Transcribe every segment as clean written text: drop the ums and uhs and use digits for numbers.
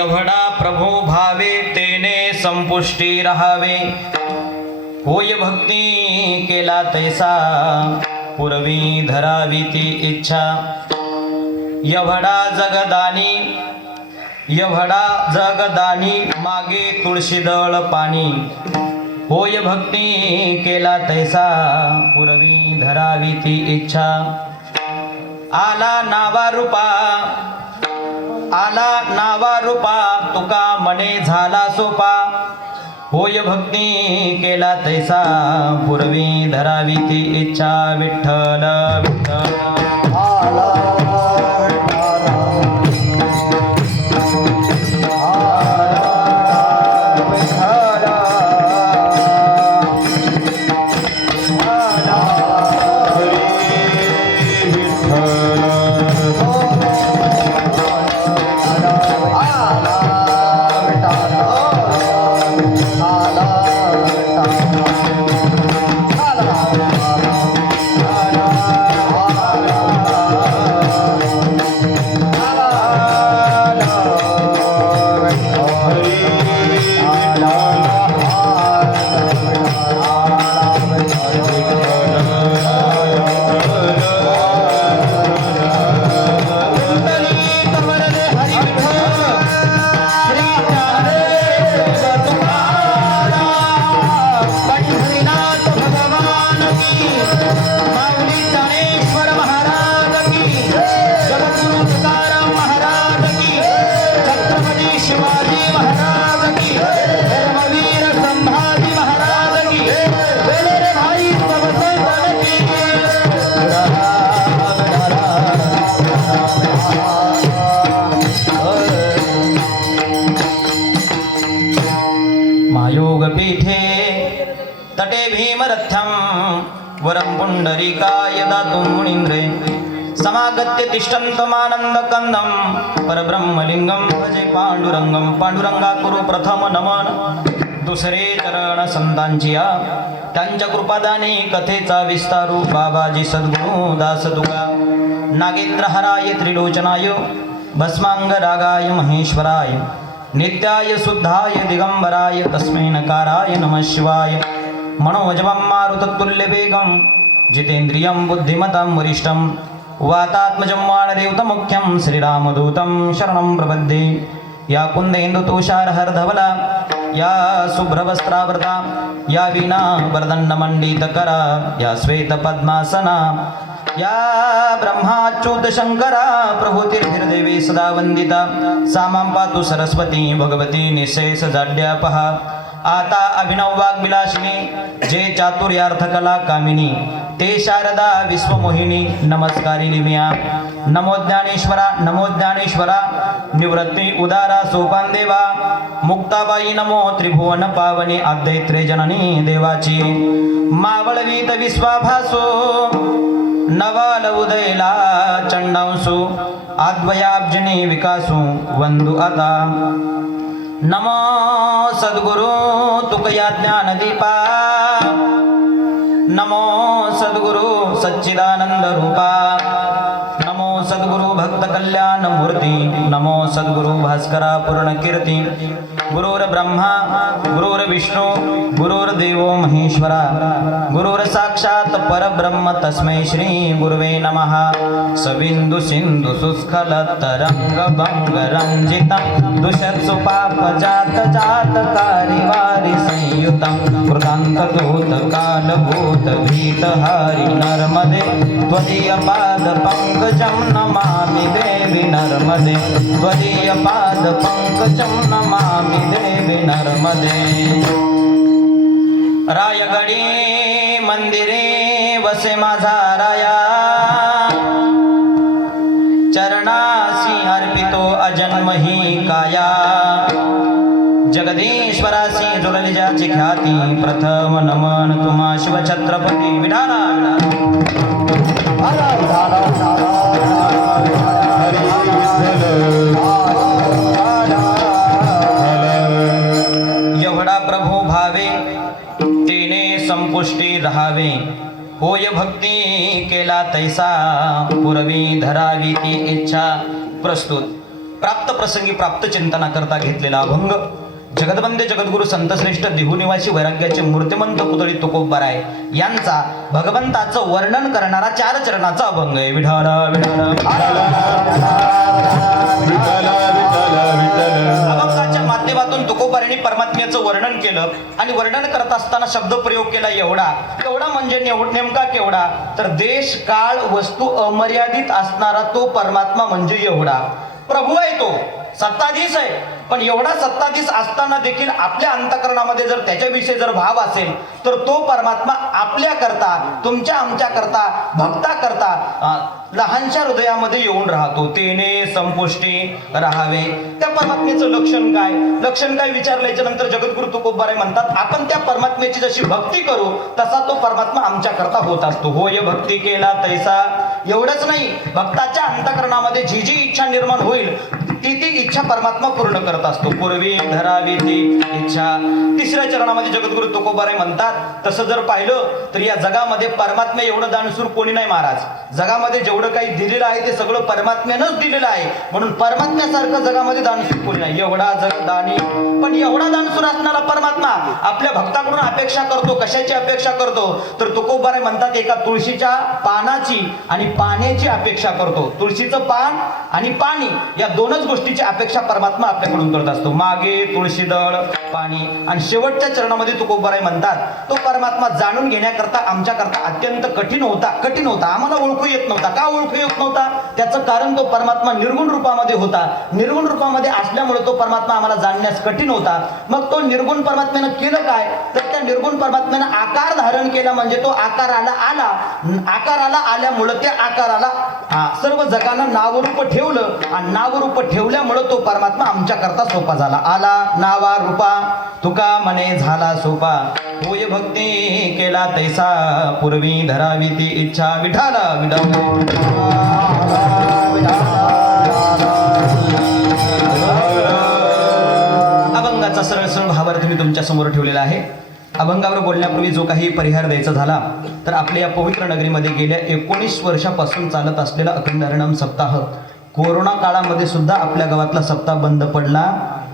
एवढा प्रभू भावे तेने संपुष्टी राहावे। होय भक्ती केला तैसा पूर्वी धरावी ती इच्छा। एवढा जगदानी मागे तुळशीदळ पाणी। होय भक्ती केला तैसा पूर्वी धरावी ती इच्छा। आला नावा रूपा तुका मने झाला सोपा। होय भक्ती केला तैसा पूर्वी धरावी ती इच्छा। विठ्ठल विठ्ठल महायोगपीठे तटे भीमरथ्यं वरं पुण्डरीकाय दातुं मुनीन्द्रे। समागत्य तिष्ठन्तमानन्दकन्दं परब्रह्मलिङ्गं भजे पाण्डुरङ्गं। पांडुरंगा कुरु प्रथम नमन दुसरे चरण संतांचिया। त्यांच्या कृपादाने कथेचा विस्तारू बाबाजी सद्गुरू दास तुका। नागेंद्रहराय त्रिलोचनाय भस्मांगरागाय महेश्वराय नित्याय शुद्धाय दिगंबराय तस्मै नकाराय नमः शिवाय। मनोजवं मारुततुल्यवेगं जितेन्द्रियं बुद्धिमतां वरिष्ठं वातात्मजं वानदेवतमुख्यं श्रीरामदूतं शरणं प्रपद्ये। या कुन्देन्दुतुषारहरधवला या शुभ्रवस्त्रावृता या वीणा वरदण्डमण्डितकरा या श्वेतपद्मासना या ब्रह्माच्युत शंकरा प्रभुतिर्देवी सदा वंदिता। सामां पातु सरस्वती भगवती निशेष जाड्यापहा। आता अभिनव वाग्विलासिनी जे चातुर्यार्थ कला कामिनी ते शारदा विश्वमोहिनी नमस्कारिणी मिया। नमो ज्ञानेश्वरा निवृत्ती उदारा सोपान देवा। मुक्ताबाई नमो त्रिभुवन पावनी आद्यैत्रे जननी देवाची। मावळवीत विश्वाभासो नवाल उदयला चंडांसु आद्वयाब्जनी विकासु वंदु आता। नमो सद्गुरु तुकया ज्ञानदीपा। नमो सद्गुरु सच्चिदानंद रूपा। नमो सद्गुरु भक्त कल्याण मूर्ती। नमो सद्गुरु भास्करा पूर्ण कीर्ती। गुरुर्ब्रह्मा गुरुर्विष्णु गुरुर्देवो महेश्वरा। गुरुर साक्षात परब्रह्म तस्मै श्री गुरुवे नमः। सविंदु सिंधु सुस्खल तरंग भंग रंजितं दुषत्सु पाप जात कारिवारि संयुतं। कृतांत दूत काल भूत भीत हरि नर्मदे त्वदीय पाद पंकजं नमामि देवी नर्मदे। त्वदीय पाद पंकजं नमामि देवी नर्मदे। रायगडी मंदिरे वसे माझा राया। चरणासी अर्पितो अजन्मही काया। जगदीश्वरासी जुळली ज्याची ख्याती प्रथम नमन तुम्हा शिवछत्रपती विठाला। एवढा प्रभू भावे तेने संपुष्टी राहावे। होय भक्ती केला तैसा पूर्वी धरावी ती इच्छा। प्रस्तुत प्राप्त प्रसंगी प्राप्त चिंतना करता घेतलेला अभंग जगदबंदे जगद्गुरु संतश्रेष्ठ देहुनिवासी वैराग्याचे मूर्तिमंत पुतळी तुकोबराय यांचा भगवंताचं वर्णन करणारा 4 चरणाचा अभंग आहे. विठाला विठाला अभंगाच्या माध्यमातून तुकोबारायांनी परमात्म्याचं वर्णन केलं आणि वर्णन करत असताना शब्द प्रयोग केला एवढा म्हणजे नेमका केवढा तर देश काळ वस्तू अमर्यादित असणारा तो परमात्मा म्हणजे एवढा प्रभू आहे. तो सत्ताधीश आहे पण एवढा सत्ताधीश असताना देखील आपल्या अंतःकरणामध्ये जर त्याच्याविषयी जर भाव असेल तर तो परमात्मा आपल्या करता तुमच्या आमच्या करता भक्ता करता लहानशा हृदयामध्ये येऊन राहतो. तेने संपुष्टी राहावे. त्या परमात्म्याचं लक्षण काय विचारल्याच्या नंतर जगद्गुरु तुकोबाराय म्हणतात आपण त्या परमात्म्याची जशी भक्ती करू तसा तो परमात्मा आमच्या करता होत असतो. होय भक्ती केला तैसा. एवढंच नाही भक्ताच्या अंतःकरणामध्ये जी जी इच्छा निर्माण होईल ती इच्छा परमात्मा पूर्ण करत असतो. पूर्वी धरावी ती इच्छा. 3ऱ्या चरणामध्ये जगद्गुरु तुकोबाराय म्हणतात तसं जर पाहिलं तर या जगामध्ये परमात्मा एवढं दानशूर कोणी नाही महाराज. जगामध्ये जेवढं काही दिलेलं आहे ते सगळं परमात्म्यानंच दिलेलं आहे म्हणून परमात्म्यासारखं जगामध्ये दानशूर कोणी नाही. एवढा जगदानी पण एवढा दानशूर असणारा परमात्मा आपल्या भक्ताकडून अपेक्षा करतो. कशाची अपेक्षा करतो तर तुकोबाराय म्हणतात एका तुळशीच्या पानाची आणि पाण्याची अपेक्षा करतो. तुळशीचं पान आणि पाणी या दोनच गोष्टीची अपेक्षा परमात्मा आपल्याकडून करत असतो. मागे तुळशीदळ पाणी आणि शेवटच्या चरणामध्ये तुकोबाराय म्हणतात तो परमात्मा जाणून घेण्याकरता आमच्याकरता अत्यंत कठीण होता. आम्हाला ओळखू येत नव्हता. का ओळखू येत नव्हता त्याचं कारण तो परमात्मा निर्गुण रूपामध्ये होता. निर्गुण रूपामध्ये असल्यामुळे तो परमात्मा आम्हाला जाणण्यास कठीण होता. मग तो निर्गुण परमात्म्यानं केलं काय तर त्या निर्गुण परमात्म्यानं आकार धारण केला म्हणजे तो आकाराला आल्यामुळे त्या आकाराला सर्व जगांना नावरूप ठेवलं आणि नावरूप ठेवल्यामुळे तो परमात्मा आमच्या करता सोपा झाला. आला नावा रूपा तुका मने झाला सोपा. होय भक्ती केला तैसा पूर्वी धरावी ती इच्छा. विठाला अभंगाचा सरळ भावार्थ मी तुमच्या समोर ठेवलेला आहे. अभंगावर बोलण्यापूर्वी जो काही परिहार द्यायचा झाला तर आपल्या या पवित्र नगरीमध्ये गेल्या 19 वर्षापासून चालत असलेला अखंड हरिनाम सप्ताह कोरोना काळामध्ये सुद्धा आपल्या गावातला सप्ताह बंद पडला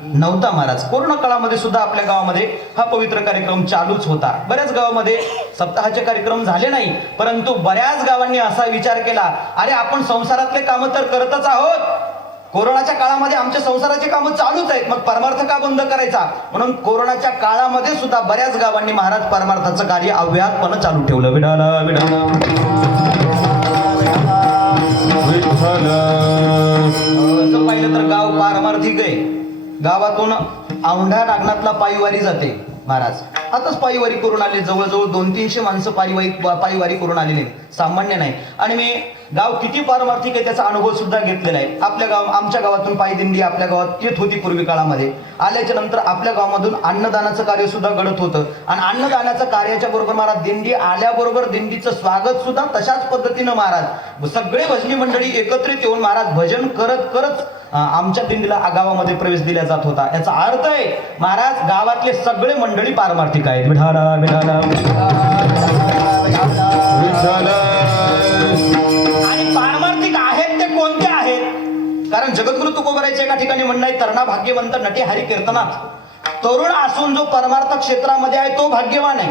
नव्हता महाराज. कोरोना काळामध्ये सुद्धा आपल्या गावामध्ये हा पवित्र कार्यक्रम चालूच होता. बऱ्याच गावामध्ये सप्ताहाचे कार्यक्रम झाले नाही परंतु बऱ्याच गावांनी असा विचार केला अरे आपण संसारातले कामं तर करतच आहोत. कोरोनाच्या काळामध्ये आमच्या संसाराची कामं चालूच आहेत मग परमार्थ का बंद करायचा म्हणून कोरोनाच्या काळामध्ये सुद्धा बऱ्याच गावांनी महाराज परमार्थाचं कार्य अव्याहतपणे चालू ठेवलं. विडाला असं पाहिलं तर गाव पारमार्थिक आहे. गावातून औंढा नागनाथला पायीवारी जाते महाराज. आताच पायीवारी करून आले जवळजवळ 200-300 माणसं पायीवारी करून आलेले सामान्य नाही. आणि मी गाव किती पारमार्थिक आहे त्याचा अनुभव सुद्धा घेतलेला आहे. आमच्या गावातून पायीदिंडी आपल्या गावात येत होती पूर्वी काळामध्ये. आल्याच्या नंतर आपल्या गावामधून अन्नदानाचं कार्य सुद्धा घडत होतं आणि अन्नदानाच्या कार्याच्या बरोबर महाराज दिंडी आल्याबरोबर दिंडीचं स्वागत सुद्धा तशाच पद्धतीनं महाराज सगळे भजनी मंडळी एकत्रित येऊन महाराज भजन करत आमच्या दिंडीला गावामध्ये प्रवेश दिला जात होता. याचा अर्थ आहे महाराज गावातले सगळे मंडळी पारमार्थिक आहेत. आणि पारमार्थिक आहेत ते कोणते आहेत कारण जगद्गुरु तुकोबारायचे एका ठिकाणी म्हणणं आहे तरणा भाग्यवंत नटी हरी कीर्तनात. तरुण असून जो परमार्थ क्षेत्रामध्ये आहे तो भाग्यवान आहे.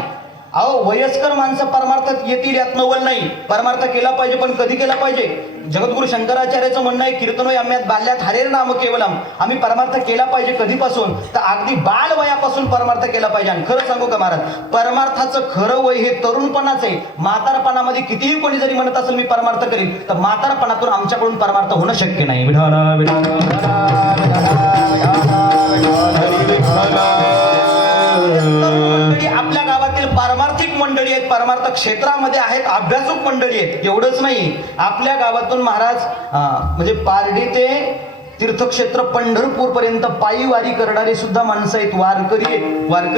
अहो वयस्कर माणसं परमार्थात येतील यात नवल नाही. परमार्थ केला पाहिजे पण कधी केला पाहिजे. जगद्गुरु शंकराचार्याचं म्हणणं आहे कीर्तनोय आम्यात बाल्यात हरेर नाम केवलम. आम्ही परमार्थ केला पाहिजे कधीपासून तर अगदी बाल वयापासून परमार्थ केला पाहिजे. आणि खरं सांगू का महाराज परमार्थाचं खरं वय हे तरुणपणाच आहे. म्हातारपणामध्ये कितीही कोणी जरी म्हणत असेल मी परमार्थ करीन तर म्हातारपणातून आमच्याकडून परमार्थ होणं शक्य नाही. आपल्या गावातील पारमार्थिक मंडळी आहेत. परमार्थ क्षेत्रामध्ये आहेत. अभ्यासक मंडळी आहेत. एवढंच नाही आपल्या गावातून महाराज म्हणजे पारडी ते तीर्थक्षेत्र पंढरपूर पर्यंत पायीवारी करणारे सुद्धा माणसं आहेत. वारकरी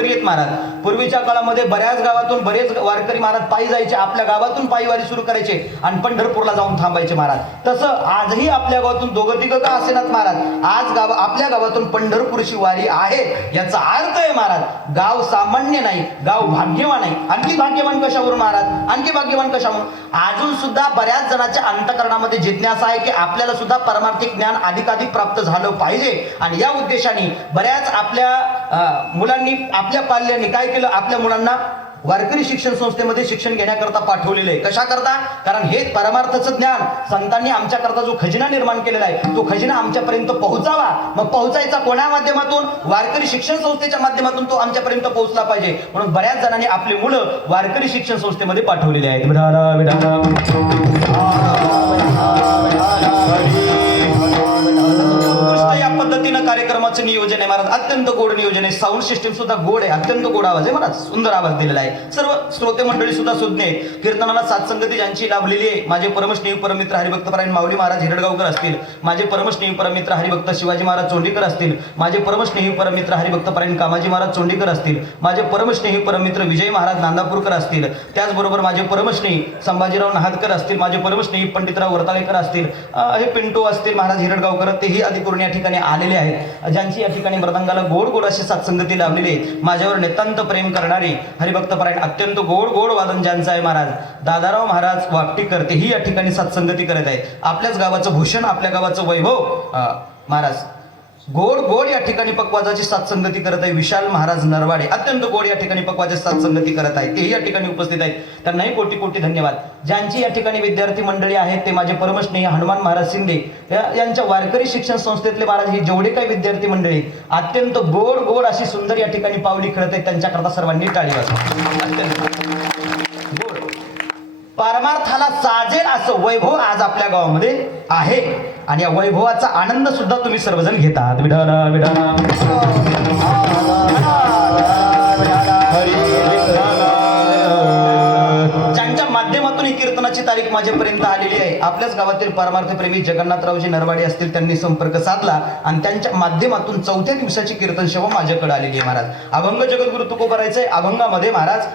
आहेत महाराज. पूर्वीच्या काळामध्ये बऱ्याच गावातून बरेच वारकरी महाराज पायी जायचे. आपल्या गावातून पायीवारी सुरू करायचे आणि पंढरपूरला जाऊन थांबायचे महाराज. तसं आजही आपल्या गावातून दोघं तिघं का असेनात महाराज आज आपल्या गावातून पंढरपूरची वारी आहे. याचा अर्थ आहे महाराज गाव सामान्य नाही गाव भाग्यवान आहे. आणखी भाग्यवान कशावरून महाराज आणखी भाग्यवान कशावरून अजून सुद्धा बऱ्याच जणांच्या अंतःकरणामध्ये जिज्ञासा आहे की आपल्याला सुद्धा परमार्थिक ज्ञान अधिकाधिक प्राप्त झालं पाहिजे. आणि या उद्देशाने बऱ्याच आपल्या मुलांनी, आपल्या पाल्यांनी काय केलं, आपल्या मुलांना वारकरी शिक्षण संस्थेमध्ये शिक्षण घेण्याकरता पाठवलेले आहे. कशा करता? कारण हे परमार्थाचं ज्ञान संतांनी आमच्या करता जो खजिना निर्माण केलेला आहे तो खजिना आमच्यापर्यंत पोहोचावा. मग पोहोचायचा कोणा माध्यमातून? वारकरी शिक्षण संस्थेच्या माध्यमातून तो आमच्यापर्यंत पोहोचला पाहिजे. म्हणून बऱ्याच जणांनी आपली मुलं वारकरी शिक्षण संस्थेमध्ये पाठवलेली आहेत. विठाला विठाला या पद्धतीनं कार्यक्रमाचं नियोजन आहे महाराज. अत्यंत गोड नियोजन आहे. साऊंड सिस्टीम सुद्धा गोड आहे. अत्यंत गोड आवाज आहे महाराज. सुंदर आवाज दिलेला आहे. सर्व श्रोते मंडळी सुद्धा सुज्ञ आहेत. कीर्तनाला साथसंगती ज्यांची लाभलेली आहे, माझे परमस्नेही परमित्र हरिभक्तपरायण माऊली महाराज हिरडगावकर असतील, माझे परमस्नेही परमित्र हरिभक्त शिवाजी महाराज चोंडीकर असतील, माझे परमस्नेही परमित्र हरिभक्तपरायण कामाजी महाराज चोंडीकर असतील, माझे परमस्नेही परमित्र विजय महाराज नांदापूरकर असतील, त्याचबरोबर माझे परमस्नेही संभाजीराव नाहदकर असतील, माझे परमस्नेही पंडितराव वर्ताळेकर असतील, हे पिंटो असतील महाराज हिरडगावकर, तेही अधिकरून या ठिकाणी आलेले आहेत, ज्यांची या ठिकाणी मृदंगाला गोड गोड अशी साथसंगती लाभलेली आहे. माझ्यावर नितांत प्रेम करणारे हरिभक्तपरायण अत्यंत गोड गोड वादन ज्यांचं आहे महाराज दादाराव महाराज वापटीकर, तेही या ठिकाणी साथसंगती करत आहेत. आपल्याच गावाचं भूषण, आपल्या गावाचं वैभव महाराज गोड गोड या ठिकाणी पक्वाजाची साथसंगती करत आहे. विशाल महाराज नरवाडे अत्यंत गोड या ठिकाणी पक्वाची साथसंगती करत आहेत. तेही या ठिकाणी उपस्थित आहेत. त्यांनाही कोटी कोटी धन्यवाद. ज्यांची या ठिकाणी विद्यार्थी मंडळी आहेत ते माझे परमस्नेही हनुमान महाराज शिंदे यांच्या वारकरी शिक्षण संस्थेतले महाराज हे जेवढे काही विद्यार्थी मंडळी अत्यंत गोड गोड अशी सुंदर या ठिकाणी पावली खेळत आहेत. त्यांच्याकरता सर्वांनी टाळी वाजवा. अत्यंत गोड परमार्थाला साजेल असं वैभव आज आपल्या गावामध्ये आहे आणि या वैभवाचा आनंद सुद्धा तुम्ही सर्वजण घेतात. विठाला विठाला ज्यांच्या माध्यमातून ही कीर्तनाची तारीख माझ्यापर्यंत आलेली आहे, आपल्याच गावातील परमार्थ प्रेमी जगन्नाथरावजी नरवाडे असतील, त्यांनी संपर्क साधला आणि त्यांच्या माध्यमातून 4थ्या दिवसाची कीर्तन सेवा माझ्याकडे आलेली आहे. महाराज अभंग जगद्गुरु तुकोबारायचं आहे. अभंगामध्ये महाराज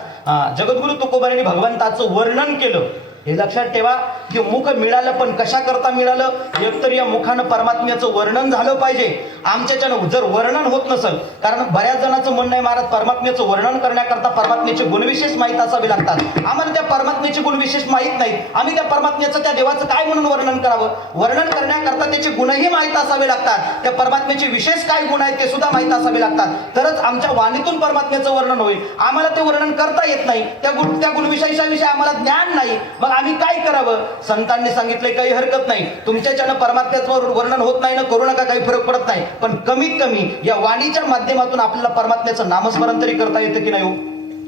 जगद्गुरु तुकोबारांनी भगवंताचं वर्णन केलं. हे लक्षात ठेवा की मुख मिळालं, पण कशा करता मिळालं? एकतर या मुखानं परमात्म्याचं वर्णन झालं पाहिजे. आमच्याच्यानं जर वर्णन होत नसेल, कारण बऱ्याच जणांचं म्हणणं आहे महाराज परमात्म्याचं वर्णन करण्याकरता परमात्म्याचे गुणविशेष माहीत असावे लागतात. आम्हाला त्या परमात्म्याचे गुणविशेष माहीत नाहीत. आम्ही त्या परमात्म्याचं, त्या देवाचं काय म्हणून वर्णन करावं? वर्णन करण्याकरता त्याचे गुणही माहीत असावे लागतात. त्या परमात्म्याचे विशेष काय गुण आहेत ते सुद्धा माहीत असावे लागतात. तरच आमच्या वाणीतून परमात्म्याचं वर्णन होईल. आम्हाला ते वर्णन करता येत नाही. त्या गुणविशेषाविषयी आम्हाला ज्ञान नाही. मग आम्ही काय करावं? संतांनी सांगितलंय काही हरकत नाही, तुमच्याच्यानं परमात्म्याचं वर्णन होत नाही ना, करू नका, काही फरक पडत नाही. पण कमीत कमी या वाणीच्या माध्यमातून आपल्याला परमात्म्याचं नामस्मरण तरी करता येतं की नाही?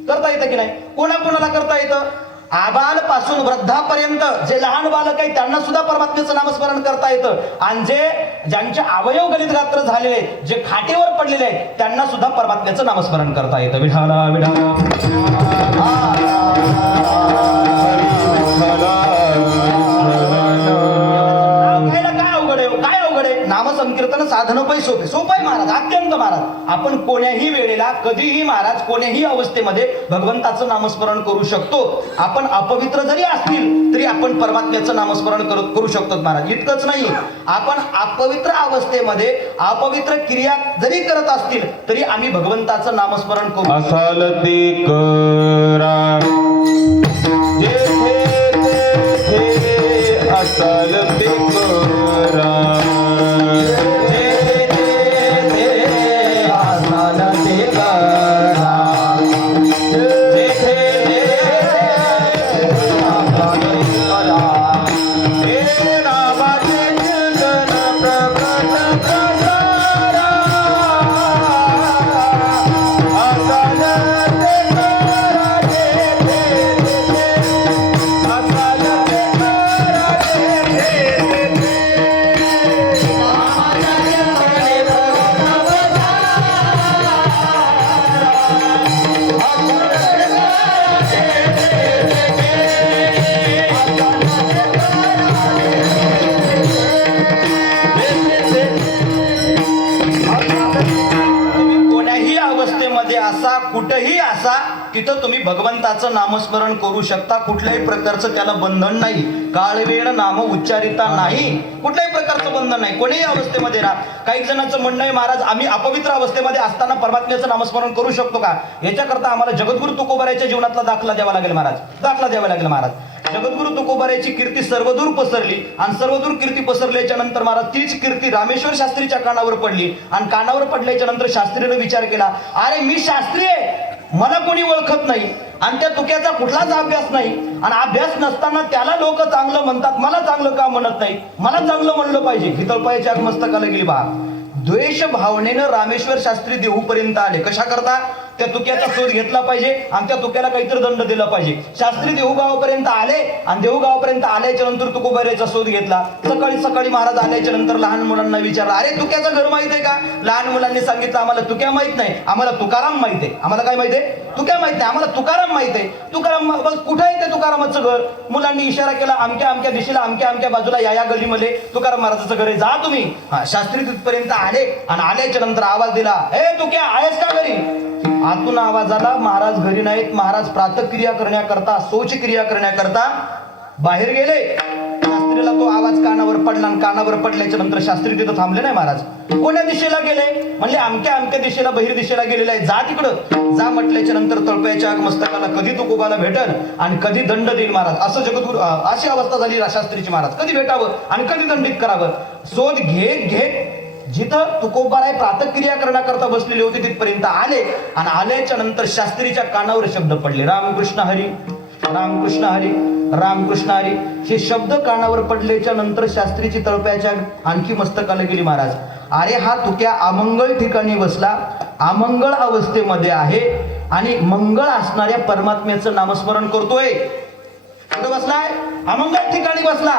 करता येतं की नाही? कोणाकोणाला करता येतं? आबाल पासून वृद्धापर्यंत जे लहान बालक आहेत त्यांना सुद्धा परमात्म्याचं नामस्मरण करता येतं. आणि ज्यांचे अवयव गलित गात्र झालेले आहेत, जे खाटेवर पडलेले आहेत, त्यांना सुद्धा परमात्म्याचं नामस्मरण करता येतं. विठाला विठाला नामसंकीर्तन साधन पण सोपं आहे महाराज, अत्यंत महाराज. आपण कोण्याही वेळेला कधीही महाराज कोण्याही अवस्थेमध्ये भगवंताचं नामस्मरण करू शकतो. आपण अपवित्र जरी असतील तरी आपण परमात्म्याचं नामस्मरण करू शकतो महाराज. इतकंच नाही, आपण अपवित्र अवस्थेमध्ये अपवित्र क्रिया जरी करत असतील तरी आम्ही भगवंताचं नामस्मरण करू. असाल ते करा असाल ते करा कुठेही असा तिथं तुम्ही भगवंताचं नामस्मरण करू शकता. कुठल्याही प्रकारचं त्याला बंधन नाही. काळवेळ नाम उच्चारिता नाही, कुठल्याही प्रकारचं बंधन नाही. कोणीही अवस्थेमध्ये राहा. काही जणांचं म्हणणं आहे महाराज आम्ही अपवित्र अवस्थेमध्ये असताना परमात्म्याचं नामस्मरण करू शकतो का? याच्याकरता आम्हाला जगद्गुरु तुकोबाराच्या जीवनातला दाखला द्यावा लागेल महाराज. दाखला द्यावा लागेल महाराज. जगद्गुरु तुकोबाराची कीर्ती सर्वदूर पसरली आणि सर्वदूर कीर्ती पसरल्याच्या नंतर महाराज तीच कीर्ती रामेश्वर शास्त्रीच्या कानावर पडली आणि कानावर पडल्याच्या नंतर शास्त्रीने विचार केला, अरे मी शास्त्री आहे, मला कोणी ओळखत नाही आणि त्या तुक्याचा कुठलाच अभ्यास नाही आणि अभ्यास नसताना त्याला लोक चांगलं म्हणतात, मला चांगलं का म्हणत नाही, मला चांगलं म्हणलं पाहिजे. ही तळपायाच्या आग मस्तकाला गेली बा. द्वेष भावनेनं रामेश्वर शास्त्री देहूपर्यंत आले. कशा करता? त्या तुक्याचा शोध घेतला पाहिजे आणि त्या तुक्याला काहीतरी दंड दिला पाहिजे. शास्त्री देहूगावापर्यंत आले आणि देहूगावापर्यंत आल्याच्या नंतर तुकोबाराचा शोध घेतला. सकाळी सकाळी महाराज आल्याच्या नंतर लहान मुलांना विचारलं, अरे तुक्याचं घर माहित आहे का? लहान मुलांनी सांगितलं, आम्हाला तुक्या माहित नाही, आम्हाला तुकाराम माहित आहे. आम्हाला काय माहित आहे? तुक्या माहित नाही, आम्हाला तुकाराम माहित आहे. तुकाराम कुठं आहे ते तुकारामाचं घर? मुलांनी इशारा केला, अमक्या अमक्या दिशेला अमक्या अमक्या बाजूला या गलीमध्ये तुकाराम महाराजाचं घर आहे, जा तुम्ही. शास्त्री तिथपर्यंत आले आणि आल्याच्या नंतर आवाज दिला, ए तुक्या आहेस का घरी? आतून आवाज आला, महाराज घरी नाहीत. महाराज प्रातक्रिया करण्याकरता, शौचक्रिया करण्याकरता बाहेर गेले. शास्त्रीला तो आवाज कानावर पडला आणि कानावर पडल्याच्या नंतर शास्त्री तिथं थांबले नाही. महाराज कोण्या दिशेला गेले? म्हणजे अमक्या अमक्या दिशेला, बहिर दिशेला गेलेला आहे, जा तिकडं. जा म्हटल्याच्या नंतर तळपायाच्या आग मस्तकाला कधी तुकोबाला भेटल आणि कधी दंड देईल महाराज, असं जगद्गुरु अशी अवस्था झाली शास्त्रीची. महाराज कधी भेटावं आणि कधी दंडित करावं. शोध घेत घेत जिथं तुकोबाराय प्रातक्रिया करण्याकरता बसलेले होते तिथपर्यंत आले आणि आल्याच्या नंतर शास्त्रीच्या कानावर शब्द पडले, रामकृष्ण हरी, रामकृष्ण हरी, रामकृष्ण हरी. हे शब्द कानावर पडल्याच्या नंतर शास्त्रीची तळपायाच्या आणखी मस्तकाला गेली. महाराज, अरे हा तुक्या अमंगळ ठिकाणी बसला, अमंगळ अवस्थेमध्ये आहे आणि मंगळ असणाऱ्या परमात्म्याचं नामस्मरण करतोय. कुठं बसलाय? अमंगळ ठिकाणी बसला,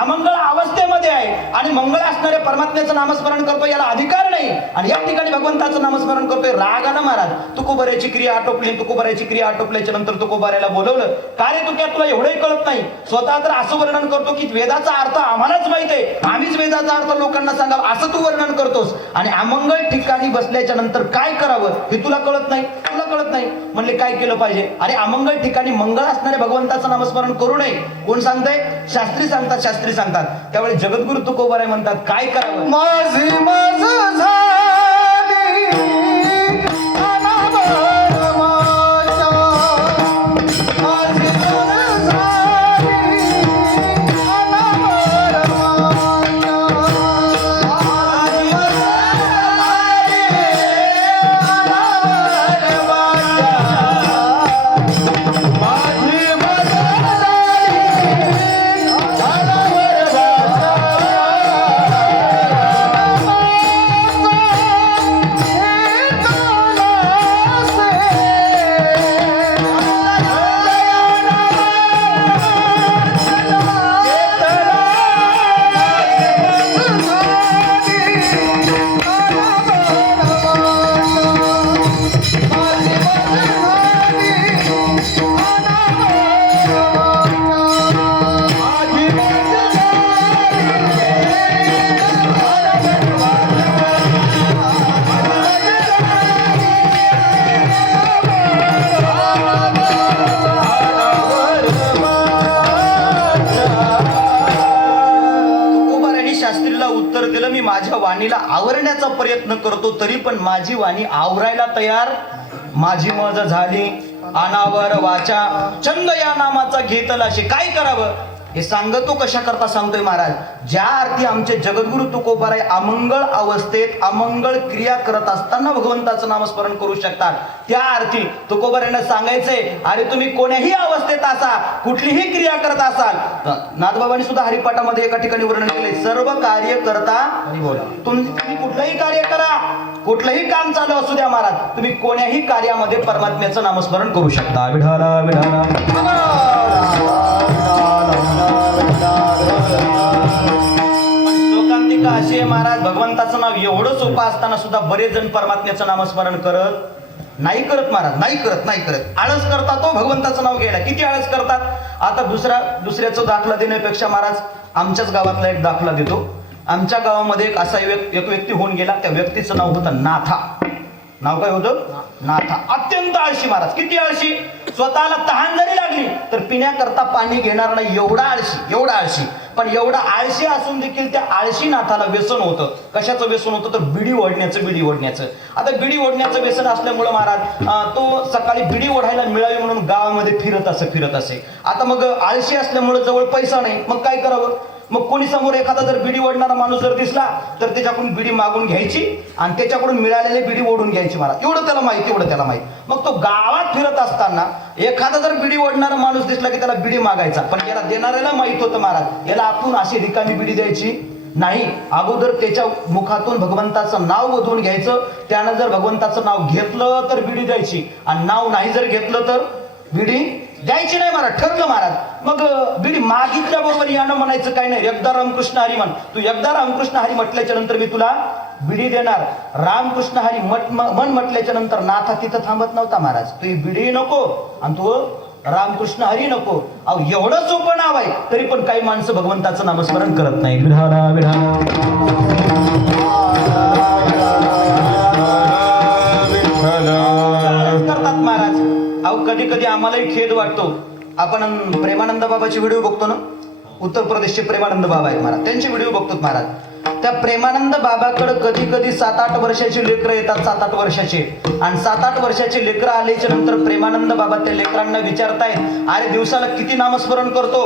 अमंगळ अवस्थेमध्ये आहे आणि मंगळ असणाऱ्या परमात्म्याचं नामस्मरण करतोय, याला अधिकार नाही आणि या ठिकाणी भगवंताचं नामस्मरण करतोय. रागानं महाराज तुकोबाराची क्रिया आटोपली. तुकोबाराची क्रिया आटोपल्याच्या नंतर तुकोबाराला बोलवलं, का रे तुक्या, तुला एवढंही कळत नाही? स्वतः तर असं वर्णन करतो की वेदाचा अर्थ आम्हालाच माहित आहे, आम्हीच वेदाचा अर्थ लोकांना सांगावं, असं तू वर्णन करतोस आणि अमंगळ ठिकाणी बसल्याच्या नंतर काय करावं हे तुला कळत नाही, तुला कळत नाही. म्हणले काय केलं पाहिजे? अरे अमंगळ ठिकाणी मंगळ असणाऱ्या भगवंताचं नामस्मरण करू नये. कोण सांगताय? शास्त्री सांगतात, शास्त्री सांगतात. त्यावेळी जगद्गुरु तुकोबाराय म्हणतात, काय करावं? माझी माझ झाली अनावर माझ्या, माझी माझ झाली अनावर माझ्या, माझी माझ झाली अनावर माझ्या, माझी माझ शास्त्रीला उत्तर दिलं, मी माझ्या वाणीला आवरण्याचा प्रयत्न करतो तरी पण माझी वाणी आवरायला तयार. माझी मज झाली अनावर वाचा, छंद या नामाचा घेतला शे. काय करावं हे सांगतो. कशा करता सांगतोय महाराज? ज्या अर्थी आमचे जगद्गुरु तुकोबाराय अमंगळ अवस्थेत अमंगळ क्रिया करत असताना भगवंताचं नामस्मरण करू शकतात, त्या अर्थी तुकोबारायांना सांगायचंय, अरे तुम्ही कोण्याही अवस्थेत असा, कुठलीही क्रिया करत असाल. नाथबाबांनी सुद्धा हरिपाठामध्ये एका ठिकाणी वर्णन केले, सर्व कार्य करता तुम्ही कुठलंही कार्य करा, कुठलंही काम चालू असू द्या महाराज, तुम्ही कोण्याही कार्यामध्ये परमात्म्याचं नामस्मरण करू शकता. विठाला विठाला लोकांतिका अशी आहे महाराज, भगवंताचं नाव एवढं सोपं असताना सुद्धा बरेच जण परमात्म्याचं नामस्मरण करत नाही महाराज, नाही करत. आळस करतात तो भगवंताचं नाव घ्यायला. किती आळस करतात? आता दुसऱ्याचा दाखला देण्यापेक्षा महाराज आमच्याच गावातला एक दाखला देतो. आमच्या गावामध्ये एक असा एक व्यक्ती होऊन गेला. त्या व्यक्तीचं नाव होतं नाथा. नाव काय होतं? नाथा. अत्यंत आळशी महाराज. किती आळशी? स्वतःला तहान जरी लागली तर पिण्याकरता पाणी घेणार नाही, एवढा आळशी. पण एवढा आळशी असून देखील त्या आळशी नाथाला व्यसन होतं. कशाचं व्यसन होतं तर बिडी ओढण्याचं. आता बिडी ओढण्याचं व्यसन असल्यामुळं महाराज तो सकाळी बिडी ओढायला मिळावी म्हणून गावामध्ये फिरत असे. आता मग आळशी असल्यामुळं जवळ पैसा नाही, मग काय करावं? मग कोणी समोर एखादा जर बिडी ओढणारा माणूस जर दिसला तर त्याच्याकडून बिडी मागून घ्यायची आणि त्याच्याकडून मिळालेली बिडी ओढून घ्यायची महाराज. एवढं त्याला माहित. मग तो गावात फिरत असताना एखादा जर बिडी ओढणारा माणूस दिसला की त्याला बिडी मागायचा. पण याला देणाऱ्याला माहित होतं महाराज याला आपण अशी रिकामी बिडी द्यायची नाही. अगोदर त्याच्या मुखातून भगवंताचं नाव वधवून घ्यायचं. त्यानं जर भगवंताचं नाव घेतलं तर बिडी द्यायची आणि नाव नाही जर घेतलं तर बिडी द्यायची नाही महाराज. ठरलं महाराज. मग बिडी मागितल्या बरोबर यानं म्हणायचं काय नाही, एकदा रामकृष्ण हरी म्हण. तू एकदा रामकृष्ण हरी म्हटल्याच्या नंतर मी तुला बिडी देणार. रामकृष्ण हरी मन म्हटल्याच्या नंतर नाथा तिथं थांबत नव्हता महाराज. तू बिडी नको आणि तू रामकृष्ण हरी नको. अहो एवढं सोपं नाव आहे तरी पण काही माणसं भगवंताचं नामस्मरण करत नाही. करतात महाराज. अहो कधी कधी आम्हालाही खेद वाटतो. आपण प्रेमानंद बाबाचे व्हिडिओ बघतो ना, उत्तर प्रदेशचे प्रेमानंद बाबा आहेत महाराज, त्यांचे व्हिडिओ बघतो महाराज. त्या प्रेमानंद बाबाकडे कधी कधी 7-8 वर्षाची लेकरं येतात, 7-8 वर्षाचे. आणि 7-8 वर्षाचे लेकरं आल्याच्या नंतर प्रेमानंद बाबा त्या लेकरांना विचारतायत, अरे दिवसाला किती नामस्मरण करतो?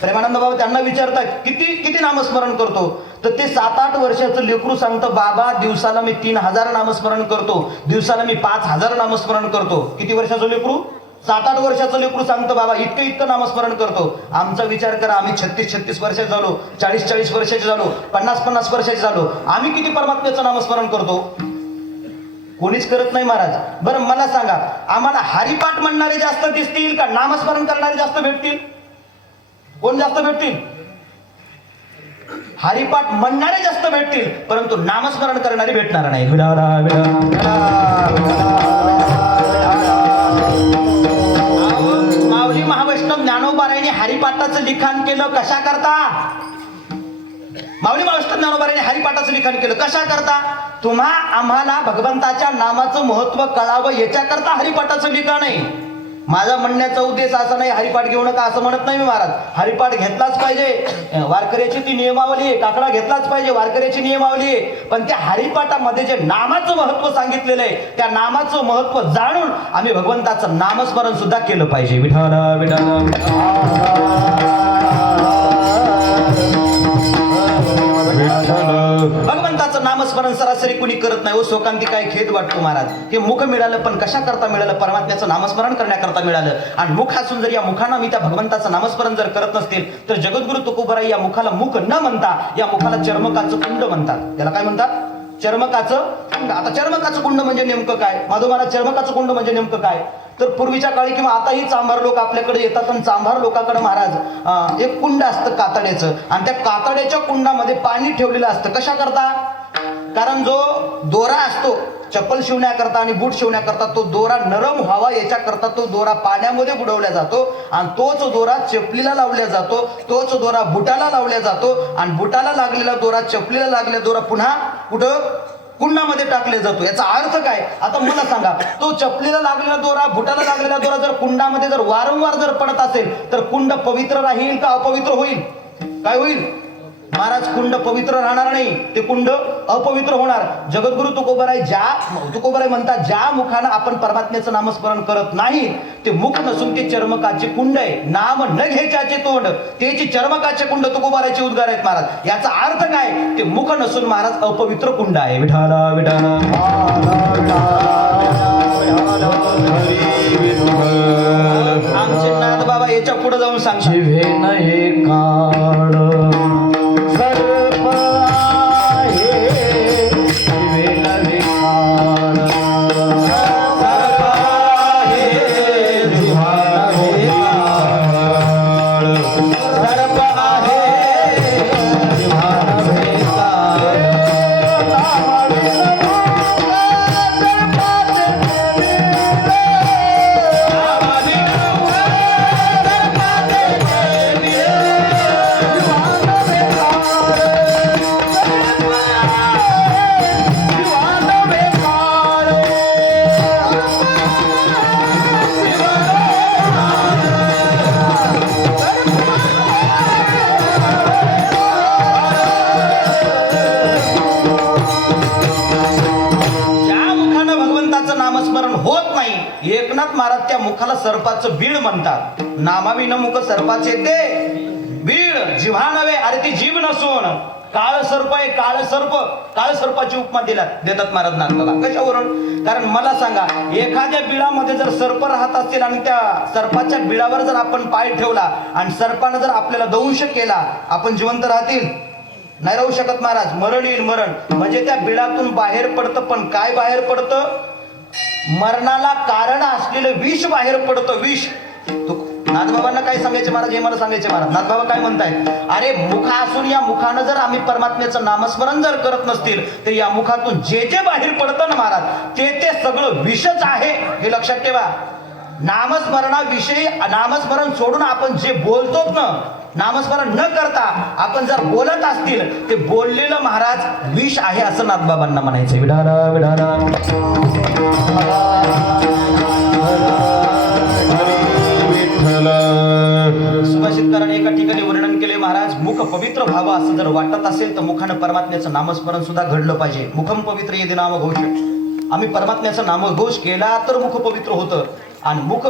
प्रेमानंद बाबा त्यांना विचारतात किती नामस्मरण करतो? तर ते 7-8 वर्षाचं लेकरू सांगतं, बाबा दिवसाला मी 3000 नामस्मरण करतो, दिवसाला मी 5000 नामस्मरण करतो. किती वर्षाचं लेकरू? 7-8 वर्षाचं लेकरू सांगतं, बाबा इतकं नामस्मरण करतो. आमचा विचार करा, आम्ही 36 वर्षाचे झालो, 40 वर्षाचे झालो, 50 वर्षाचे झालो, आम्ही किती परमात्म्याचं नामस्मरण करतो? कोणीच करत नाही महाराज. बरं मला सांगा, आम्हाला हरिपाठ म्हणणारे जास्त दिसतील का नामस्मरण करणारे जास्त भेटतील? कोण जास्त भेटतील? हरिपाठ म्हणणारे जास्त भेटतील, परंतु नामस्मरण करणारे भेटणार नाही. माऊली महावैष्णव ज्ञानोबारायांनी हरिपाठाचं लिखाण केलं कशा करता? माऊली महावैष्णव ज्ञानोबारायांनी हरिपाठाचं लिखाण केलं कशा करता? तुम्हा आम्हाला भगवंताच्या नामाचं महत्व कळावं याच्याकरता हरिपाठाचं लिखाण आहे. माझा म्हणण्याचा उद्देश असा नाही हरिपाठ घेऊ नका असं म्हणत नाही मी महाराज. हरिपाठ घेतलाच पाहिजे, वारकऱ्याची ती नियमावली आहे. काकडा घेतलाच पाहिजे, वारकऱ्याची नियमावली आहे. पण त्या हरिपाठामध्ये जे नामाचं महत्व सांगितलेलं आहे त्या नामाचं महत्व जाणून आम्ही भगवंताचं नामस्मरण सुद्धा केलं पाहिजे. विठाला विठाला भगवंताचं नामस्मरण सरासरी कुणी करत नाही. शोकांती काय खेद वाटतो महाराज. हे मुख मिळालं पण कशा करता मिळालं? परमात्म्याचं नामस्मरण करण्याकरता मिळालं. आणि मुख असून जर या मुखानं मी त्या भगवंताचं नामस्मरण जर करत नसतील तर जगद्गुरु तुकोबाराय या मुखाला मुख न म्हणता या मुखाला चर्मकाचं कुंड म्हणतात. त्याला काय म्हणतात? चर्मकाचं कुंड. आता चर्मकाचं कुंड म्हणजे नेमकं काय? माधोमारा चर्मकाचं कुंड म्हणजे नेमकं काय? तर पूर्वीच्या काळी किंवा आताही चांभार लोक आपल्याकडे येतात आणि चांभार लोकांकडे महाराज एक कुंड असतं कातड्याचं आणि त्या कातड्याच्या कुंडामध्ये पाणी ठेवलेलं असतं. कशा करता? कारण जो दोरा असतो चप्पल शिवण्याकरता आणि बूट शिवण्याकरता तो दोरा नरम व्हावा याच्याकरता तो दोरा पाण्यामध्ये बुडवला जातो आणि तोच दोरा चपलीला लावला जातो, तोच दोरा बुटाला लावला जातो आणि बुटाला लागलेला दोरा चपलीला लागलेला दोरा पुन्हा कुठं कुंडामध्ये टाकले जातो. याचा अर्थ काय? आता मला सांगा, तो चपलीला लागलेला दोरा बुटाला लागलेला दोरा जर कुंडामध्ये जर वारंवार जर पडत असेल तर कुंड पवित्र राहील का अपवित्र होईल? काय होईल महाराज? कुंड पवित्र राहणार नाही, ते कुंड अपवित्र होणार. जगद्गुरु तुकोबाराय म्हणतात ज्या मुखानं आपण परमात्म्याचं नामस्मरण करत नाही ते मुख नसून ते चर्मकाचे कुंड आहे. नाम न घ्यायच्याचे तोंड तेची चर्मकाचे कुंड तुकोबारायचे उद्गार आहेत महाराज. याचा अर्थ काय? ते मुख नसून महाराज अपवित्र कुंड आहे. विठाला विठाला आमचे नाथ बाबा याच्या पुढे जाऊन सांगतात मुखाला सर्पाचं बीळ म्हणतात. नामाविन मुख सर्पाचे ते बीळ, जिव्हा नव्हे, अरे ती जीभ नसून काळ सर्प आहे. काळ सर्प, काळ सर्पाची उपमा देतात महाराज नाथबाबा. कशावरून? कारण मला सांगा, एखाद्या बिळामध्ये जर सर्प राहत असतील आणि त्या सर्पाच्या बिळावर जर आपण पाय ठेवला आणि सर्पानं जर आपल्याला दंश केला, आपण जिवंत राहतील? नाही राहू शकत महाराज. मरण येईल, मरण. म्हणजे त्या बिळातून बाहेर पडतं, पण काय बाहेर पडतं? मरणाला कारण असलेलं विष बाहेर पडतं, विष. नाथबाबांना काय सांगायचे महाराज? हे मला सांगायचे महाराज. नाथबाबा काय म्हणतायत? अरे मुखा असून या मुखानं जर आम्ही परमात्म्याचं नामस्मरण जर करत नसतील तर या मुखातून जे जे बाहेर पडतं ना महाराज, ते सगळं विषच आहे, हे लक्षात ठेवा. नामस्मरणाविषयी, नामस्मरण सोडून आपण जे बोलतो ना, नामस्मरण न करता आपण जर बोलत असतील ते बोललेलं महाराज विष आहे, असं नाथबाबांना म्हणायचं. विढारा विढारा सुभाषितकाराने एका ठिकाणी वर्णन केले महाराज, मुख पवित्र व्हावं असं जर वाटत असेल तर मुखानं परमात्म्याचं नामस्मरण सुद्धा घडलं पाहिजे. मुखम पवित्र येते नामघोष. आम्ही परमात्म्याचा नामघोष केला तर मुख पवित्र होतं, आणि मुख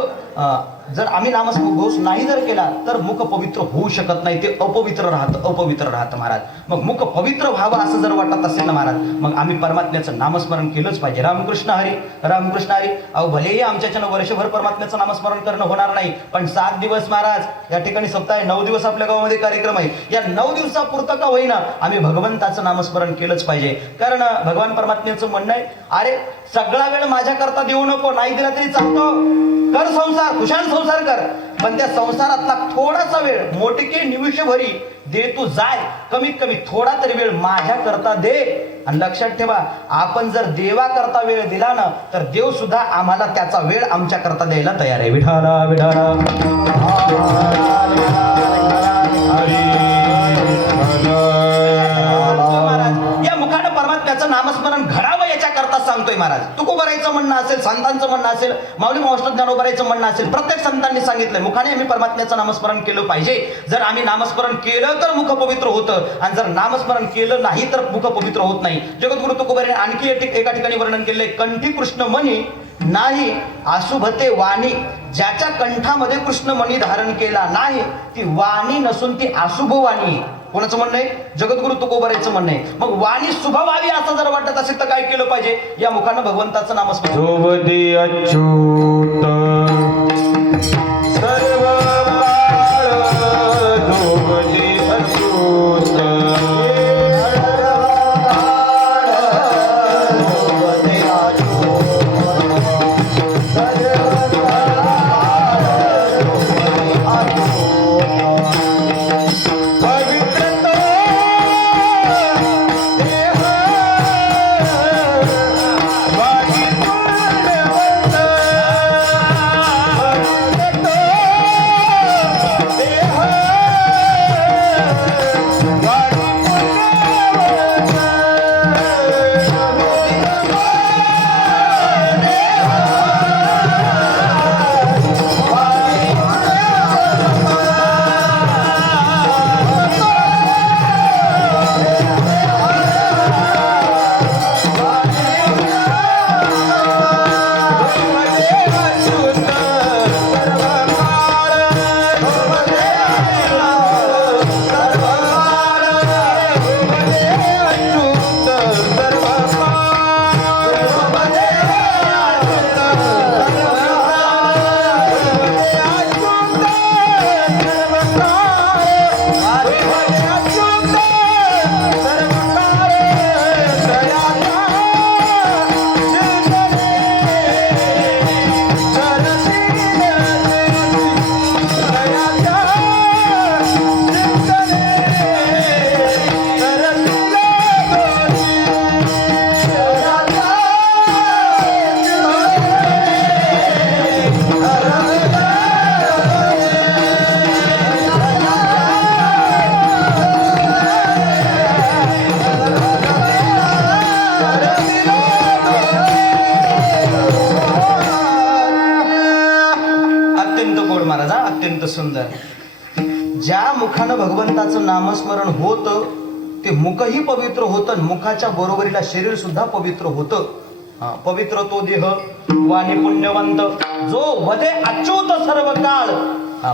जर आम्ही नामघोष नाही जर केला तर मुख पवित्र होऊ शकत नाही, ते अपवित्र राहतं, अपवित्र राहतं महाराज. मग मुख पवित्र व्हावं असं जर वाटत असेल ना महाराज, मग आम्ही परमात्म्याचं नामस्मरण केलंच पाहिजे. रामकृष्ण हरी, रामकृष्ण हरी. अहो भलेही आमच्याच्यानं वर्षभर परमात्म्याचं नामस्मरण करणं होणार नाही, पण 7 दिवस महाराज या ठिकाणी सप्ताह आहे, 9 दिवस आपल्या गावामध्ये कार्यक्रम आहे, या 9 दिवसापुरतं का होईना आम्ही भगवंताचं नामस्मरण केलंच पाहिजे. कारण भगवान परमात्म्याचं म्हणणं आहे, अरे सगळा वेळ माझ्याकरता देऊ नको, नाही दिला तरी चालतो, कर संसार, खुशाल संसार कर, पण त्या संसारातला थोडासा वेळ, मोठके निमिषभरी दे तू जाय, कमीत कमी थोडा तरी वेळ माझ्या करता दे. आणि लक्षात ठेवा, आपण जर देवा करता वेळ दिला ना तर देव सुद्धा आम्हाला त्याचा वेळ आमच्या करता द्यायला तयार आहे. विठाला विठाला महाराज, या मुखानं परमात्म्याचं नामस्मरण घडावं याच्याकरता सांगतोय महाराज. तुकोबारायचं म्हणणं असेल, संतांचं म्हणणं असेल, माऊली मावष्ट ज्ञानोबारायचं म्हणणं असेल, प्रत्येक संतांनी सांगितलंय मुखाने आम्ही परमात्म्याचं नामस्मरण केलं पाहिजे. जर आम्ही नामस्मरण केलं तर मुख पवित्र होतं, आणि जर नामस्मरण केलं नाही तर मुख पवित्र होत नाही. जगद्गुरु तुकोबाराने आणखी एका ठिकाणी वर्णन केले, कंठी कृष्ण मणी नाही अशुभते वाणी. ज्याच्या कंठामध्ये कृष्ण मणी धारण केला नाही ती वाणी नसून ती अशुभ वाणी. कोणाचं म्हणणं आहे? जगद्गुरु तुकोबारायचं म्हणणं आहे. मग वाणी शुभ व्हावी असं जर वाटत असेल तर काय केलं पाहिजे? या मुखानं भगवंताचं नामस्मरण. सोवदी अच्युत सर्व काळ, सोवदी अच्युत सुंदर. ज्या मुखानं भगवंताचं नामस्मरण होतं ते मुखही पवित्र होतं, मुखाच्या बरोबरीला शरीर सुद्धा पवित्र होतं. पवित्र तो देह वाणी पुण्यवंत, जो वदे अच्युत सर्व काळ.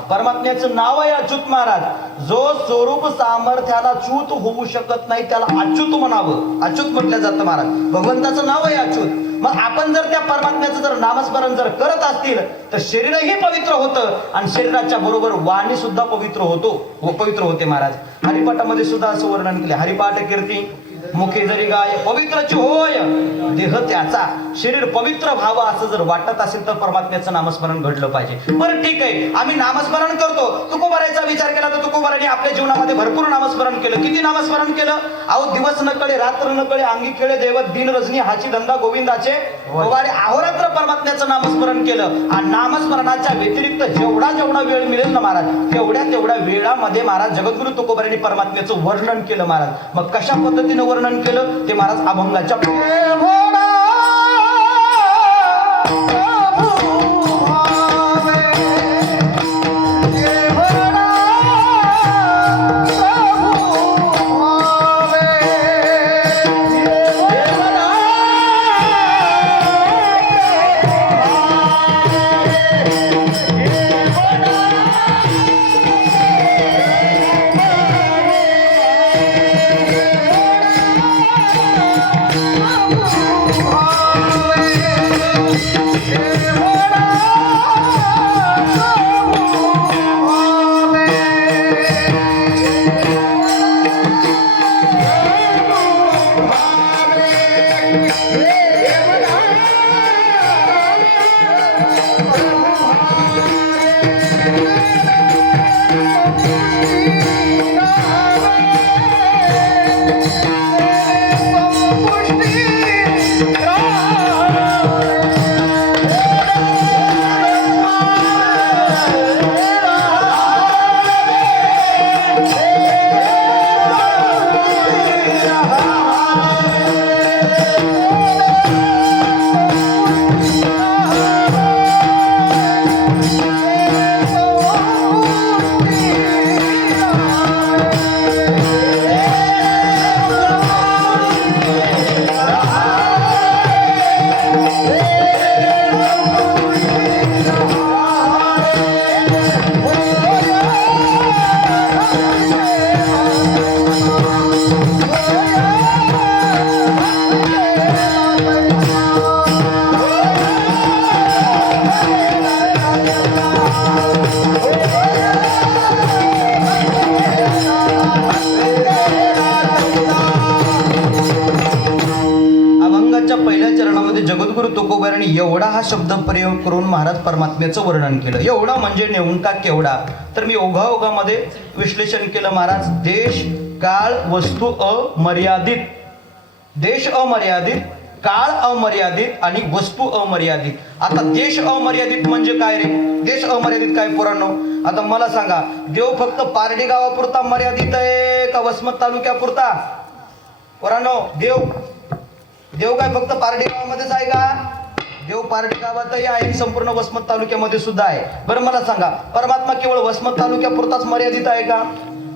परमात्म्याचं नाव आहे अच्युत महाराज. जो स्वरूप सामर्थ्याला च्युत होऊ शकत नाही त्याला अच्युत म्हणावं. अच्युत म्हटलं जातं महाराज. भगवंताचं नाव आहे अच्युत. मग आपण जर त्या परमात्म्याचं जर नामस्मरण जर करत असतील तर शरीरही पवित्र होतं आणि शरीराच्या बरोबर वाणी सुद्धा पवित्र होते महाराज. हरिपाठामध्ये सुद्धा असं वर्णन केले. हरिपाठ कीर्ती मुखे जरी गाय पवित्रची होय देह त्याचा. शरीर पवित्र व्हावं असं जर वाटत असेल तर परमात्म्याचं नामस्मरण घडलं पाहिजे. बरं ठीक आहे, आम्ही नामस्मरण करतो. तुकोबारायचा विचार केला तर तुकोबाराने आपल्या जीवनामध्ये भरपूर नामस्मरण केलं. किती नामस्मरण केलं? अहो दिवस न कळे रात्र न कळे अंगी खेळे दैवत दिन रजनी हाची धंदा गोविंदाचे वारे अहोरात्र परमात्म्याचं नामस्मरण केलं. आणि नामस्मरणाच्या व्यतिरिक्त जेवढा वेळ मिळेल ना महाराज तेवढ्या वेळामध्ये महाराज जगद्गुरु तुकोबाराने परमात्म्याचं वर्णन केलं महाराज. मग कशा पद्धतीने वर्णन केलं ते महाराज अभंगाच्या जगद्गुरु तुकोबाराने एवढा हा शब्द प्रयोग करून महाराज परमात्म्याचं वर्णन केलं. एवढा म्हणजे नेमका केवढा? तर मी ओघाओघामध्ये विश्लेषण केलं महाराज. देश काळ वस्तू अमर्यादित. देश अमर्यादित, काळ अमर्यादित आणि वस्तू अमर्यादित. आता देश अमर्यादित म्हणजे काय रे? देश अमर्यादित काय पोरांनो? आता मला सांगा, देव फक्त पारडी गावापुरता मर्यादित आहे का वसमत तालुक्यापुरता? पोरांनो, देव काय फक्त पारडी गावामध्येच आहे का? देव पारडी गावातही आहे, संपूर्ण वसमत तालुक्यामध्ये सुद्धा आहे. बरं मला सांगा, परमात्मा केवळ वसमत तालुक्यापुरताच मर्यादित आहे का?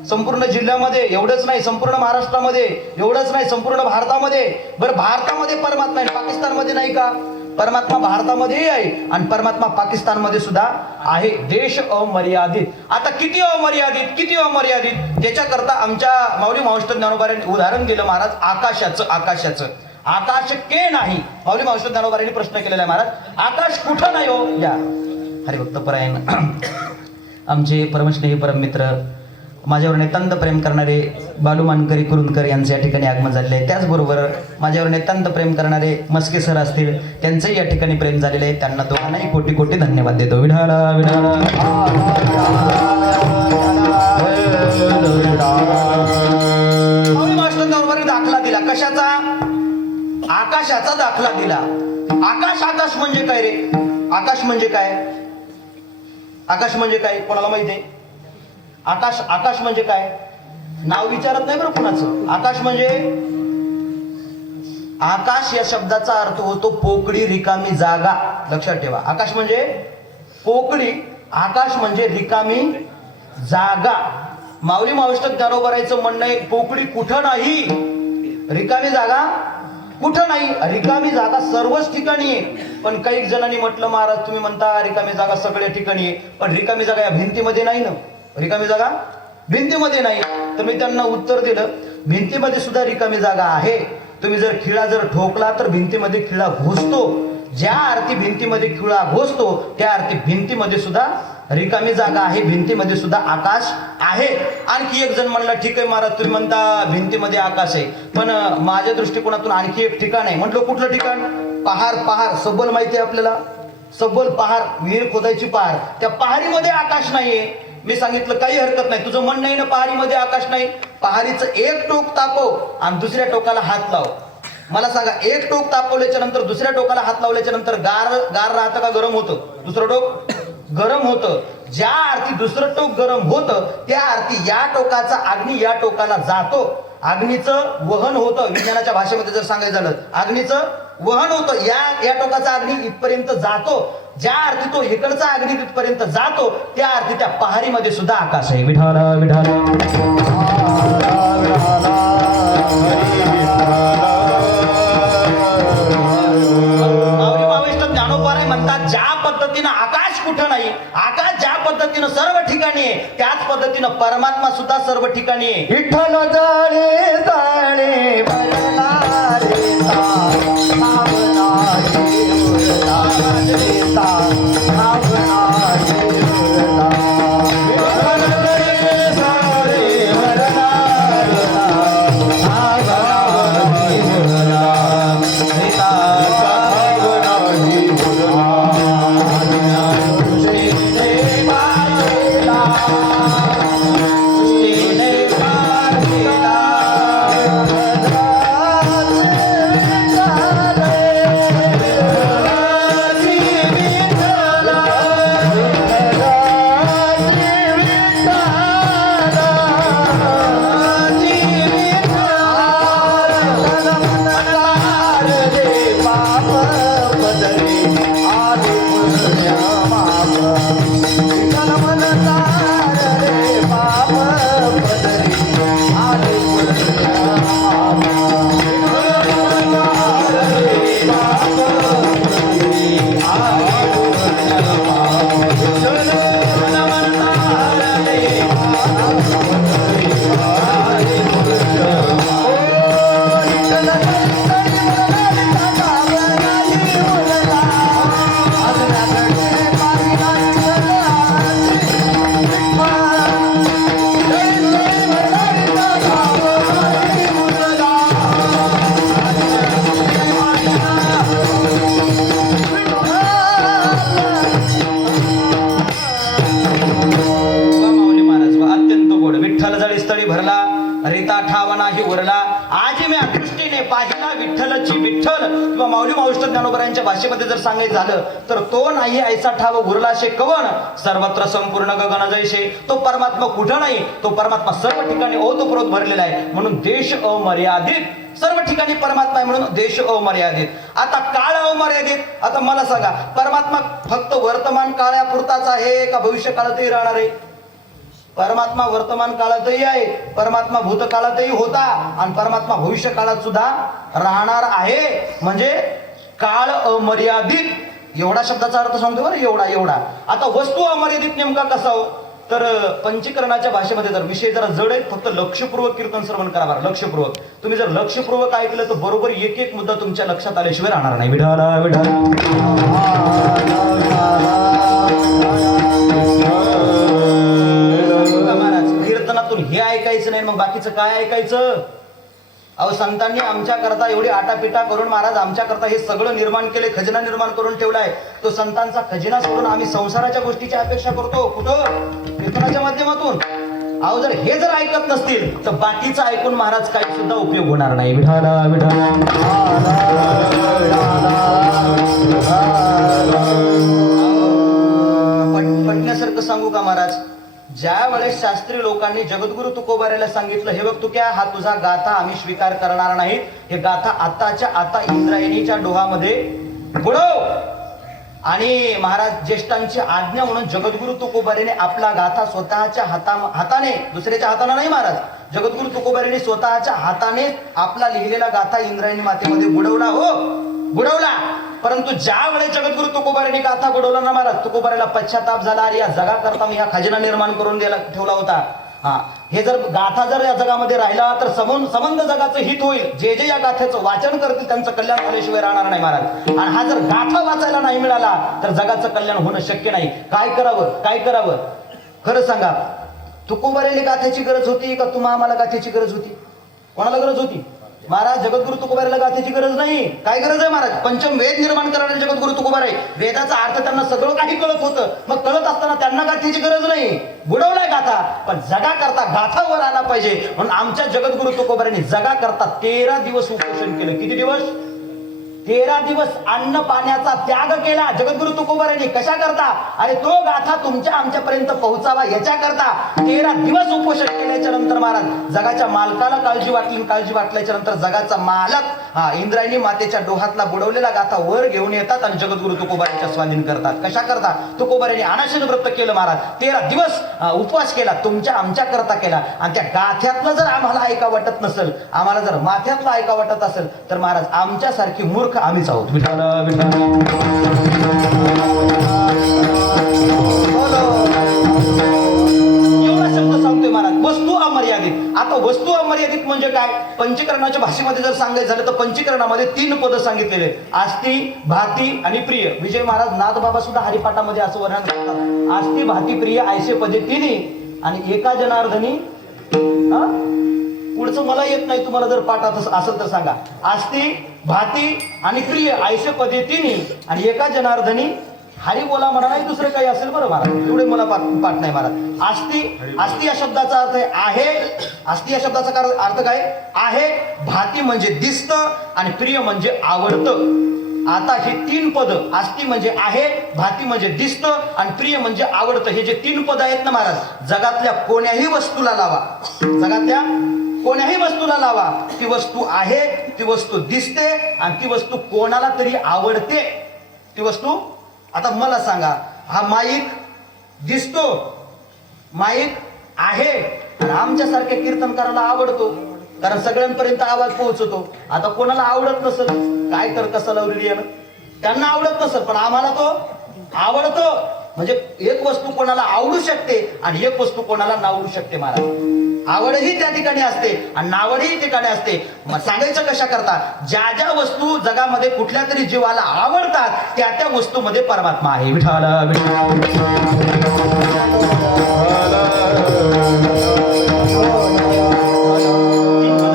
संपूर्ण जिल्ह्यामध्ये एवढंच नाही, संपूर्ण महाराष्ट्रामध्ये एवढंच नाही, संपूर्ण भारतामध्ये. बरं भारतामध्ये परमात्मा आहे, पाकिस्तानमध्ये नाही का? परमात्मा भारतामध्येही आहे आणि परमात्मा पाकिस्तानमध्ये सुद्धा आहे. देश अमर्यादित. आता किती अमर्यादित त्याच्याकरता आमच्या माऊली मावष्ट ज्ञानोबारांनी उदाहरण दिलं महाराज. आकाशाचं आकाश के नाही. माऊली मावष्ट ज्ञानोबारांनी प्रश्न केलेला आहे महाराज, आकाश कुठं नाही हो? द्या हरिभक्त परायण आमचे परमस्नेही परममित्र, माझ्यावर नितांत प्रेम करणारे बालू मानकरी कुरुंदकर यांचे या ठिकाणी आगमन झालेले आहे. त्याचबरोबर माझ्यावर नितांत प्रेम करणारे मस्के सर असतील, त्यांचंही या ठिकाणी प्रेम झालेले आहे. त्यांना दोघांनाही कोटी कोटी धन्यवाद देतो. विढाला विढाला दाखला दिला. कशाचा? आकाशाचा दाखला दिला. आकाश म्हणजे काय रे? आकाश म्हणजे काय? आकाश म्हणजे काय कोणाला माहिती आहे? आकाश म्हणजे काय? नाव विचारत नाही बरं कुणाचं. आकाश या शब्दाचा अर्थ होतो पोकळी, रिकामी जागा. लक्षात ठेवा, आकाश म्हणजे पोकळी, आकाश म्हणजे रिकामी जागा. माऊली मावष्ट ज्ञानोबारायचं म्हणणं आहे, पोकळी कुठं नाही, रिकामी जागा कुठं नाही, रिकामी जागा सर्वच ठिकाणी आहे. पण काही जणांनी म्हटलं महाराज तुम्ही म्हणता रिकामी जागा सगळ्या ठिकाणी आहे, पण रिकामी जागा या भिंतीमध्ये नाही ना, रिकामी जागा भिंतीमध्ये नाही. तर मी त्यांना उत्तर दिलं, भिंतीमध्ये सुद्धा रिकामी जागा आहे. तुम्ही जर खिळा जर ठोकला तर भिंतीमध्ये खिळा घुसतो. ज्या अर्थी भिंतीमध्ये खिळा घुसतो त्या अर्थी भिंतीमध्ये सुद्धा रिकामी जागा आहे, भिंतीमध्ये सुद्धा आकाश आहे. आणखी एक जण म्हणला ठीक आहे महाराज तुम्ही म्हणता भिंतीमध्ये आकाश आहे, पण माझ्या दृष्टिकोनातून आणखी एक ठिकाण आहे. म्हटलं कुठलं ठिकाण? पहार सब्बल माहिती आहे आपल्याला, सब्बल पहार, विहीर खोदायची पहार, त्या पहारीमध्ये आकाश नाहीये. मी सांगितलं काही हरकत नाही, तुझं मन नाही ना पहारीमध्ये आकाश नाही, पहारीचं एक टोक तापव आणि दुसऱ्या टोकाला हात लाव. मला सांगा, एक टोक तापवल्याच्या नंतर दुसऱ्या टोकाला हात लावल्याच्या नंतर गार राहतं का गरम होतं? दुसरं टोक गरम होतं. ज्या अर्थी दुसरं टोक गरम होतं त्या अर्थी या टोकाचा अग्नी या टोकाला जातो, अग्नीचं वहन होतं. विज्ञानाच्या भाषेमध्ये जर सांगायचं झालं, अग्नीचं वहन होतं. या टोकाचा अग्नी इथपर्यंत जातो, ज्या अर्थी तो इकडचा अग्नी तिथपर्यंत जातो त्या अर्थी त्या पहारीमध्ये सुद्धा आकाश आहे. विठाला विठाला म्हणतात ज्या पद्धतीनं आकाश कुठं नाही, आकाश ज्या पद्धतीनं सर्व ठिकाणी आहे त्याच पद्धतीनं परमात्मा सुद्धा सर्व ठिकाणी आहे. विठ्ठल जाणे जाणे भरला रे माऊली माऊष्ट ज्ञानोबरायांच्या भाषेमध्ये जर सांगायचं झालं तर तो नाही ऐसा ठाव उरला शे कवन सर्वत्र संपूर्ण गगन जैसे. तो परमात्मा कुठं नाही, तो परमात्मा सर्व ठिकाणी ओतप्रोत भरलेला आहे. म्हणून देश अमर्यादित, सर्व ठिकाणी परमात्मा आहे म्हणून देश अमर्यादित. आता काळ अमर्यादित. आता मला सांगा, परमात्मा फक्त वर्तमान काळापुरताच आहे का भविष्य काळातही राहणार आहे? परमात्मा वर्तमान काळातही आहे, परमात्मा भूतकाळातही होता आणि परमात्मा भविष्य काळात सुद्धा राहणार आहे. म्हणजे काळ अमर्यादित एवढा शब्दाचा अर्थ सांगतो बरं, एवढा. आता वस्तू अमर्यादित नेमका कसा हो? तर पंचीकरणाच्या भाषेमध्ये जर विषय जरा जड आहे, फक्त लक्षपूर्वक कीर्तन श्रवण करा बरं, लक्षपूर्वक. तुम्ही जर लक्षपूर्वक ऐकलं तर बरोबर एक एक मुद्दा तुमच्या लक्षात आल्याशिवाय राहणार नाही. विठाला विठाला कीर्तनातून हे ऐकायचं नाही, मग बाकीचं काय ऐकायचं? अहो संतांनी आमच्या करता एवढी आटापिटा करून महाराज आमच्या करता हे सगळं निर्माण केले, खजिना निर्माण करून ठेवलाय. तो संतांचा खजिना सोडून आम्ही संसाराच्या गोष्टीची अपेक्षा करतो. कुठं? कीर्तनाच्या माध्यमातून. अहो जर हे जर ऐकत नसतील तर बाकीचं ऐकून महाराज काही सुद्धा उपयोग होणार नाही. विठाला विठाला पटण्यासारखं सांगू का महाराज? ज्या वेळेस शास्त्रीय लोकांनी जगद्गुरु तुकोबाऱ्याला सांगितलं, हे बघ तुक्या, हा तुझा गाथा आम्ही स्वीकार करणार नाही, हे गाथा आताच्या आता इंद्रायणीच्या डोहामध्ये बुडव. आणि महाराज ज्येष्ठांची आज्ञा म्हणून जगद्गुरु तुकोबाऱ्याने आपला गाथा स्वतःच्या हाताने, दुसऱ्याच्या हाताने नाही महाराज, जगद्गुरु तुकोबारायांनी स्वतःच्या हाताने आपला लिहिलेला गाथा इंद्रायणी मातेमध्ये बुडवला, हो बुडवला. परंतु ज्या वेळेस जगद्गुरु तुकोबारायांनी गाथा बुडवला ना महाराज, तुकोबाराला पश्चाताप झाला, अरे या जगाकरता मी हा खजिना निर्माण करून ठेवला होता. हा, हे जर गाथा जर या जगामध्ये राहिला तर संबंध जगाचं हित होईल. जे जे या गाथेचं वाचन करतील त्यांचं कल्याण झाल्याशिवाय राहणार नाही महाराज. आणि हा जर गाथा वाचायला नाही मिळाला तर जगाचं कल्याण होणं शक्य नाही. काय करावं खरं सांगा. तुकोबारायला गाथ्याची गरज होती का तुम्हा आम्हाला गाथ्याची गरज होती? कोणाला गरज होती महाराज? जगद्गुरु तुकोबारायला गाथ्याची गरज नाही. काय गरज आहे महाराज? पंचम वेद निर्माण करणारे जगद्गुरु तुकोबाराय, वेदाचा अर्थ त्यांना सगळं काही कळत होतं. मग कळत असताना त्यांना गाथ्याची गरज नाही. बुडवलाय गाथा, पण जगा करता गाथा वर आला पाहिजे म्हणून आमच्या जगद्गुरु तुकोबारायांनी जगा करता 13 दिवस उपोषण केलं. किती दिवस? 13 दिवस अन्न पाण्याचा त्याग केला जगद्गुरु तुकोबारायांनी. कशा करता? अरे तो गाथा तुमच्या आमच्यापर्यंत पोहोचावा याच्या करता 13 दिवस उपोषण केल्याच्या नंतर महाराज जगाच्या मालकाला काळजी वाटल्याच्या नंतर जगाचा मालक इंद्रायणी मातेच्या डोहातला बुडवलेला गाथा वर घेऊन येतात आणि जगद्गुरु तुकोबारायांच्या स्वाधीन करतात. कशा करता? तुकोबारायांनी अनाशिन व्रत केलं महाराज. 13 दिवस उपवास केला, तुमच्या आमच्या करता केला. आणि त्या गाथ्यातलं जर आम्हाला ऐका वाटत नसेल, आम्हाला जर माथ्यातलं ऐका वाटत असेल तर महाराज आमच्यासारखी मूर्ख आम्हीच आहोत. एवढा शब्द सांगतोय महाराज. वस्तू अमर्यादित. आता वस्तू अमर्यादित म्हणजे काय? पंचकरणाच्या भाषेमध्ये जर सांगायचं झालं तर पंचकरणामध्ये 3 पद सांगितलेले: आस्ती, भाती आणि प्रिय. विजय महाराज नाथबाबा सुद्धा हरिपाठामध्ये असं वर्णन करतात: आस्ती भाती प्रिय ऐसे पदे तिन्ही. आणि एका जनार्दनी, पुढचं मला येत नाही, तुम्हाला जर पाठात असेल तर सांगा. आस्ती, भाती आणि प्रिय ऐसे पदे तिन्ही. आणि एका जनार्दनी हरी बोला म्हणा, नाही दुसरं काही असेल बरं महाराज, एवढे मला पाठ नाही महाराज. आस्ती या शब्दाचा अर्थ आहे. आस्ती या शब्दाचा अर्थ काय आहे? भाती म्हणजे दिसतं आणि प्रिय म्हणजे आवडतं. आता हे 3 पद, आस्ती म्हणजे आहे, भाती म्हणजे दिसतं आणि प्रिय म्हणजे आवडतं, हे जे 3 पद आहेत ना महाराज, जगातल्या कोण्याही वस्तूला लावा, जगातल्या कोण्याही वस्तूला लावा, ती वस्तू आहे, ती वस्तू दिसते आणि ती वस्तू कोणाला तरी आवडते. ती वस्तू, आता मला सांगा, हा माईक दिसतो, माईक आहे आणि आमच्यासारख्या कीर्तनकाराला आवडतो, कारण सगळ्यांपर्यंत आवाज पोहोचतो. आता कोणाला आवडत नसेल, काय तर कसं लावलेली आहे ना, त्यांना आवडत नसेल, पण आम्हाला तो आवडतो. म्हणजे एक वस्तू कोणाला आवडू शकते आणि एक वस्तू कोणाला नावडू शकते महाराज. आवडही त्या ठिकाणी असते आणि नावडही ठिकाणी असते. मग सांगायचं कशा करता? ज्या ज्या वस्तू जगामध्ये कुठल्या तरी जीवाला आवडतात त्या त्या वस्तूमध्ये परमात्मा आहे. विठाला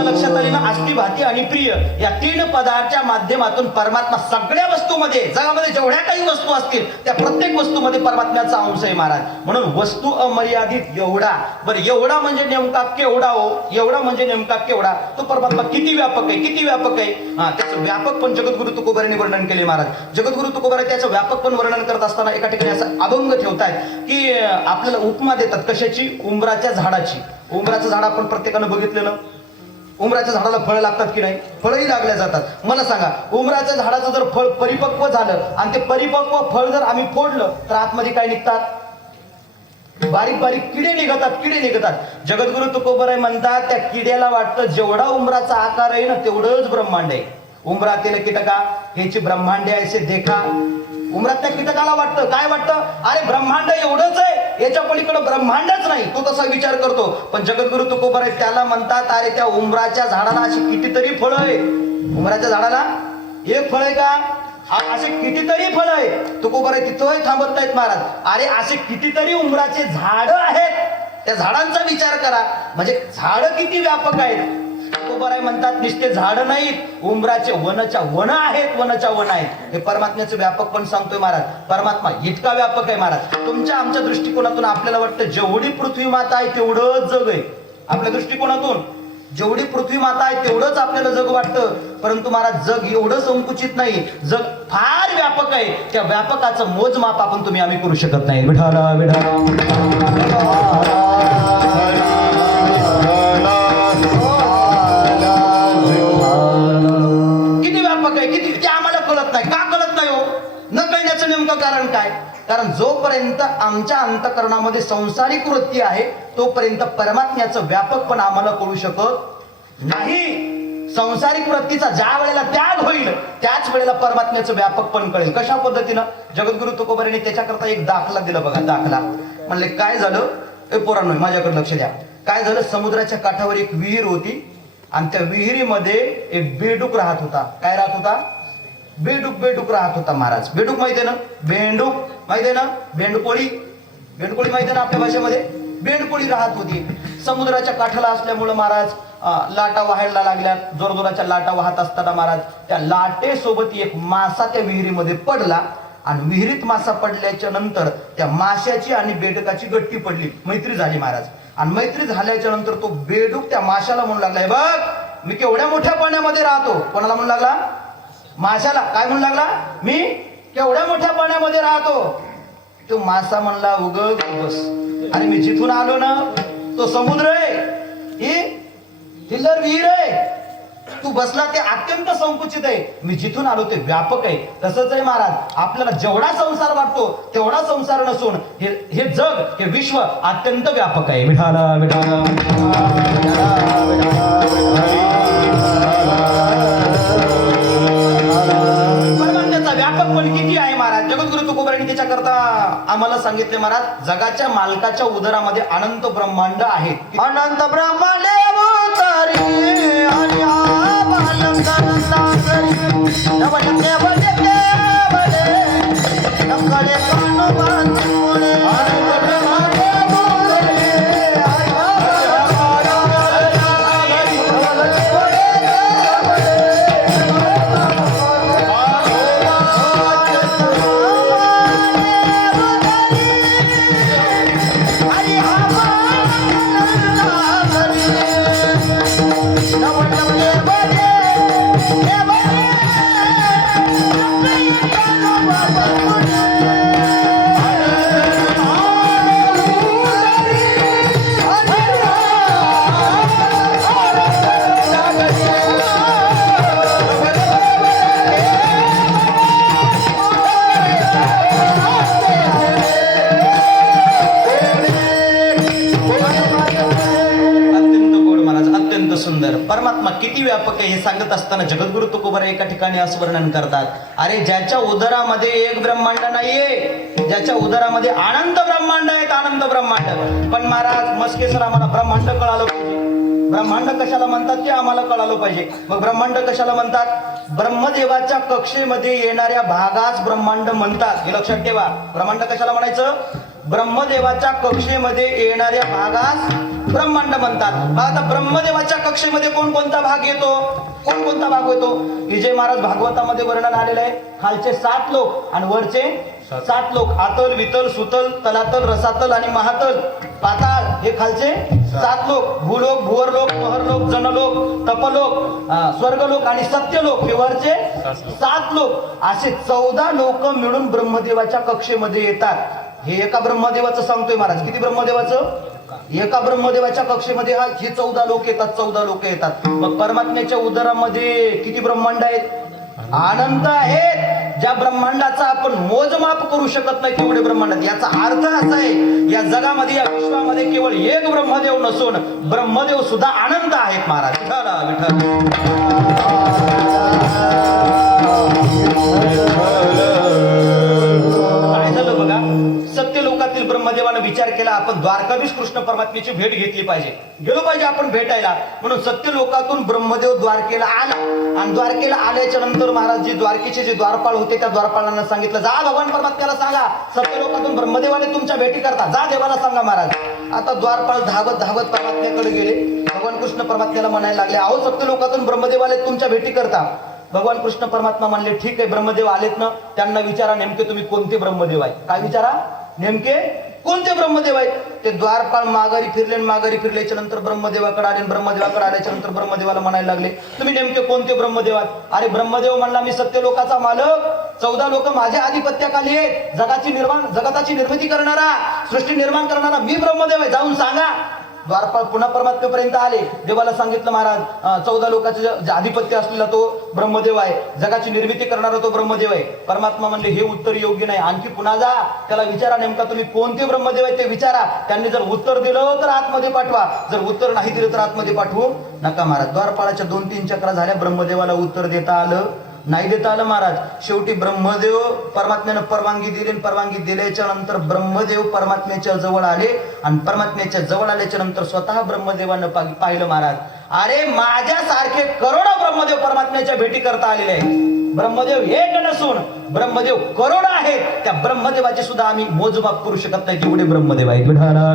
लक्षात आली ना? आस्ती, भाती आणि प्रिय या 3 पदाच्या माध्यमातून परमात्मा सगळ्या वस्तूमध्ये, जगामध्ये जेवढ्या काही वस्तू असतील त्या प्रत्येक वस्तूमध्ये परमात्म्याचा अंश आहे महाराज. म्हणून वस्तू अमर्यादित एवढा. बरं, एवढा म्हणजे नेमका केवढा हो? एवढा म्हणजे नेमका केवढा? तो परमात्मा किती व्यापक आहे, किती व्यापक आहे? त्याचं व्यापक पण जगद्गुरु तुकोबारायांनी वर्णन केले महाराज. जगद्गुरु तुकोबाराय त्याचं व्यापक पण वर्णन करत असताना एका ठिकाणी असं अभंग ठेवतायत की आपल्याला उपमा देतात. कशाची? उंबराच्या झाडाची. उंबराचं झाड आपण प्रत्येकानं बघितलेलं. उंबराच्या झाडाला फळ लागतात की नाही? फळही लागल्या जातात. मला सांगा, उंबराच्या झाडाचं जर फळ परिपक्व झालं आणि ते परिपक्व फळ जर आम्ही फोडलं तर आतमध्ये काय निघतात? बारीक बारीक किडे निघतात. जगद्गुरु तुकोबाराय म्हणतात त्या किड्याला वाटतं जेवढा उंबराचा आकार आहे ना तेवढंच ब्रह्मांड आहे. उंबरातील कीटका ह्याची ब्रह्मांडे ऐसे देखा. उंबरातल्या कीटकाला वाटतं, काय वाटतं? अरे ब्रह्मांड एवढंच आहे, याच्या पलीकडे ब्रह्मांडच नाही. तो तसा विचार करतो. पण जगद्गुरु तुकोबाराय त्याला म्हणतात, अरे त्या उंबराच्या झाडाला अशी कितीतरी फळं आहे. उंबराच्या झाडाला एक फळ आहे का? असे कितीतरी फळ आहे. तुकोबाराय तिथंही थांबत नाहीत महाराज. अरे असे कितीतरी उंबराचे झाड आहेत, त्या झाडांचा विचार करा. म्हणजे झाड किती व्यापक आहेत. तुकोबाराय म्हणतात नुसते झाड नाहीत, उंबराचे वनच्या वन आहेत, वनच्या वन आहेत. हे परमात्म्याचं व्यापक पण सांगतोय महाराज. परमात्मा इतका व्यापक आहे महाराज. तुमच्या आमच्या दृष्टिकोनातून आपल्याला वाटतं जेवढी पृथ्वी माता आहे तेवढंच जग आहे. आपल्या दृष्टिकोनातून जेवढी पृथ्वी माता आहे तेवढंच आपल्याला जग वाटतं. परंतु महाराज जग एवढं संकुचित नाही, जग फार व्यापक आहे. त्या व्यापकाचं मोजमाप आपण तुम्ही आम्ही करू शकत नाही. विठाला किती व्यापक आहे, किती, ते आम्हाला कळत नाही. का कळत नाही हो? न कळण्याचं नेमकं कारण काय? कारण जोपर्यंत आमच्या अंतःकरणामध्ये संसारिक वृत्ती आहे तोपर्यंत परमात्म्याचं व्यापकपण आम्हाला कळू शकत नाही. संसारिक वृत्तीचा ज्या वेळेला त्याग होईल त्याच वेळेला परमात्म्याचं व्यापकपण कळेल. कशा पद्धतीनं? जगद्गुरु तुकोबारांनी त्याच्याकरता एक दाखला दिला बघा. दाखला म्हणले काय झालं, ए पोरांनो माझ्याकडे लक्ष द्या. काय झालं, समुद्राच्या काठावर एक विहीर होती आणि त्या विहिरीमध्ये एक बेडूक राहत होता. काय राहत होता? बेडूक राहत होता महाराज. बेडूक माहिती आहे ना? बेंडूक माहिती आहे ना? बेंडकोळी माहिती आहे ना आपल्या भाषेमध्ये? बेंडकोळी राहत होती. समुद्राच्या काठाला असल्यामुळे महाराज लाटा वाहायला लागल्या. जोरजोराच्या लाटा वाहत असताना महाराज त्या लाटेसोबत एक मासा त्या विहिरीमध्ये पडला आणि विहिरीत मासा पडल्याच्या नंतर त्या माशाची आणि बेडकाची गट्टी पडली, मैत्री झाली महाराज. आणि मैत्री झाल्याच्या नंतर तो बेडूक त्या माशाला म्हणू लागलाय, बघ मी केवढ्या मोठ्या पाण्यामध्ये राहतो. कोणाला म्हणू लागला? माशाला. काय म्हणू लागला? मी केवढ्या मोठ्या पाण्यामध्ये राहतो. तो मासा म्हणला, उग बस, आणि मी जिथून आलो ना तो समुद्र आहे, ही हिल्लर विहीर आहे, तू बसला ते अत्यंत संकुचित आहे. मी जिथून आलो ते व्यापक आहे. तसंच आहे महाराज, आपल्याला जेवढा संसार वाटतो तेवढा संसार नसून हे जग, हे विश्व अत्यंत व्यापक आहे. विठाला विठाला परमात्म्याचा व्यापकपण किती आहे महाराज. जगद्गुरु तुकोबारांनी त्याच्याकरता आम्हाला सांगितले महाराज, जगाच्या मालकाच्या उदरामध्ये अनंत ब्रह्मांड आहेत. अनंत ब्रह्मांडे अवतारी आणि हा बालक सागरी नवलते बजते बले नकडे कानो बांधुने अनंत ब्रह्मांडे अवतारी आणि हा परमात्मा किती व्यापक आहे हे सांगत असताना जगद्गुरु तुकोबार एका ठिकाणी असं वर्णन करतात, अरे ज्याच्या उदरामध्ये एक ब्रह्मांड नाहीये, ज्याच्या उदरामध्ये अनंत ब्रह्मांड आहेत, अनंत ब्रह्मांड. पण महाराज मस्के सर आम्हाला ब्रह्मांड कळालं पाहिजे. ब्रह्मांड कशाला म्हणतात ते आम्हाला कळालं पाहिजे. मग ब्रह्मांड कशाला म्हणतात? ब्रह्मदेवाच्या कक्षेमध्ये येणाऱ्या भागास ब्रह्मांड म्हणतात. हे लक्षात ठेवा. ब्रह्मांड कशाला म्हणायचं? ब्रह्मदेवाच्या कक्षेमध्ये येणाऱ्या भागास ब्रह्मांड म्हणतात. आता ब्रह्मदेवाच्या कक्षेमध्ये कोणकोणता भाग येतो? कोणकोणता भाग येतो? विजय महाराज भागवतामध्ये वर्णन आलेलं आहे. खालचे 7 लोक आणि वरचे 7 लोक. आतल, वितल, सुतल, तलातल, रसातल आणि महातल, पाताळ हे खालचे 7 लोक. भूलोक, भुवरलोक, महरलोक, जनलोक, तपलोक, स्वर्गलोक आणि सत्यलोक हे वरचे 7 लोक. असे 14 लोक मिळून ब्रह्मदेवाच्या कक्षेमध्ये येतात. हे एका ब्रह्मदेवाचं सांगतोय महाराज. किती ब्रह्मदेवाचं? एका ब्रह्मदेवाच्या कक्षेमध्ये हे 14 लोक येतात. 14 लोक येतात. मग परमात्म्याच्या उदरामध्ये किती ब्रह्मांड आहेत? अनंत आहेत. ज्या ब्रह्मांडाचा आपण मोजमाप करू शकत नाही तेवढे ब्रह्मांड. याचा अर्थ असा आहे, या जगामध्ये, या विश्वामध्ये केवळ एक ब्रह्मदेव नसून ब्रह्मदेव सुद्धा अनंत आहेत महाराज. विठाला विठाला. काय झालं बघा, सत्यलोकातील ब्रह्मदेवानं विचार केला आपण द्वारकाधीश कृष्ण परमात्म्याची भेट घेतली पाहिजे, गेलो पाहिजे आपण भेटायला. म्हणून सत्यलोकातून ब्रह्मदेव द्वारकेला आला आणि द्वारकेला आल्याच्या नंतर महाराज जी द्वारकेचे जे द्वारपाळ होते त्या द्वारपाळांना सांगितलं, जा भगवान परमात्म्याला सांगा सत्यलोकातून ब्रह्मदेवाने तुमच्या भेटी करता, जा देवाला सांगा महाराज. आता द्वारपाळ धावत धावत परमात्म्याकडे गेले. भगवान कृष्ण परमात्म्याला म्हणायला लागले, अहो सत्यलोकातून ब्रह्मदेव आले तुमच्या भेटी करता. भगवान कृष्ण परमात्मा म्हणले, ठीक आहे ब्रह्मदेव आलेत ना, त्यांना विचारा नेमके तुम्ही कोणते ब्रह्मदेव आहे. काय विचारा? नेमके कोणते ब्रह्मदेव आहेत? ते द्वारपाळ माघारी फिरल्याच्या नंतर ब्रह्मदेवाकडे आले. ब्रह्मदेवाकडे आल्याच्या नंतर ब्रह्मदेवाला म्हणायला लागले, तुम्ही नेमके कोणते ब्रह्मदेव आहेत? अरे ब्रह्मदेव म्हणला, मी सत्यलोकाचा मालक, 14 लोक माझ्या आधिपत्याखाली आहेत, जगाताची निर्मिती करणारा, सृष्टी निर्माण करणारा मी ब्रह्मदेव आहे, जाऊन सांगा. द्वारपाळ पुन्हा परमात्मेपर्यंत आले. देवाला सांगितलं महाराज 14 लोकांचे जे अधिपत्य असलेला तो ब्रह्मदेव आहे, जगाची निर्मिती करणारा तो ब्रह्मदेव आहे. परमात्मा म्हणले हे उत्तर योग्य नाही, आणखी पुन्हा जा त्याला विचारा नेमका तुम्ही कोणते ब्रह्मदेव आहे ते विचारा. त्यांनी जर उत्तर दिलं तर आतमध्ये पाठवा, जर उत्तर नाही दिलं तर आतमध्ये पाठवू नका महाराज. द्वारपाळाच्या 2-3 चक्रा झाल्या, ब्रह्मदेवाला उत्तर देता आलं नाही, देता आलं महाराज. शेवटी ब्रह्मदेव परमात्म्यानं परवानगी दिली, परवानगी दिल्याच्या नंतर ब्रह्मदेव परमात्म्याच्या जवळ आले आणि परमात्म्याच्या जवळ आल्याच्या नंतर स्वतः ब्रह्मदेवानं पाहिलं महाराज, अरे माझ्यासारखे करोडो ब्रह्मदेव परमात्म्याच्या भेटी करता आलेले आहेत. ब्रह्मदेव एक नसून ब्रह्मदेव करोड आहेत. त्या ब्रह्मदेवाचे सुद्धा आम्ही मोजमाप करू शकत नाही, जेवढे ब्रह्मदेव आहेत. विठाला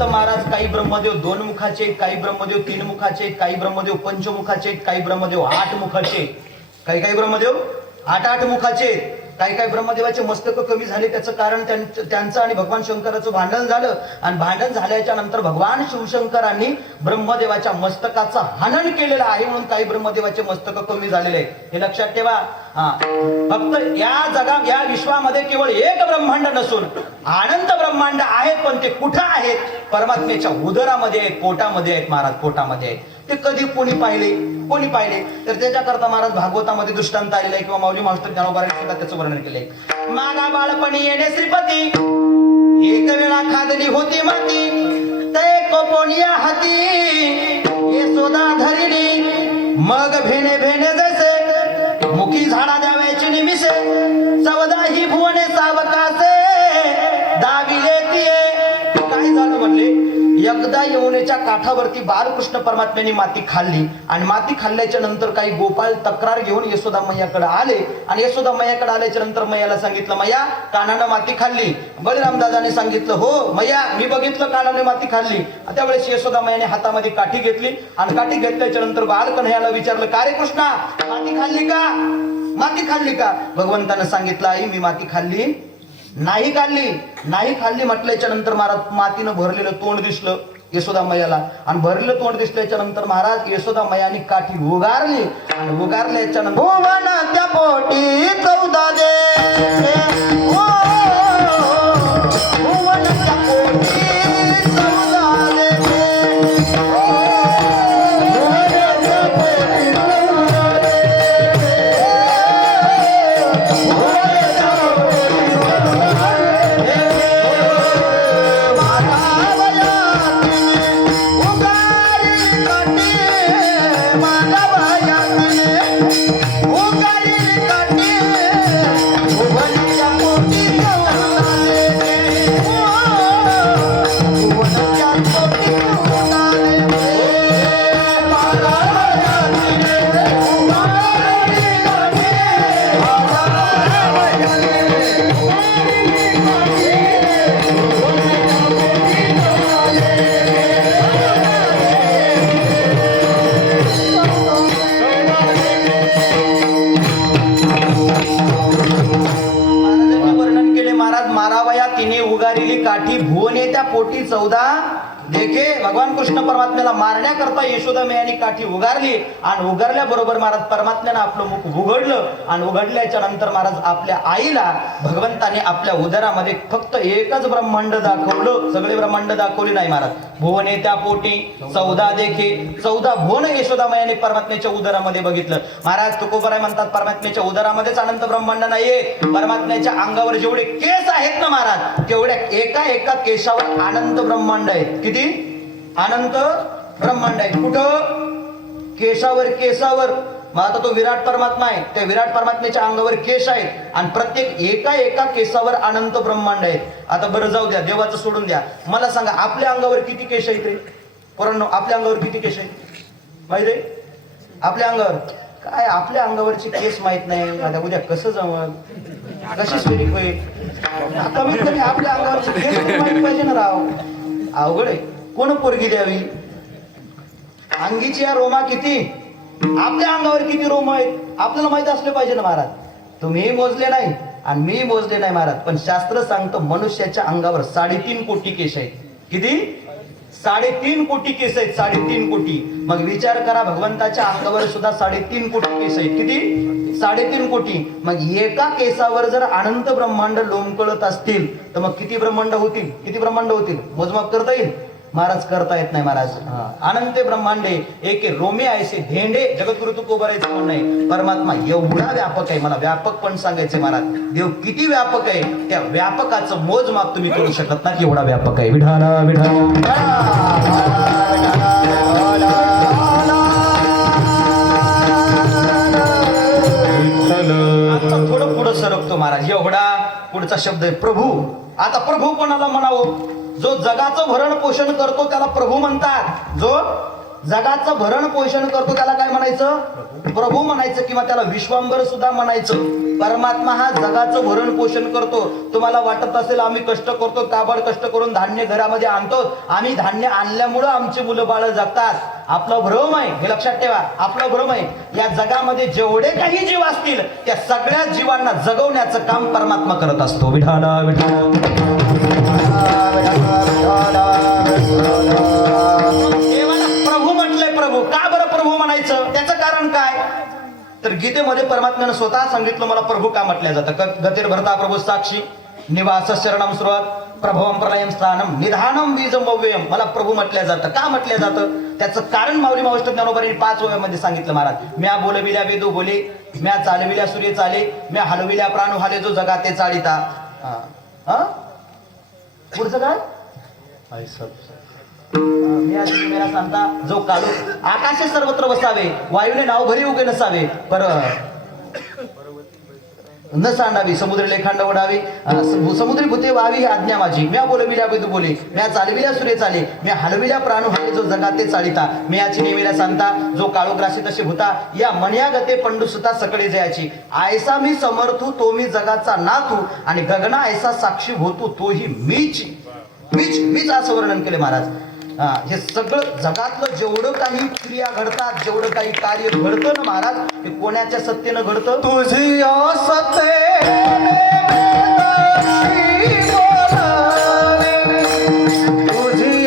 महाराज काही ब्रह्मदेव 2 मुखाचे, काही ब्रह्मदेव 3 मुखाचे, काही ब्रह्मदेव पंचमुखाचे, काही ब्रह्मदेव 8 मुखाचे, काही ब्रह्मदेव 8 मुखाचे. काही ब्रह्मदेवाचे मस्तक कमी झाले. त्याचं कारण त्यांचं आणि भगवान शंकराचं भांडण झालं आणि भांडण झाल्याच्या नंतर भगवान शिवशंकरांनी ब्रह्मदेवाच्या मस्तकाचं हनन केलेलं आहे, म्हणून काही ब्रह्मदेवाचे मस्तक कमी झालेले आहेत. हे लक्षात ठेवा. फक्त या विश्वामध्ये केवळ एक ब्रह्मांड नसून अनंत ब्रह्मांड आहेत, पण ते कुठं आहेत? परमात्म्याच्या उदरामध्ये आहेत, पोटामध्ये आहेत महाराज, पोटामध्ये आहेत. ते कधी कोणी पाहिले तर त्याच्याकरता महाराज भागवतामध्ये दृष्टांत आलेला आहे, किंवा माऊली मास्टर ज्ञानोबारांनी सुद्धा त्याचं वर्णन केलंय. मागा बाळपणी येणे श्रीपती, एक वेळा खादली होती माती, ते कोपोनिया हाती यशोदा धरिली, मग भेणे जैसे मुखी झाडा द्यावायची निमिषे, 14 ही भुवने सावकासे दाविले तिये. काय झालं म्हणले, एकदा यमुनेच्या काठावरती बालकृष्ण परमात्म्याने माती खाल्ली आणि माती खाल्ल्याच्या नंतर काही गोपाळ तक्रार घेऊन यशोदा मैयाकडे आले आणि यशोदा मैयाकडे आल्याच्या नंतर मैयाला सांगितलं, मैया कानानं माती खाल्ली. बळीराम दादाने सांगितलं, हो मैया मी बघितलं कानाने माती खाल्ली. त्यावेळेस यशोदा मैयाने हातामध्ये काठी घेतली आणि काठी घेतल्याच्या नंतर बालकन्हैयाला विचारलं, का रे कृष्णा माती खाल्ली का? भगवंतानं सांगितलं, आई मी माती खाल्ली नाही खाल्ली म्हटल्याच्या नंतर महाराज मातीनं भरलेलं तोंड दिसलं यशोदा मैयाला आणि भरलेलं तोंड दिसल्याच्या नंतर महाराज यशोदा मैयाने काठी उगारली आणि उगारल्याच्या नंतर भुवनाच्या पोटी 14 दे, भुवनाच्या पोटी 14 दे, काठी भुवने त्या पोटी 14 देखे. भगवान कृष्ण परमात्म्याला मारण्याकरता यशोदा मैयाने काठी उगारली आणि उगारल्याबरोबर महाराज परमात्म्यानं आपलं मुख उघडलं आणि उघडल्याच्या नंतर महाराज आपल्या आईला भगवंताने आपल्या उदरामध्ये फक्त एकच ब्रह्मांड दाखवलं, सगळे ब्रह्मांड दाखवले नाही महाराज. भुवने त्या पोटी 14 देखे, 14 भुवन यशोदा मैयाने परमात्म्याच्या उदरामध्ये बघितलं. महाराज तुकोबराय म्हणतात परमात्म्याच्या उदरामध्येच अनंत ब्रह्मांड नाहीये, परमात्म्याच्या अंगावर जेवढे केस आहेत ना महाराज तेवढ्या एका केशावर अनंत ब्रह्मांड आहेत. किती अनंत ब्रह्मांड आहेत? कुठं? केशावर. मग आता तो विराट परमात्मा आहे, त्या विराट परमात्म्याच्या अंगावर केश आहेत आणि प्रत्येक एका केसावर अनंत ब्रह्मांड आहेत. आता बरं जाऊ द्या, देवाचं सोडून द्या, मला सांगा आपल्या अंगावर किती केश आहेत रे पोरांनो? आपल्या अंगावर किती केश आहेत माहिती आहे? आपल्या अंगावर काय, आपल्या अंगावरचे केस माहित नाही. आता उद्या कसं जमल, कशी स्पिरिट होईल? कमीत कमी आपल्या अंगावरचे केस माहिती पाहिजे ना राव. अवघड आहे. कोण पोरगी द्यावी? अंगीची या रोमा किती, आपल्या अंगावर किती रोम आहेत आपल्याला माहित असले पाहिजे ना महाराज. तुम्ही मोजले नाही आणि मी मोजले नाही महाराज, पण शास्त्र सांगतं मनुष्याच्या अंगावर 3.5 कोटी केस आहेत. किती? 3.5 कोटी केस आहेत, 3.5 कोटी. मग विचार करा भगवंताच्या अंगावर सुद्धा 3.5 कोटी केस आहेत. किती? 3.5 कोटी. मग एका केसावर जर अनंत ब्रह्मांड लोंबकळत असतील तर मग किती ब्रह्मांड होतील? किती ब्रह्मांड होतील? मोजमाप करता येईल? महाराज करता येत नाही महाराज. अनंत ब्रह्मांडे एक रोमे ऐसे धेंडे जगद्गुरु तुकोबरायचं म्हणणं आहे. परमात्मा एवढा व्यापक आहे. मला व्यापक पण सांगायचे महाराज. देव किती व्यापक आहे त्या व्यापकाचं मोजमाप तुम्ही करू शकत नाही एवढा व्यापक आहे. विठाला विठाला आता थोडं पुढं सरकतो महाराज. एवढा पुढचा शब्द आहे प्रभू. आता प्रभू कोणाला म्हणावं? जो जगाचं भरण पोषण करतो त्याला प्रभू म्हणतात. जो जगाचं भरण पोषण करतो त्याला काय म्हणायचं? प्रभू म्हणायचं किंवा त्याला विश्वांबर सुद्धा म्हणायचं. परमात्मा हा जगाचं भरण पोषण करतो. तुम्हाला वाटत असेल आम्ही कष्ट करतो, काबड कष्ट करून धान्य घरामध्ये आणतो, आम्ही धान्य आणल्यामुळं आमची मुलं बाळ जगतात. आपलं भ्रम आहे, हे लक्षात ठेवा. आपलं भ्रम आहे. या जगामध्ये जेवढे काही जीव असतील त्या सगळ्या जीवांना जगवण्याचं काम परमात्मा करत असतो. विठाला विठाला देवाला प्रभू म्हटलंय. प्रभू का बरं प्रभू म्हणायचं? त्याचं कारण काय? तर गीतेमध्ये परमात्म्यानं स्वतः सांगितलं मला प्रभू का म्हटलं जातं. गतीर भरता प्रभू साक्षी निवास शरणम सुरुवात प्रभवम प्रलयम स्थानम निधानम बीजम भव्यम. मला प्रभू म्हटलं जातं. का म्हटलं जातं? त्याचं कारण माऊली मावष्ट ज्ञानोबांनी 5 ओव्यामध्ये सांगितलं महाराज. म्या बोलविल्या वेदू बोले, म्या चालविल्या सूर्य चाले, म्या हलविल्या प्राणू हाले जो जगाते चालिता. पुढचं काय? मेरा सांगता जो काळू आकाशे सर्वत्र बसावे, वायूने नाव भरी उगे नसावे, पर न सांडावी, समुद्र लेखांड ओढावी, समुद्री भूते व्हावी ही आज्ञा माझी. म्या बोलविल्या वेदू बोले, म्या चालविल्या सूर्य चाले, म्या हलविल्या प्राणू हाले जो जगाते चालिता. म्याची नेमिला सांगता जो काळोग्रासी तशी भूता, या मन्या गते पंडुसुता सकळे जयाची. आयसा मी समर्थू तो मी जगाचा नाथू, आणि गगना ऐसा साक्षी होतो तोही मीच मीच असं वर्णन केले महाराज. हे सगळं जगातलं जेवढं काही क्रिया घडतात, जेवढं काही कार्य घडतं ना महाराज, हे कोणाच्या सत्तेनं घडतं? तुझी सत्तेने तुझी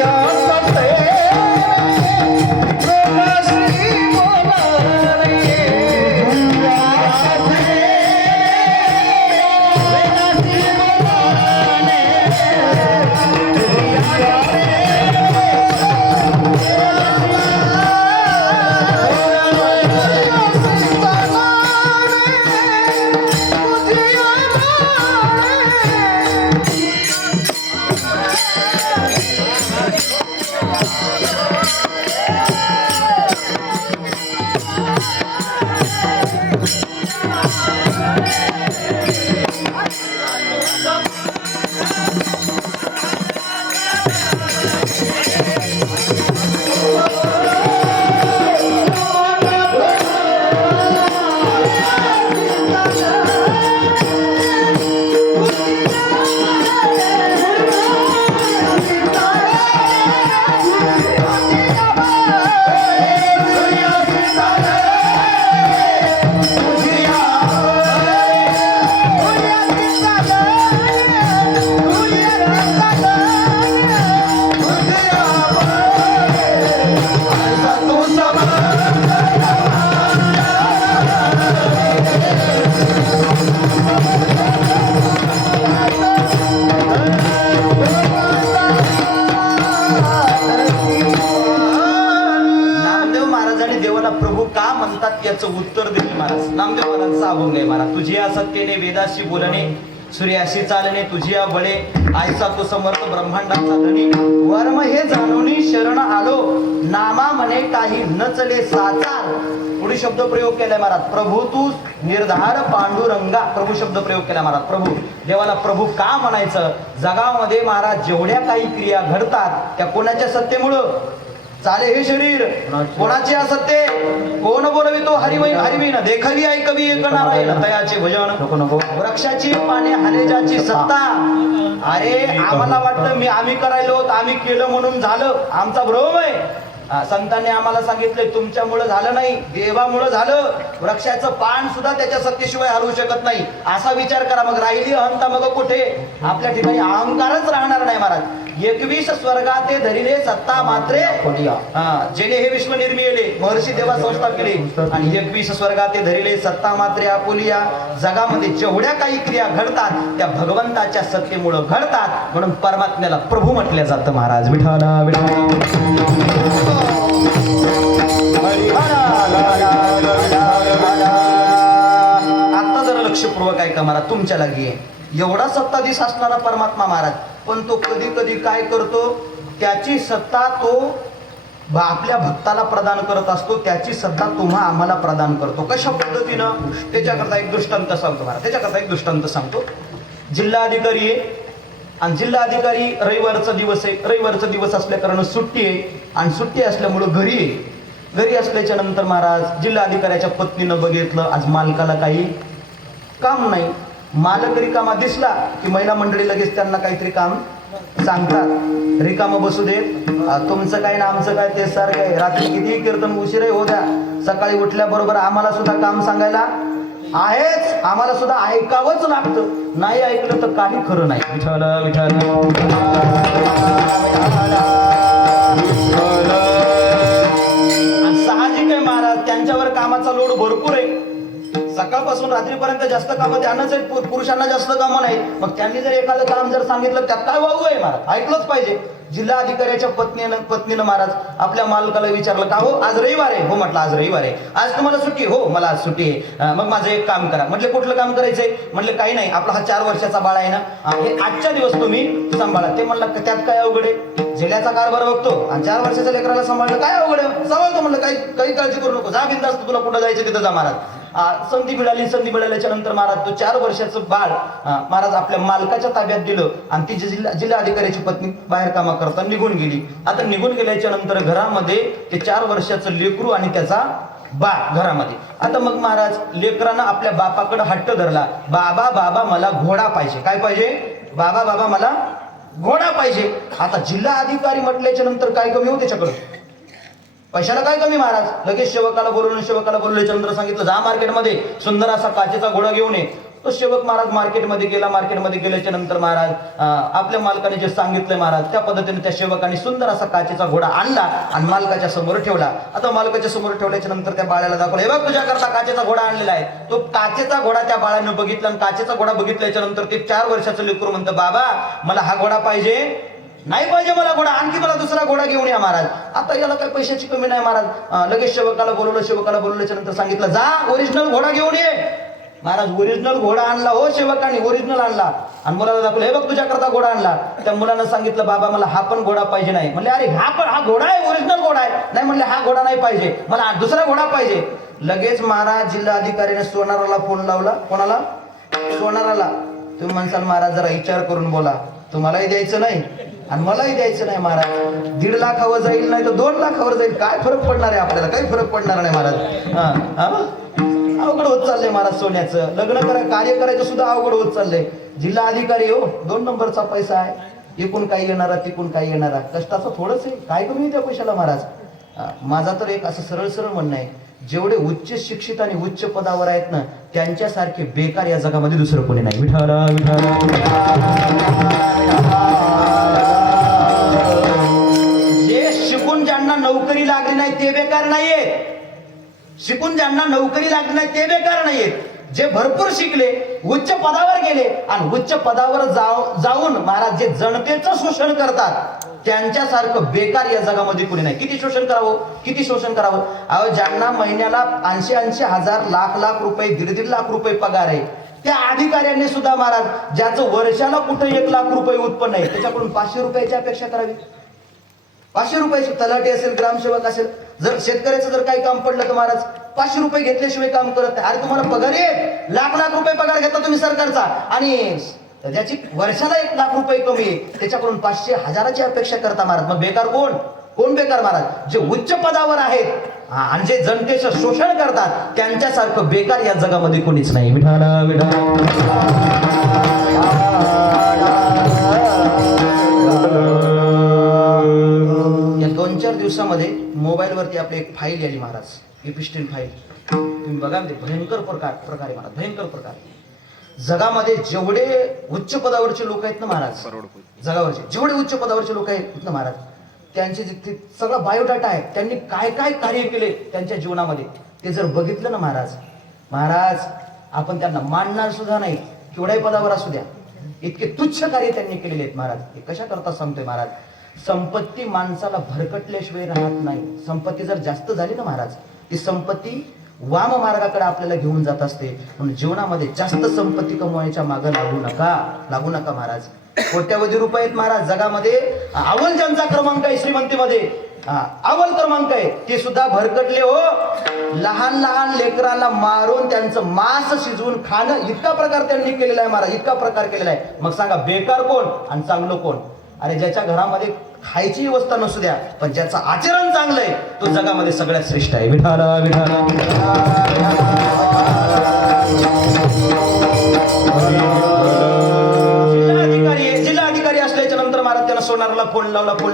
याचं उत्तर दिले महाराज. नामदेव महाराजचा अभंग आहे महाराज. तुझी या सत्तेने वेदाशी बोलणे, सूर्याशी चालणे, तुझी या बळे, आयसा तो समर्थ ब्रह्मांडाचा धनी. वर्म हे जाणूनी शरण आलो, नामा म्हणे काही न चले साचार. पुढे शब्द प्रयोग केलाय महाराज. प्रभू तू निर्धार पांडुरंगा. प्रभू शब्द प्रयोग केला महाराज. प्रभू, देवाला प्रभू का म्हणायचं? जगामध्ये महाराज जेवढ्या काही क्रिया घडतात त्या कोणाच्या सत्तेमुळं चाले हे शरीर? कोणाचे असत्य? कोण बोलवितो हरिवीन देखावी ऐकवी एक नारायण तयाचे भजन. वृक्षाची पाने हालेजाची सत्ता. अरे आम्हाला वाटतं आम्ही करायलो, आम्ही केलं म्हणून झालं. आमचा भ्रम आहे. संतांनी आम्हाला सांगितले तुमच्यामुळे झालं नाही, देवामुळे झालं. वृक्षाचं पान सुद्धा त्याच्या सत्तेशिवाय हलवू शकत नाही. असा विचार करा. मग राहिली अहंता मग कुठे? आपल्या ठिकाणी अहंकारच राहणार नाही महाराज. 21 स्वर्गाते धरिले सत्ता मात्रे जेणे हे विश्व निर्मिले, महर्षी देवा संस्था केली. आणि 21 स्वर्गाते धरिले सत्ता मात्रे आपुलिया. जगामध्ये जेवढ्या काही क्रिया घडतात त्या भगवंताच्या सत्तेमुळे घडतात. म्हणून परमात्म्याला प्रभू म्हटलं जातं महाराज. विठाला विठाला आता जरा लक्षपूर्वक ऐका महाराज, तुमच्या लागी आहे. एवढा सत्ताधीश असणारा परमात्मा महाराज, पण तो कधी कधी काय करतो, त्याची सत्ता तो आपल्या भक्ताला प्रदान करत असतो. त्याची सत्ता तुम्हा आम्हाला प्रदान करतो. कशा पद्धतीनं? त्याच्याकरता एक दृष्टांत सांगतो महाराज. त्याच्याकरता एक दृष्टांत सांगतो. जिल्हाधिकारी आहे आणि जिल्हाधिकारी रविवारचा दिवस आहे. रविवारचा दिवस असल्या कारण सुट्टी आहे आणि सुट्टी असल्यामुळं घरी आहे. घरी असल्याच्या नंतर महाराज जिल्हाधिकाऱ्याच्या पत्नीनं बघितलं आज मालकाला काही काम नाही. मालक रिकामा दिसला की महिला मंडळी लगेच त्यांना काहीतरी काम सांगतात. रिकामं बसू देत, तुमचं काय ना आमचं काय ते सारखं आहे. रात्री कितीही कीर्तन उशिराही हो द्या, सकाळी उठल्याबरोबर आम्हाला सुद्धा काम सांगायला आहेच. आम्हाला सुद्धा ऐकावंच लागतं. नाही ऐकलं तर काही खरं नाही. विठ्ठल विठ्ठल साहजिक आहे महाराज, त्यांच्यावर कामाचा लोड भरपूर आहे. सकाळपासून रात्रीपर्यंत जास्त कामं त्यांनाच आहेत, पुरुषांना जास्त कामं नाहीत. मग त्यांनी जर एखादं काम जर सांगितलं त्यात काय वावू आहे महाराज? ऐकलंच पाहिजे. जिल्हाधिकाऱ्याच्या पत्नीनं महाराज आपल्या मालकाला विचारलं का हो आज रविवार आहे? हो म्हटलं आज रविवार आहे. आज तुम्हाला सुट्टी? हो मला आज सुट्टी आहे. मग माझं एक काम करा. म्हटले कुठलं काम करायचंय? म्हटले काही नाही, आपला हा 4 वर्षाचा बाळ आहे ना, हे आजच्या दिवस तुम्ही सांभाळा. ते म्हणलं त्यात काय अवघड आहे? झेल्याचा कारभार बघतो आणि 4 वर्षाच्या लेकराला सांभाळलं काय अवघड आहे? सांभाळतो म्हणलं, काही काळजी करू नको, जा बिनधास्त, तुला कुठं जायचं तिथं जा महाराज. संधी मिळाल्याच्या नंतर महाराज तो 4 वर्षाचं बाळ महाराज आपल्या मालकाच्या ताब्यात दिलं आणि ती जिल्हाधिकाऱ्याची पत्नी बाहेर कामा करता निघून गेली. आता निघून गेल्याच्या नंतर घरामध्ये ते 4 वर्षाचं लेकरू आणि त्याचा बाळ घरामध्ये. आता मग महाराज लेकरानं आपल्या बापाकडे हट्ट धरला, बाबा बाबा मला घोडा पाहिजे. काय पाहिजे? बाबा बाबा मला घोडा पाहिजे. आता जिल्हाधिकारी म्हटल्याच्या नंतर काय कमी हो त्याच्याकडे? पैशाला काय कमी महाराज? लगेच सेवकाला बोलवल्याच्या नंतर सांगितलं जा मार्केटमध्ये सुंदर असा काचेचा घोडा घेऊन ये. तो सेवक महाराज मार्केटमध्ये गेल्याच्या नंतर महाराज आपल्या मालकाने जे सांगितलंय महाराज त्या पद्धतीने त्या सेवकाने सुंदर असा काचेचा घोडा आणला आणि मालकाच्या समोर ठेवला. आता मालकाच्या समोर ठेवल्याच्या नंतर त्या बाळाला दाखवलं, हे बघ तुझ्याकरता काचेचा घोडा आणलेला आहे. तो काचेचा घोडा त्या बाळाने बघितला आणि काचेचा घोडा बघितल्याच्या नंतर ते 4 वर्षाचं लेकरू म्हणतं, बाबा मला हा घोडा पाहिजे. नाही पाहिजे मला घोडा, आणखी मला दुसरा घोडा घेऊन या महाराज. आता याला काही पैशाची कमी नाही महाराज. लगेच सेवकाला बोलवल्याच्या नंतर सांगितलं जा ओरिजिनल घोडा घेऊन ये. महाराज ओरिजिनल घोडा आणला हो सेवकाने, ओरिजिनल आणला आणि मुलाला दाखवलं, हे बघ तुझ्याकरता घोडा आणला. त्या मुलानं सांगितलं, बाबा मला हा पण घोडा पाहिजे नाही. म्हणले अरे हा घोडा आहे, ओरिजिनल घोडा आहे. नाही म्हणले हा घोडा नाही पाहिजे, मला दुसरा घोडा पाहिजे. लगेच महाराज जिल्हाधिकाऱ्याने सोनाराला फोन लावला. कोणाला? सोनाराला. तुम्ही म्हणसाल महाराज जरा विचार करून बोला, तुम्हालाही द्यायचं नाही आणि मलाही द्यायचं नाही महाराज. 1.5 लाखावर जाईल नाही तर 2 लाखावर जाईल, काय फरक पडणार आहे आपल्याला? काही फरक पडणार नाही महाराज. अवघड होत चाललंय महाराज सोन्याचं. लग्न कार्य करायचं सुद्धा अवघड होत चाललंय. जिल्हा अधिकारी हो 2 नंबरचा पैसा आहे. एकूण काही येणारा तिकून काही येणारा, कष्टाचं थोडंच आहे, काय कमी त्या पैशाला महाराज. माझा तर एक असं सरळ म्हणणं आहे, जेवढे उच्च शिक्षित आणि उच्च पदावर आहेत ना त्यांच्यासारखे बेकार या जगामध्ये दुसरं कोणी नाही. विठाला जे शिकून ज्यांना नोकरी लागली नाही ते बेकार नाहीये. शिकून ज्यांना नोकरी लागली नाही ते बेकार नाहीयेत. जे भरपूर शिकले, उच्च पदावर गेले आणि उच्च पदावर जाऊन महाराज जे जनतेचं शोषण करतात त्यांच्यासारखं बेकार या जगामध्ये कुणी नाही. किती शोषण करावं, किती शोषण करावं. अहो ज्यांना महिन्याला 80 हजार, लाख रुपये, 1.5 लाख रुपये पगार आहे त्या अधिकाऱ्यांनी सुद्धा महाराज ज्याचं वर्षाला कुठे 1 लाख रुपये उत्पन्न आहे त्याच्याकडून 500 रुपयाची अपेक्षा करावी. 500 रुपयाची. तलाठी असेल, ग्रामसेवक असेल, जर शेतकऱ्याचं जर काही काम पडलं तर महाराज 500 रुपये घेतल्याशिवाय काम करत नाही. अरे तुम्हाला पगार आहे, लाख रुपये पगार घेता तुम्ही सरकारचा आणि ज्याची वर्षाला 1 लाख रुपये कमी आहे त्याच्याकडून 500 हजाराची अपेक्षा करता महाराज. मग बेकार कोण? कोण बेकार महाराज? जे उच्च पदावर आहेत आणि जे जनतेचं शोषण करतात त्यांच्यासारखं बेकार या जगामध्ये कोणीच नाही. विठाला या 2-4 दिवस दिवसामध्ये मोबाईलवरती आपली एक फाईल आली महाराज, एपिस्टेल फाईल. तुम्ही बघा म्हणजे भयंकर प्रकार आहे महाराज, भयंकर प्रकार. जगामध्ये जेवढे उच्च पदावरचे लोक आहेत ना महाराज, जगावरचे जेवढे उच्च पदावरचे लोक आहेत ना महाराज, त्यांचे जिथे सगळा बायोडाटा आहे, त्यांनी काय काय कार्य केले त्यांच्या जीवनामध्ये ते जर बघितलं ना महाराज आपण त्यांना मानणार सुद्धा नाही, केवढ्याही पदावर असू द्या. इतके तुच्छ कार्य त्यांनी केलेले आहेत महाराज. हे कशा करता सांगतोय महाराज, संपत्ती माणसाला भरकटल्याशिवाय राहत नाही. संपत्ती जर जास्त झाली ना महाराज, ती संपत्ती वाम मार्गाकडे आपल्याला घेऊन जात असते. म्हणून जीवनामध्ये जास्त संपत्ती कमवायच्या मागे लागू नका महाराज. कोट्यावधी रुपये आहेत महाराज जगामध्ये. अव्वल ज्यांचा क्रमांक आहे श्रीमंतीमध्ये, अव्वल क्रमांक आहे, ते सुद्धा भरकटले हो. लहान लहान लेकरांना मारून त्यांचं मांस शिजवून खाणं, इतका प्रकार त्यांनी केलेला आहे महाराज, इतका प्रकार केलेला आहे. मग सांगा बेकार कोण आणि चांगलं कोण? अरे ज्याच्या घरामध्ये खायची व्यवस्था नसू द्या, पण ज्याचं आचरण चांगलं आहे तो जगामध्ये सगळ्यात श्रेष्ठ आहे. विठाला विठाला जिल्हाधिकारी असल्याच्या नंतर महाराज त्यानं सोनाराला फोन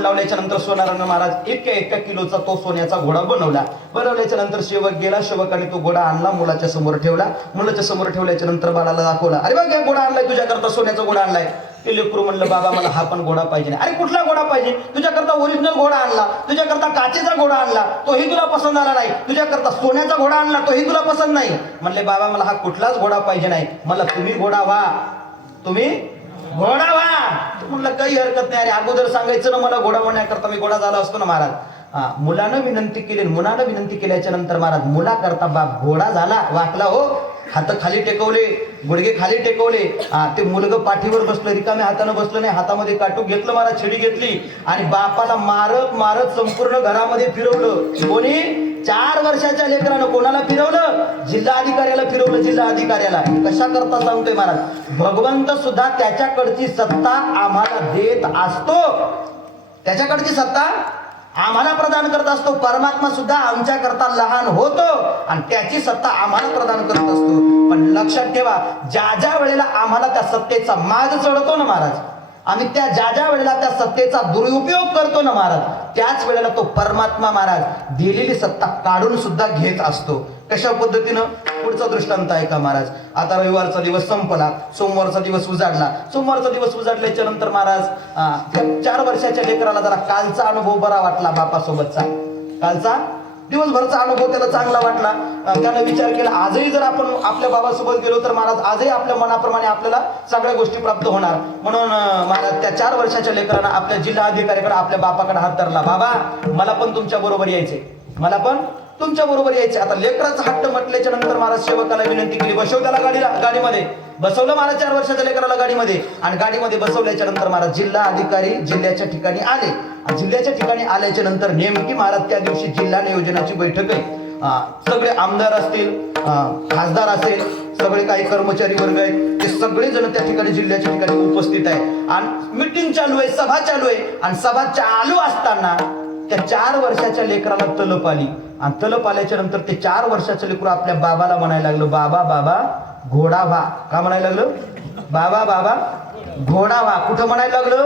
लावल्याच्या नंतर सोनारानं महाराज एका किलोचा तो सोन्याचा घोडा बनवल्याच्या नंतर सेवक गेला, सेवकाने तो घोडा आणला, मुलाच्या समोर ठेवल्याच्या नंतर बाळाला दाखवला. अरे बघ, घोडा आणलाय तुझ्याकरता, सोन्याचा घोडा आणलाय. ते लेकरू म्हणलं बाबा मला हा पण घोडा पाहिजे नाही. अरे कुठला घोडा पाहिजे? तुझ्याकरता ओरिजिनल घोडा आणला, तुझ्याकरता काचेचा घोडा आणला, तोही तुला पसंत आला नाही. तुझ्याकरता सोन्याचा घोडा आणला, तोही तुला पसंत नाही. म्हणले बाबा मला हा कुठलाच घोडा पाहिजे नाही, मला तुम्ही घोडा व्हा. म्हणलं काही हरकत नाही. अरे अगोदर सांगायचं ना मला घोडा होण्याकरता, मी घोडा झाला असतो ना महाराज. मुलानं विनंती केल्याच्या नंतर महाराज मुलाकरता बाप घोडा झाला. वाकला हो, हात खाली टेकवले, गुडघे खाली टेकवले. ते मुलगा पाठीवर बसलं, रिकाम्या हातानं बसलं नाही, हातामध्ये काटूक घेतलं महाराज, छडी घेतली आणि बापाला मारत संपूर्ण घरामध्ये फिरवलं. कोणी? 4 वर्षाच्या लेकरानं. कोणाला फिरवलं? जिल्हाधिकाऱ्याला. कशा करता सांगतोय महाराज, भगवंत सुद्धा त्याच्याकडची सत्ता आम्हाला देत असतो, त्याच्याकडची सत्ता आम्हाला प्रदान करत असतो. परमात्मा सुद्धा आमच्या करता लहान होतो आणि त्याची सत्ता आम्हाला प्रदान करत असतो. पण लक्षात ठेवा, ज्या वेळेला आम्हाला त्या सत्तेचा माग चढतो ना महाराज, आम्ही ज्या वेळेला त्या सत्तेचा दुरुपयोग करतो ना महाराज, त्याच वेळेला तो परमात्मा महाराज दिलेली सत्ता काढून सुद्धा घेत असतो. कशा पद्धतीनं? पुढचा दृष्टांत आहे का महाराज. आता रविवारचा दिवस संपला, सोमवारचा दिवस उजाडल्याच्या नंतर महाराज त्या 4 वर्षाच्या लेकराला जरा कालचा अनुभव बरा वाटला, बापासोबतचा कालचा दिवसभरचा अनुभव त्याला चांगला वाटला. त्यानं विचार केला आजही जर आपण आपल्या बाबासोबत गेलो तर महाराज आजही आपल्या मनाप्रमाणे आपल्याला सगळ्या गोष्टी प्राप्त होणार. म्हणून महाराज त्या 4 वर्षाच्या लेकरानं आपल्या जिल्हाधिकाऱ्याकडे, आपल्या बापाकडे हात धरला. बाबा मला पण तुमच्या बरोबर यायचे. आता लेकराचा हट्ट म्हटल्याच्या नंतर महाराज सेवकाला विनंती केली, बसव त्याला गाडीमध्ये बसवलं महाराज 4 वर्षाच्या लेकराला गाडीमध्ये. आणि गाडीमध्ये बसवल्याच्या नंतर महाराज जिल्हाधिकारी जिल्ह्याच्या ठिकाणी आले. जिल्ह्याच्या ठिकाणी आल्याच्या नंतर नेमकी महाराज त्या दिवशी जिल्हा नियोजनाची बैठक आहे. सगळे आमदार असतील, खासदार असेल, सगळे काही कर्मचारी वर्ग आहेत, ते सगळे जण त्या ठिकाणी जिल्ह्याच्या ठिकाणी उपस्थित आहे. आणि मीटिंग चालू आहे, सभा चालू आहे. आणि सभा चालू असताना त्या 4 वर्षाच्या लेकराला तलप आली. आणि तलप आल्याच्या नंतर ते 4 वर्षाचं लेकरू आपल्या बाबाला म्हणायला लागलं, बाबा घोडा व्हा. का म्हणायला लागलं? बाबा घोडा व्हा. कुठं म्हणायला लागलं?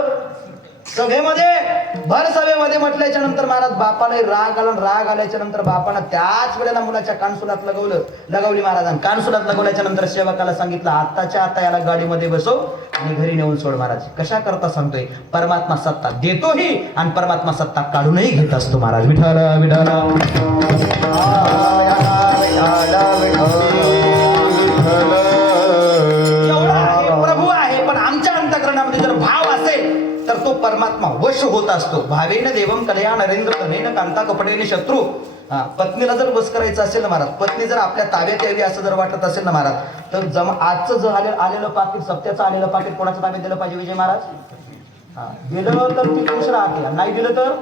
सभेमध्ये, भर सभेमध्ये म्हटल्याच्या नंतर महाराज बापाला राग आल्याच्या नंतर बापानं त्याच वेळेला मुलाच्या कानसुलात लगवली महाराजांनी. कानसुलात लगवल्याच्या नंतर सेवकाला सांगितलं आत्ताच्या आता याला गाडीमध्ये बसव आणि घरी नेऊन सोड. महाराज कशा करता सांगतोय, परमात्मा सत्ता देतोही आणि परमात्मा सत्ता काढूनही घेत असतो महाराज. विठाला प्रभू आहे, पण आमच्या अंतःकरणामध्ये जर भाव असेल तर तो परमात्मा वश होत असतो. भावेन देवम कलया नरेंद्र धनेन कांता कपडेने शत्रू. पत्नीला जर बस करायचं असेल ना महाराज, पत्नी जर आपल्या ताब्यात यावी असं जर वाटत असेल ना महाराज, तर आजचं जर आलेलं पाकिट, सप्त्याचं आलेलं पाकिट कोणाच्या ताब्यात दिलं पाहिजे? विजय महाराज. दिलं तर ती खुश राहते, नाही दिलं तर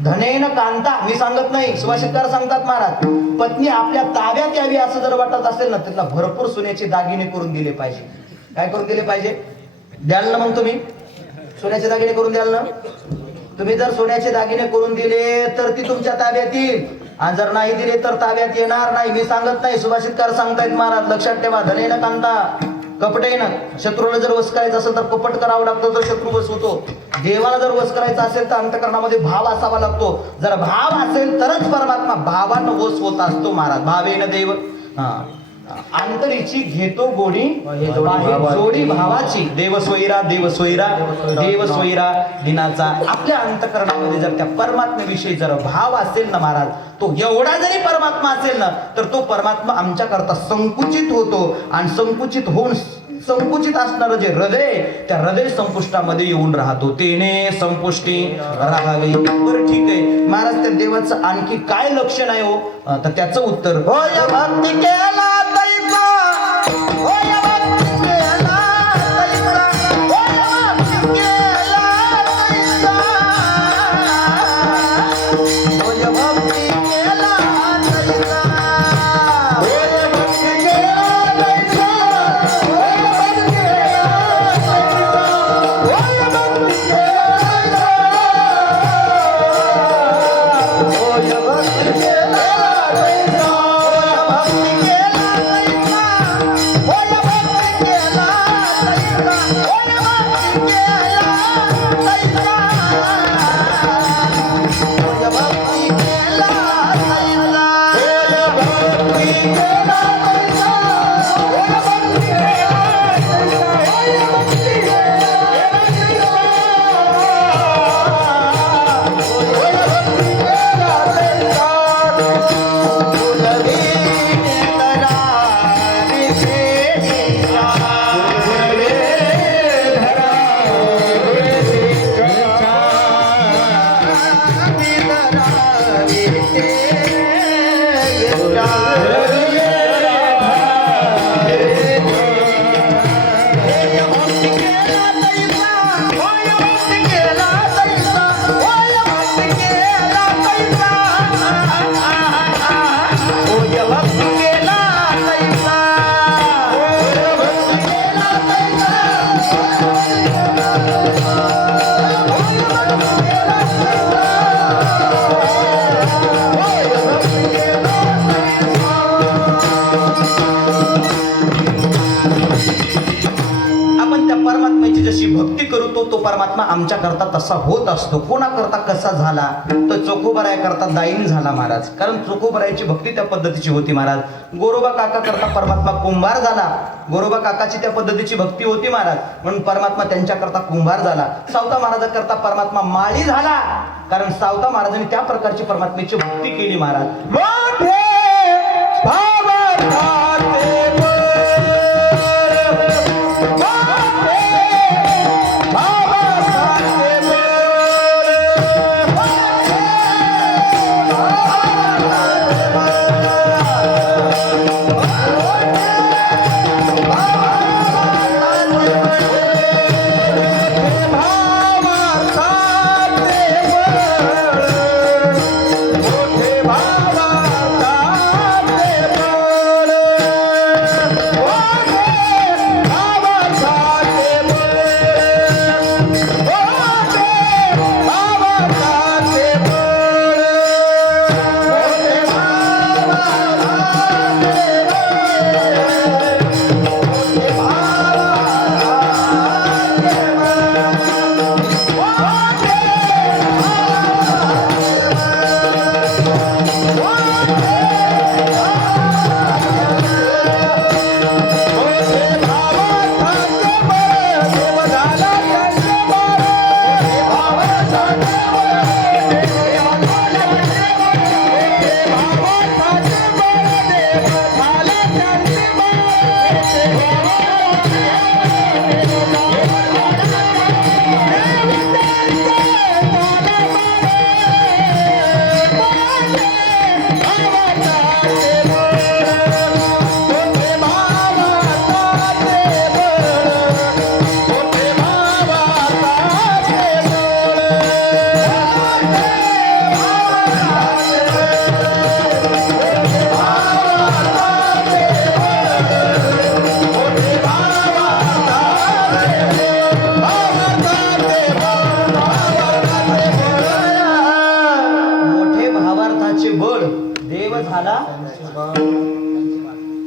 धनेन कांता. मी सांगत नाही, सुभाषितकार सांगतात महाराज. पत्नी आपल्या ताब्यात यावी असं जर वाटत असेल ना, त्याला भरपूर सोन्याचे दागिने करून दिले पाहिजे. काय करून दिले पाहिजे? द्याल ना मग तुम्ही सोन्याचे दागिने करून द्याल ना? तुम्ही जर सोन्याचे दागिने करून दिले तर ती तुमच्या ताब्यात येईल, आणि जर नाही दिले तर ताब्यात येणार नाही. मी सांगत नाही, सुभाषितकार सांगतायत महाराज. लक्षात ठेवा, धनेन कांता कपट आहे ना. शत्रूला जर वश करायचं असेल तर कपट करावं लागतं, तर शत्रू वश होतो. देवाला जर वश करायचं असेल तर अंतःकरणामध्ये भाव असावा लागतो. जर भाव असेल तरच परमात्मा भावानं वश होत असतो महाराज. भावेन देव. हा, अंतरीची घेतो गोडी बाहेर जोडी भावाची. देव सोयरा देव सोयरा देव सोयरा दिनाचा. आपल्या अंतःकरणामध्ये जर त्या परमात्म्याविषयी जर भाव असेल ना महाराज, तो एवढा जरी परमात्मा असेल ना तर तो परमात्मा आमच्या करता संकुचित होतो. आणि संकुचित होऊन संकुचित असणारं जे हृदय, त्या हृदय संपुष्टामध्ये येऊन राहतो. तेने संपुष्टी राहावे. बरं ठीक आहे महाराज, त्या देवाचं आणखी काय लक्षण आहे हो? तर त्याचं उत्तर, होय भक्ती केला तैसा, होय भक्ती केला तैसा, होय भक्ती केला तैसा, होय भक्ती केला तैसा, होय भक्ती केला तैसा, होय भक्ती केला तैसा, होय भक्ती केला तैसा, होय भक्ती केला तैसा. भक्ती करू तो परमात्मा आमच्या करता तसा होत असतो. कोणाकरता कसा झाला तर चोखोबराया करता दाईन झाला महाराज. कारण चोखोबरायाची भक्ती त्या पद्धतीची होती महाराज. गोरोबा काका करता परमात्मा कुंभार झाला. गोरोबा काकाची त्या पद्धतीची भक्ती होती महाराज, म्हणून परमात्मा त्यांच्या करता कुंभार झाला. सावता महाराजा करता परमात्मा माळी झाला, कारण सावता महाराजांनी त्या प्रकारची परमात्म्याची भक्ती केली महाराज. मोठे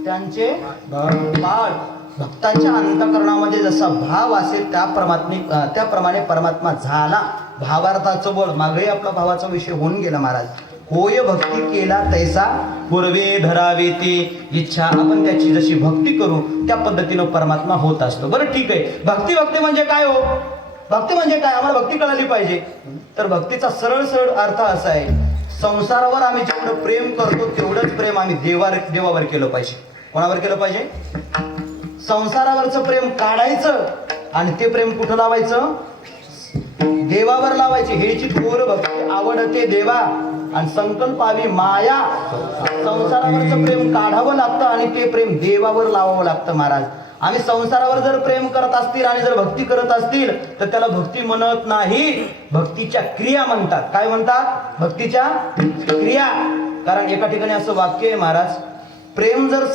त्यांचे बाळ भक्तांच्या अंतःकरणामध्ये जसा भाव असेल त्याप्रमाणे परमात्मा झाला. भावार्थाचं बोल मागे आपला भावाचा विषय होऊन गेला महाराज. होय भक्ती केला तैसा पूर्वे धरावे ती इच्छा. आपण त्याची जशी भक्ती करू त्या पद्धतीनं परमात्मा होत असतो. बरं ठीक आहे, भक्ती म्हणजे काय हो? भक्ती म्हणजे काय? आम्हाला भक्ती कळाली पाहिजे. तर भक्तीचा सरळ सरळ अर्थ असा आहे, संसारावर आम्ही जेवढं प्रेम करतो तेवढंच प्रेम आम्ही देवावर केलं पाहिजे. कोणावर केलं पाहिजे? संसारावरचं प्रेम काढायचं आणि ते प्रेम कुठं लावायचं? देवावर लावायचे. हेची थोर भक्ती आवडते देवा आणि संकल्पावी माया. संसारावरचं प्रेम काढावं लागतं आणि ते प्रेम देवावर लावावं लागतं महाराज. आम्ही संसारावर जर प्रेम करत असतील आणि जर भक्ती करत असतील तर त्याला भक्ती म्हणत नाही, भक्तीच्या क्रिया म्हणतात. काय म्हणतात? भक्तीच्या क्रिया. कारण एका ठिकाणी असं वाक्य आहे महाराज, प्रेम जर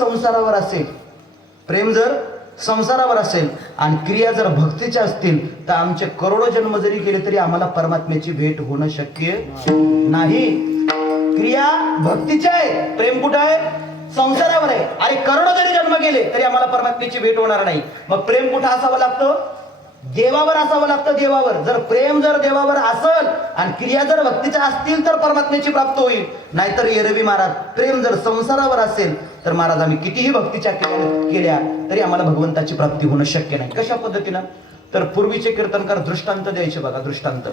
संसारावर असेल आणि क्रिया जर भक्तीच्या असतील तर आमचे करोडो जन्म जरी गेले तरी आम्हाला परमात्म्याची भेट होणं शक्य नाही. क्रिया भक्तीच्या आहे, प्रेम कुठं आहे? संसारावर आहे. आणि करोडो जरी जन्म गेले तरी आम्हाला परमात्म्याची भेट होणार नाही. मग प्रेम कुठं असावं लागतं? देवावर असावं लागतं. देवावर जर प्रेम देवावर असेल आणि क्रिया जर भक्तीच्या असतील तर परमात्म्याची प्राप्त होईल. नाहीतर एरवी महाराज, प्रेम जर संसारावर असेल तर महाराज आम्ही कितीही भक्तीच्या क्रिया केल्या तरी आम्हाला भगवंताची प्राप्ती होणं शक्य नाही. कशा पद्धतीनं? तर पूर्वीचे कीर्तनकार दृष्टांत द्यायचे बघा. दृष्टांत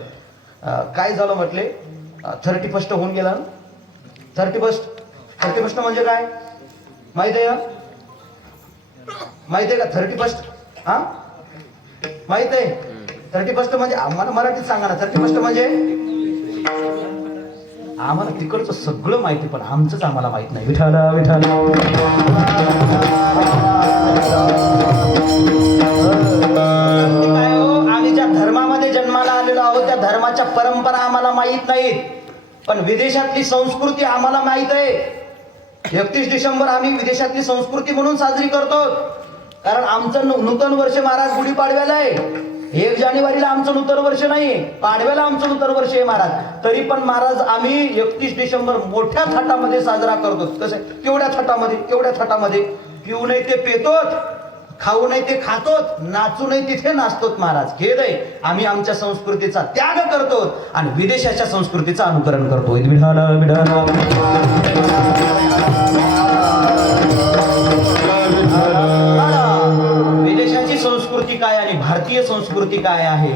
काय झालं म्हटले, 31 होऊन गेला. 31 म्हणजे काय माहिती आहे? माहिती आहे का 31? हा माहित आहे? 31 म्हणजे आम्हाला मराठीत सांगा ना. 31 म्हणजे आम्हाला तिकडचं सगळं माहिती पण आमचंच आम्हाला माहित नाही. विठाला विठाला काय हो, आम्ही ज्या धर्मामध्ये जन्माला आलेलो आहोत त्या धर्माच्या परंपरा आम्हाला माहित नाहीत, पण विदेशातली संस्कृती आम्हाला माहित आहे. 31 डिसेंबर आम्ही विदेशातली संस्कृती म्हणून साजरी करतो. कारण आमचं नूतन वर्ष महाराज गुढीपाडव्याला आहे. 1 जानेवारीला आमचं नूतन वर्ष नाही, पाडव्याला आमचं नूतन वर्ष आहे महाराज. तरी पण महाराज आम्ही 31 डिसेंबर मोठ्या थाटामध्ये साजरा करतो. कसं? केवढ्या थाटामध्ये पिऊ नाही ते पेतोत, खाऊ नाही ते खातोत, नाचू नाही तिथे नाचतोत महाराज. खेद आहे, आम्ही आमच्या संस्कृतीचा त्याग करतो आणि विदेशाच्या संस्कृतीचं अनुकरण करतो. विदेशाची संस्कृती काय आणि भारतीय संस्कृती काय आहे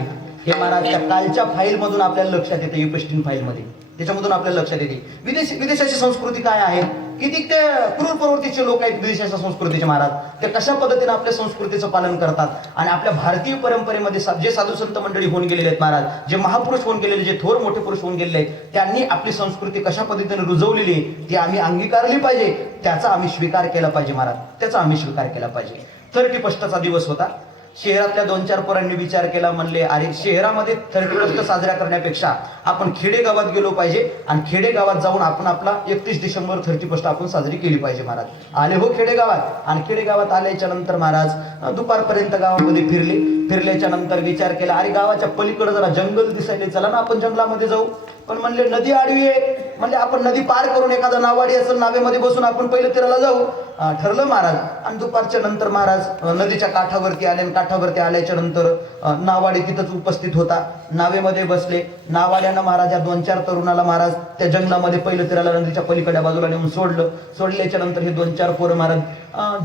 हे महाराज त्या कालच्या फाईल मधून आपल्याला लक्षात येते. युपेस्टिन फाईल मध्ये त्याच्यामधून आपल्याला लक्षात येते विदेशाची संस्कृती काय आहे. किती ते क्रूर प्रवृत्तीचे लोक आहेत विदेशाच्या संस्कृतीचे महाराज. ते कशा पद्धतीने आपल्या संस्कृतीचं पालन करतात आणि आपल्या भारतीय परंपरेमध्ये जे साधू संत मंडळी होऊन गेलेले आहेत महाराज, जे महापुरुष होऊन गेलेले, जे थोर मोठे पुरुष होऊन गेलेले आहेत, त्यांनी आपली संस्कृती कशा पद्धतीने रुजवलेली ती आम्ही अंगीकारली पाहिजे. त्याचा आम्ही स्वीकार केला पाहिजे महाराज. त्याचा आम्ही स्वीकार केला पाहिजे. 31चा दिवस होता. शहरातल्या 2-4 पोरांनी विचार केला, म्हणले अरे शहरामध्ये 31 साजरा करण्यापेक्षा आपण खेडेगावात गेलो पाहिजे आणि खेडेगावात जाऊन आपण आपला 31 डिसेंबर 31 आपण साजरी केली पाहिजे महाराज. आले हो खेडेगावात आणि खेडेगावात आल्याच्या नंतर महाराज दुपारपर्यंत गावामध्ये फिरल्याच्या नंतर विचार केला, अरे गावाच्या पलीकडे जरा जंगल दिसायले, चला ना आपण जंगलामध्ये जाऊ. पण म्हणले नदी आडवी आहे, म्हणजे आपण नदी पार करून एखादा नावाडी असेल नावेमध्ये बसून आपण पहिले तिराला जाऊ. ठरलं महाराज. आणि दुपारच्या नंतर महाराज नदीच्या काठावरती आले आणि काठावरती आल्याच्या नंतर नावाडी तिथंच उपस्थित होता. नावेमध्ये बसले. नावाड्यानं महाराज या 2-4 तरुणाला महाराज त्या जंगलामध्ये पहिलं तिराला नदीच्या पलीकडच्या बाजूला नेऊन सोडल्याच्या नंतर हे 2-4 पोरं महाराज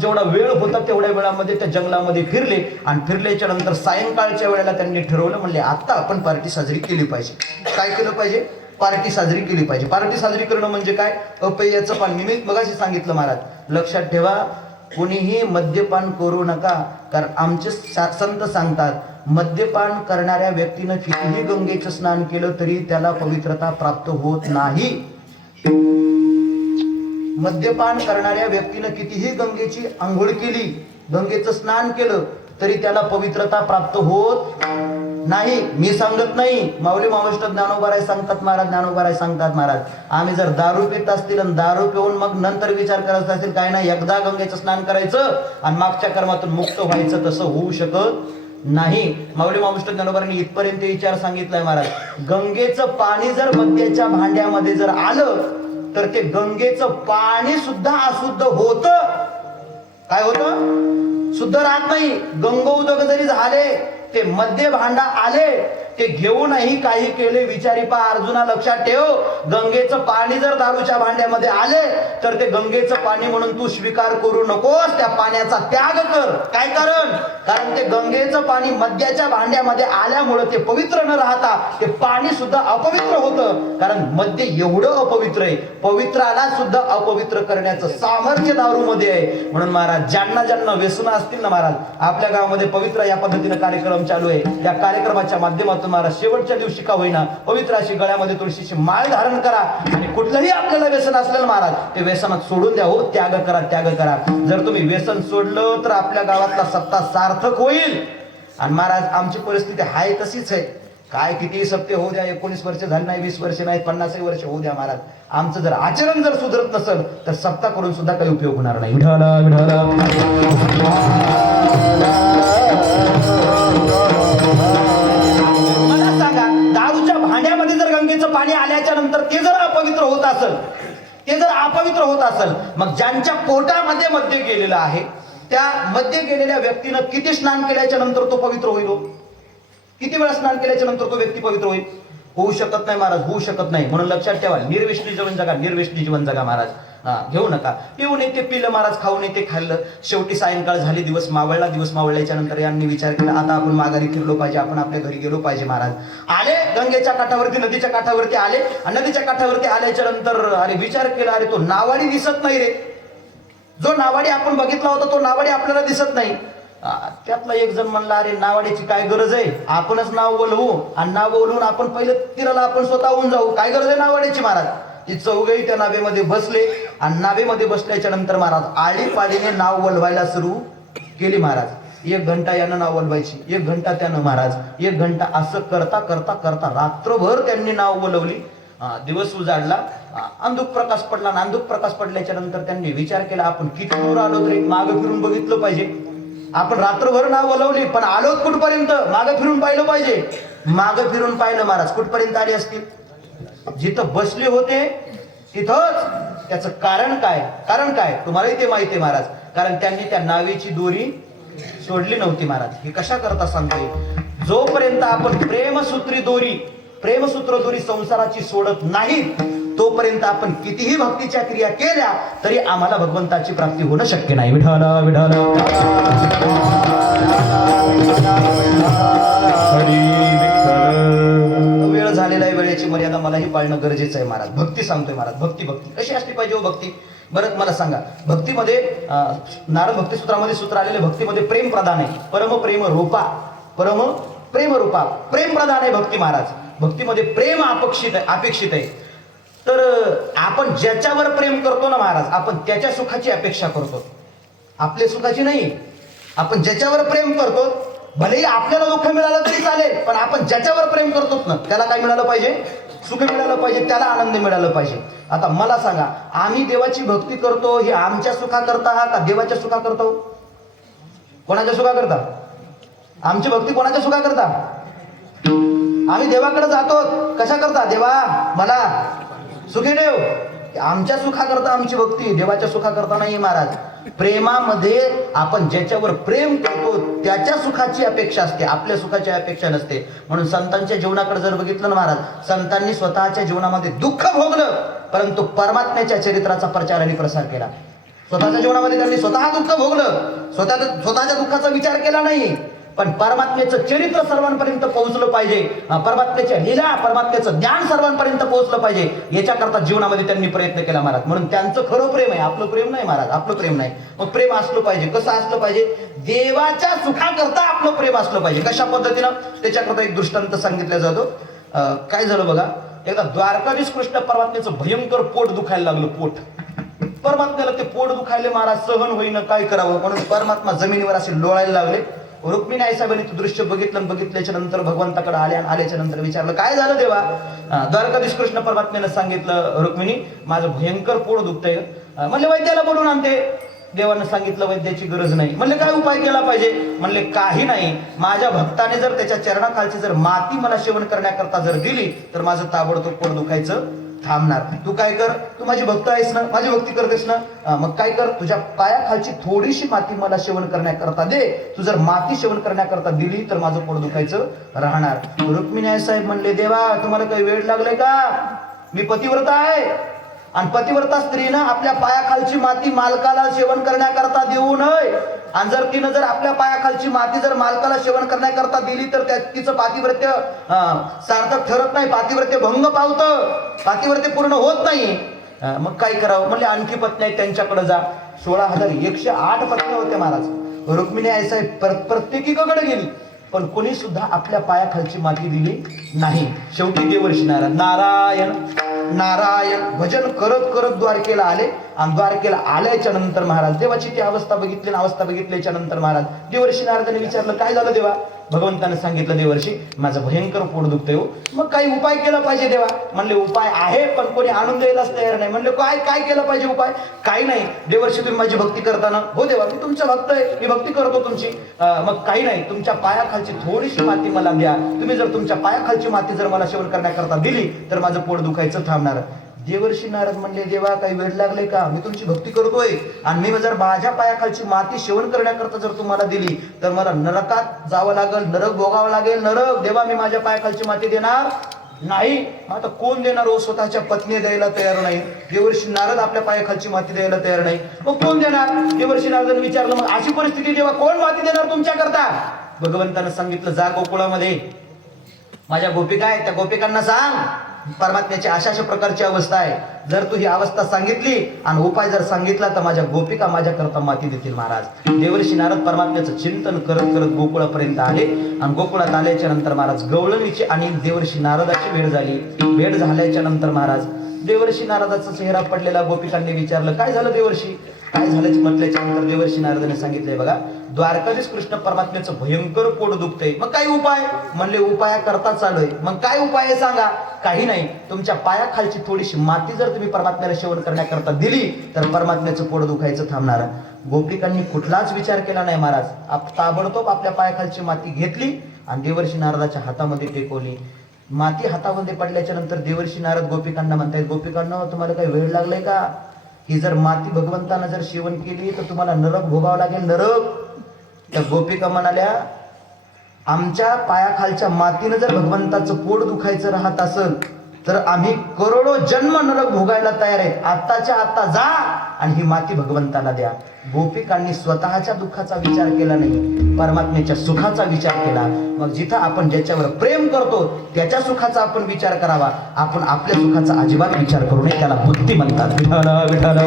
जेवढा वेळ होता तेवढ्या वेळामध्ये त्या जंगलामध्ये फिरले आणि फिरल्याच्या नंतर सायंकाळच्या वेळेला त्यांनी ठरवलं, म्हणले आता आपण पार्टी साजरी केली पाहिजे. काय केलं पाहिजे? पार्टी साजरी केली पाहिजे. पार्टी साजरी करणं म्हणजे काय? अपेयाचं पान. मी मगाशी सांगितलं महाराज, लक्षात ठेवा, कोणीही मद्यपान करू नका. कारण आमचे संत सांगतात मद्यपान करणाऱ्या व्यक्तीनं कितीही गंगेचं स्नान केलं तरी त्याला पवित्रता प्राप्त होत नाही. मद्यपान करणाऱ्या व्यक्तीनं कितीही गंगेची आंघोळ केली, गंगेचं स्नान केलं तरी त्याला पवित्रता प्राप्त होत नाही. मी सांगत नाही, माऊली मावष्ट ज्ञानोबाराय सांगतात महाराज. ज्ञानोबाराय सांगतात महाराज, आम्ही जर दारू पित असतील आणि दारू पिऊन मग नंतर विचार करत असतील काय नाही, एकदा गंगेचं स्नान करायचं आणि मागच्या कर्मातून मुक्त व्हायचं, तसं होऊ शकत नाही. माऊली मावष्ट ज्ञानोबारांनी इथपर्यंत विचार सांगितलाय महाराज, गंगेचं पाणी जर मद्याच्या भांड्यामध्ये जर आलं तर ते गंगेचं पाणी सुद्धा अशुद्ध होतं. काय होतं? शुद्ध राहत नाही. गंगोदक जरी झाले, ते मध्य भांडा आले, ते घेऊनही काही केले विचारी पा अर्जुना. लक्षात ठेव, गंगेचं पाणी जर दारूच्या भांड्यामध्ये आले तर ते गंगेचं पाणी म्हणून तू स्वीकार करू नकोस, त्या पाण्याचा त्याग कर. काय कारण ते गंगेचं पाणी मद्याच्या भांड्यामध्ये आल्यामुळे ते पवित्र न राहता ते पाणी सुद्धा अपवित्र होतं. कारण मद्य एवढं अपवित्र आहे, पवित्राला सुद्धा अपवित्र करण्याचं सामर्थ्य दारूमध्ये आहे. म्हणून महाराज, ज्यांना ज्यांना व्यसन असतील ना महाराज, आपल्या गावामध्ये पवित्र या पद्धतीने कार्यक्रम चालू आहे. त्या कार्यक्रमाच्या माध्यमातून महाराज शेवटच्या दिवशी का होईना पवित्र अशी गळ्यामध्ये तुळशीची माळ धारण करा. आणि कुठलंही आपल्याला व्यसन असलेलं महाराज, ते व्यसनात सोडून द्या. हो, त्याग करा, त्याग करा. जर तुम्ही व्यसन सोडलं तर आपल्या गावातला सत्ता सार्थक होईल. आणि महाराज, आमची परिस्थिती आहे तशीच आहे. काय किती सत्य होऊ द्या, 19 वर्ष झाली नाही, 20 वर्ष नाही, 50 वर्ष होऊ द्या महाराज, आमचं जर आचरण जर सुधरत नसेल तर सत्ता करून सुद्धा काही उपयोग होणार नाही. विठाला विठाला. मला सांगा, दारूच्या भांड्यामध्ये जर गंगेचं पाणी आल्याच्या नंतर ते जर अपवित्र होत असेल, मग ज्यांच्या पोटामध्ये मद्य गेलेलं आहे, त्या मद्य गेलेल्या व्यक्तीनं किती स्नान केल्याच्या नंतर तो पवित्र होईल? किती वेळा स्नान केल्याच्या नंतर तो व्यक्ती पवित्र होईल? होऊ शकत नाही महाराज, होऊ शकत नाही. म्हणून लक्षात ठेवा, निर्व्यसनी जीवन जगा, निर्व्यसनी जीवन जगा महाराज. घेऊ नका. पिऊ नये ते पिलं महाराज, खाऊ नये ते खाल्लं. शेवटी सायंकाळ झाली, दिवस मावळल्याच्या नंतर यांनी विचार केला, आता आपण माघारी फिरलो पाहिजे, आपण आपल्या घरी गेलो पाहिजे. महाराज आले गंगेच्या काठावरती, नदीच्या काठावरती आले. आणि नदीच्या काठावरती आल्याच्या नंतर अरे विचार केला, अरे तो नावाडी दिसत नाही रे. जो नावाडी आपण बघितला होता तो नावाडी आपल्याला दिसत नाही. त्यातला एक जण म्हणला, अरे नावाड्याची काय गरज आहे, आपणच नाव बोलवू आणि नाव बोलवून आपण पहिलं तीराला आपण स्वतःहून जाऊ. काय गरज आहे नावाड्याची महाराज? ती चौघही त्या नावेमध्ये बसले आणि नावेमध्ये बसल्याच्या नंतर महाराज आळीपाळीने नाव वलवायला सुरू केली. महाराज 1 घंटा यानं नाव वलवायची, 1 घंटा त्यानं महाराज, 1 घंटा असं करता करता करता रात्रभर त्यांनी नाव वलवली. दिवस उजाडला, अंधुक प्रकाश पडला. अंधुक प्रकाश पडल्याच्या नंतर त्यांनी विचार केला, आपण किती दूर आलो तरी मागं फिरून बघितलं पाहिजे. आपण रात्रभर नाव वलवली पण आलो कुठपर्यंत? मागं फिरून पाहिलं पाहिजे. मागं फिरून पाहिलं महाराज, कुठपर्यंत आले असतील? जिथं बसले होते तिथंच. त्याचं कारण काय तुम्हालाही ते माहिती आहे महाराज. कारण त्यांनी त्या नावेची दोरी सोडली नव्हती महाराज. हे कशा करता सांगतोय, जोपर्यंत आपण प्रेमसूत्र दोरी संसाराची सोडत नाही, तोपर्यंत आपण कितीही भक्तीच्या क्रिया केल्या तरी आम्हाला भगवंताची प्राप्ती होणं शक्य नाही. विठाला विठाला. वेळ झालेला आहे, वेळेची मर्यादा मलाही पाळणं गरजेचं आहे महाराज. भक्ती सांगतोय महाराज, भक्ती कशी असली पाहिजे हो भक्ती? बरं मला सांगा, भक्तीमध्ये नारद भक्तिसूत्रामध्ये सूत्र आलेले, भक्तीमध्ये प्रेम प्रधान आहे. परम प्रेम रूपा प्रेम प्रधान आहे भक्ती महाराज. भक्तीमध्ये प्रेम अपेक्षित आहे. तर आपण ज्याच्यावर प्रेम करतो ना महाराज, आपण त्याच्या सुखाची अपेक्षा करतो, आपल्या सुखाची नाही. आपण ज्याच्यावर प्रेम करतो, भलेही आपल्याला दुःख मिळालं तरी चालेल, पण आपण ज्याच्यावर प्रेम करतो ना त्याला काय मिळालं पाहिजे? सुख मिळालं पाहिजे, त्याला आनंद मिळालं पाहिजे. आता मला सांगा, आम्ही देवाची भक्ती करतो हे आमच्या सुखा करता का देवाच्या सुखा करतो? कोणाच्या सुखा करता? आमची भक्ती कोणाच्या सुखा करता? आम्ही देवाकडे जातो कशा करता? देवा मला सुखी ठेव. आमच्या सुखा करता आमची भक्ती, देवाच्या सुखा करता नाही महाराज. प्रेमामध्ये आपण ज्याच्यावर प्रेम करतो त्याच्या सुखाची अपेक्षा असते, आपल्या सुखाची अपेक्षा नसते. म्हणून संतांच्या जीवनाकडे जर बघितलं ना महाराज, संतांनी स्वतःच्या जीवनामध्ये दुःख भोगलं परंतु परमात्म्याच्या चरित्राचा प्रचार आणि प्रसार केला. स्वतःच्या जीवनामध्ये त्यांनी स्वतः दुःख भोगलं, स्वतःच्या दुःखाचा विचार केला नाही, पण परमात्म्याचं चरित्र सर्वांपर्यंत पोहोचलं पाहिजे, परमात्म्याच्या लीला, परमात्म्याचं ज्ञान सर्वांपर्यंत पोहोचलं पाहिजे, याच्याकरता जीवनामध्ये त्यांनी प्रयत्न केला महाराज. म्हणून त्यांचं खरं प्रेम आहे, आपलं प्रेम नाही महाराज, आपलं प्रेम नाही. मग प्रेम असलं पाहिजे, कसं असलं पाहिजे? देवाच्या सुखाकरता आपलं प्रेम असलं पाहिजे. कशा पद्धतीनं? त्याच्याकरता एक दृष्टांत सांगितला जातो. काय झालं बघा, एकदा द्वारकाधीश कृष्ण परमात्म्याचं भयंकर पोट दुखायला लागलं. परमात्म्याला ते पोट दुखायले महाराज, सहन होईना, काय करावं? म्हणून परमात्मा जमिनीवर असे लोळायला लागले. रुक्मिणी आईसाहेबांनी ते दृश्य बघितल्याच्या नंतर भगवंताकडे आल्याच्या नंतर विचारलं, काय झालं देवा? द्वारकाधीश कृष्ण परमात्म्याने सांगितलं, रुक्मिणी माझं भयंकर पोट दुखतंय. म्हणले वैद्याला बोलून आणते. देवानं सांगितलं वैद्याची गरज नाही. म्हणले काय उपाय केला पाहिजे? म्हणले काही नाही, माझ्या भक्ताने जर त्याच्या चरणाखालची जर माती मला सेवन करण्याकरता जर दिली तर माझं ताबडतोब पोट दुखायचं थांबणार. तू काय कर, तू माझी भक्त आहेस ना, माझी भक्ती करतेस ना, मग काय कर, तुझ्या पायाखालची थोडीशी माती मला सेवन करण्याकरता दे. तू जर माती सेवन करण्याकरता दिली तर माझं पोट दुखायचं राहणार. रुक्मिणी साहेब म्हणले, देवा तुम्हाला काही वेळ लागलाय का? मी पतिव्रता आहे आणि पतिव्रता स्त्रीनं आपल्या पायाखालची माती मालकाला सेवन करण्याकरता देऊ नये. आणि जर तिनं जर आपल्या पायाखालची माती जर मालकाला सेवन करण्याकरता दिली तर त्या तिचं पातिव्रत्य सार्थक ठरत नाही, पातिव्रत्य भंग पावतं, पातिव्रत्य पूर्ण होत नाही. मग काय करावं म्हणले, आणखी पत्नी आहेत त्यांच्याकडे जा. 16,108 पत्नी होत्या महाराज. रुक्मिणी आई साहेब प्रत्येकीकडे गेली पण कोणी सुद्धा आपल्या पायाखालची माती दिली नाही. शेवटी देवर्षी नारायण नारायण नारायण भजन करत करत द्वारकेला आले आणि द्वारकेला आल्याच्या नंतर महाराज देवाची ती अवस्था बघितली, अवस्था बघितल्याच्या नंतर महाराज देवर्षी नारदाने विचारलं, काय झालं देवा? भगवंताने सांगितलं, देवर्षी माझं भयंकर पोट दुखतंय हो. मग काही उपाय केला पाहिजे देवा? म्हणले, उपाय आहे पण कोणी आणून द्यायलाच तयार नाही. म्हणले, काय काय केलं पाहिजे उपाय? काही नाही देवर्षी, तुम्ही माझी भक्ती करताना. हो देवा, मी तुमचा भक्त आहे, मी भक्ती करतो तुमची. मग काही नाही, तुमच्या पायाखालची थोडीशी माती मला द्या. तुम्ही जर तुमच्या पायाखालची माती जर मला सेवन करण्याकरता दिली तर माझं पोट दुखायचं थांबणार. देवर्षी नारद म्हणले, देवा काही वेळ लागले का? मी तुमची भक्ती करतोय आणि मी जर माझ्या पायाखालची माती सेवन करण्याकरता जर तुम्हाला दिली तर मला नरकात जावं लागेल, नरक भोगावं लागेल. नरक देवा, मी माझ्या पायाखालची माती देणार नाही. आता कोण देणार हो? स्वतःच्या पत्नी द्यायला तयार नाही. देवर्षी नारद आपल्या पायाखालची माती द्यायला तयार नाही. मग कोण देणार? देवर्षी नारदांनी विचारलं, मग अशी परिस्थिती देवा कोण माती देणार तुमच्याकरता? भगवंतानं सांगितलं, जा गोकुळामध्ये माझ्या गोपिका आहेत, त्या गोपिकांना सांग परमात्म्याची अशा प्रकारची अवस्था आहे. जर तू ही अवस्था सांगितली आणि उपाय जर सांगितला तर माझ्या गोपिका माझ्याकरता माती देतील. महाराज देवर्षी नारद परमात्म्याचं चिंतन करत करत गोकुळापर्यंत आले आणि गोकुळात आल्याच्या नंतर महाराज गवळणीची आणि देवर्षी नारदाची भेट झाली. भेट झाल्याच्या नंतर महाराज देवर्षी नारदाचा चेहरा पडलेला गोपिकांनी विचारलं, काय झालं देवर्षी? काय झाल्याचे म्हटल्याच्या नंतर देवर्षी नारदाने सांगितलंय, बघा द्वारकाधीश कृष्ण परमात्म्याचं भयंकर पोट दुखतंय. मग काय उपाय? म्हणले, उपाय करता चालू आहे. मग काय उपाय आहे सांगा? काही नाही, तुमच्या पायाखालची थोडीशी माती जर तुम्ही परमात्म्याला सेवन करण्याकरता दिली तर परमात्म्याचं पोट दुखायचं थांबणार. गोपिकांनी कुठलाच विचार केला नाही महाराज. ताबडतोब आपल्या पायाखालची माती घेतली आणि देवर्षी नारदाच्या हातामध्ये टेकवली. माती हातामध्ये पडल्याच्या नंतर देवर्षी नारद गोपिकांना म्हणतायत, गोपिकांना तुम्हाला काही वेळ लागलाय का? ही जर माती भगवंतानं जर सेवन केली तर तुम्हाला नरक भोगावं लागेल, नरक. त्या गोपिका म्हणाल्या, आमच्या पायाखालच्या मातीनं जर भगवंताचं पोट दुखायचं राहत असेल तर आम्ही करोडो जन्म नरक भोगायला तयार आहेत. आत्ताच्या आत्ता जा आणि ही माती भगवंताला द्या. गोपिकांनी स्वतःच्या दुःखाचा विचार केला नाही, परमात्म्याच्या सुखाचा विचार केला. मग जिथं आपण ज्याच्यावर प्रेम करतो त्याच्या सुखाचा आपण विचार करावा, आपण आपल्या सुखाचा अजिबात विचार करू नये. त्याला भक्ती म्हणतात. विठ्ठल विठ्ठल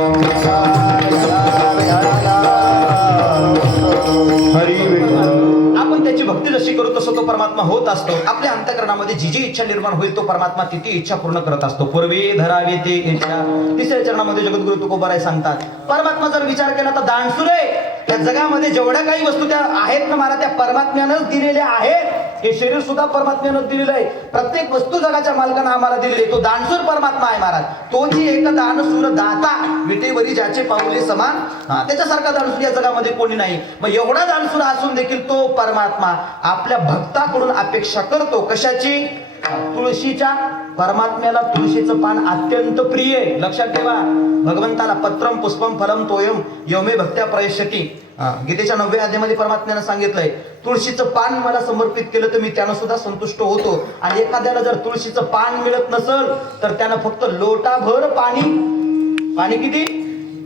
हरी विठ्ठल. आपण त्याची भक्ती जशी करू तसं तो परमात्मा होत असतो. आपल्या अंतःकरणामध्ये जी जी इच्छा निर्माण होईल तो परमात्मा ती ती इच्छा पूर्ण करत असतो. पूर्वी धरावी ती इच्छा. तिसऱ्या चरणामध्ये जगद्गुरु तुकोबाराय सांगतात, परमात्मा जर विचार केला तर दानशूर आहे. त्या जगामध्ये जेवढ्या काही वस्तू त्या आहेत ना मला, त्या परमात्म्यानंच दिलेल्या आहेत. हे शरीर सुद्धा परमात्म्यानं दिलेलं आहे. प्रत्येक वस्तू जगाच्या मालकानं आम्हाला दिलेली आहे. तो दानशूर परमात्मा आहे महाराज. तो जी एक दानशूर दाता, विटेवरी ज्याचे पाऊले समान, त्याच्यासारखा दानशूर या जगामध्ये कोणी नाही. मग एवढा दानशूर असून देखील तो परमात्मा आपल्या भक्ताकडून अपेक्षा करतो. कशाची? तुळशीच्या. परमात्म्याला तुळशीचं पान अत्यंत प्रिय आहे. लक्षात ठेवा, भगवंताला पत्रम पुष्पम फलम तोयम यमे भक्त्या प्रयश्यती. गीतेच्या 9व्या अध्यायामध्ये परमात्म्यानं सांगितलंय, तुळशीचं पान मला समर्पित केलं तर मी त्यानं सुद्धा संतुष्ट होतो. आणि एखाद्याला जर तुळशीचं पान मिळत नसेल तर त्यानं फक्त लोटाभर पाणी, पाणी किती?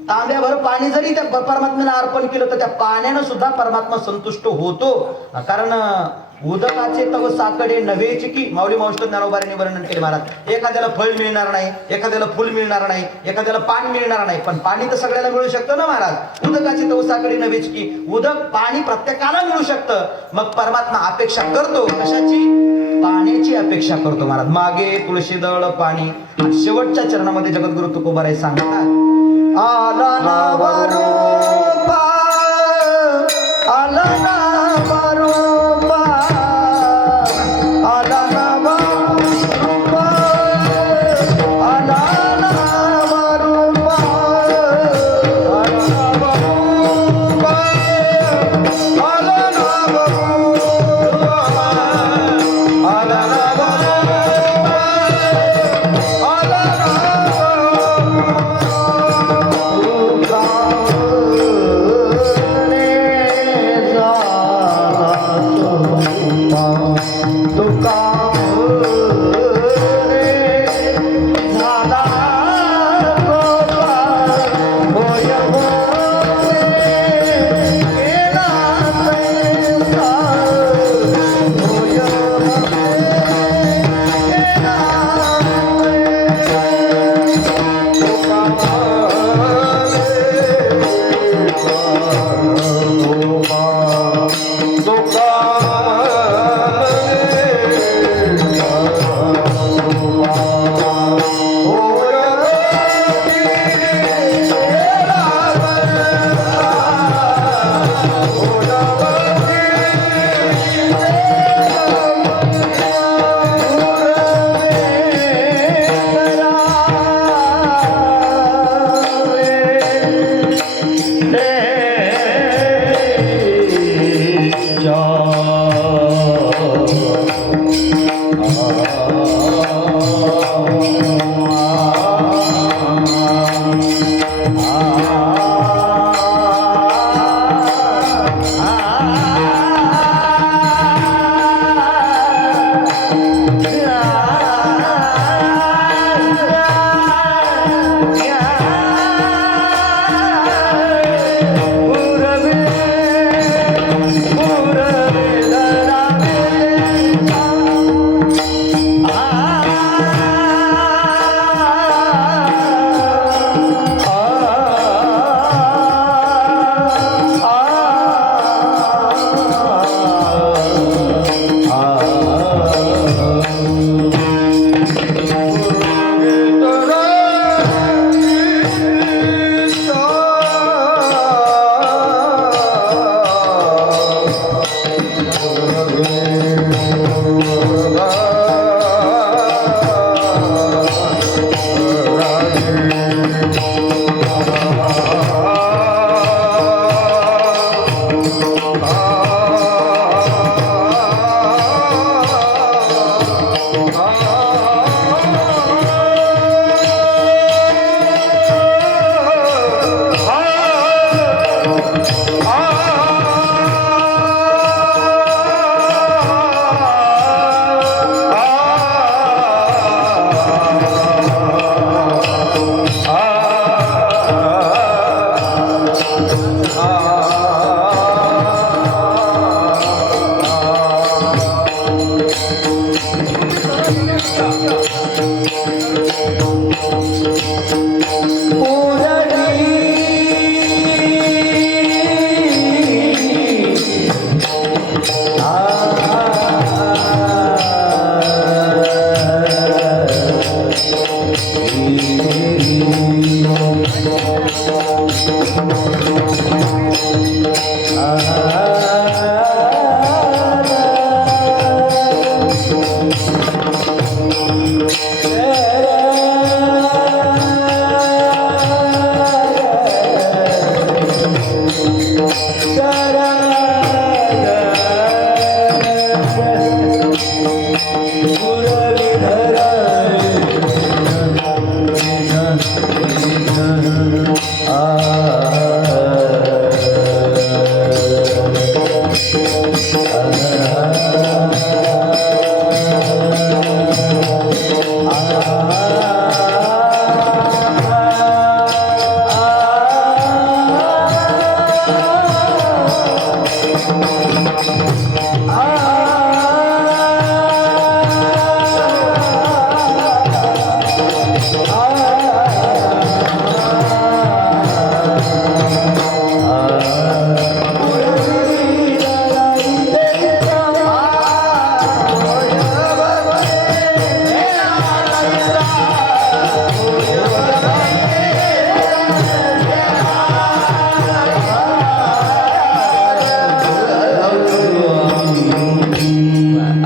तांब्याभर पाणी जरी त्या परमात्म्याला अर्पण केलं तर त्या पाण्यानं सुद्धा परमात्मा संतुष्ट होतो. कारण उदकाचे तव साकडे नव्हेची की, माऊली माऊष्ट ज्ञानोबारांनी वर्णन केले महाराज. एखाद्याला फळ मिळणार नाही, एखाद्याला फुल मिळणार नाही, एखाद्याला पान मिळणार नाही, पण पाणी तर सगळ्याला मिळू शकतं ना महाराज. उदकाचे तव साकडे नव्हेची की, उदक पाणी प्रत्येकाला मिळू शकतं. मग परमात्मा अपेक्षा करतो कशाची? पाण्याची अपेक्षा करतो महाराज. मागे तुळशी दळ पाणी. शेवटच्या चरणामध्ये जगद्गुरु तुकोबाराय सांगतात, आला नवरूपा, आला नवरूपा, आला नवरूपा, आला नवरूपा, आला नवरूपा, आला नवरूपा, आला नवरूपा, आला नवरूपा.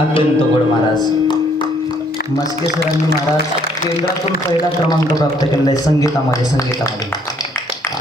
अत्यंत गोड महाराज. मस्के सरांनी महाराज केंद्रातून पहिला क्रमांक प्राप्त केलेला आहे संगीतामध्ये.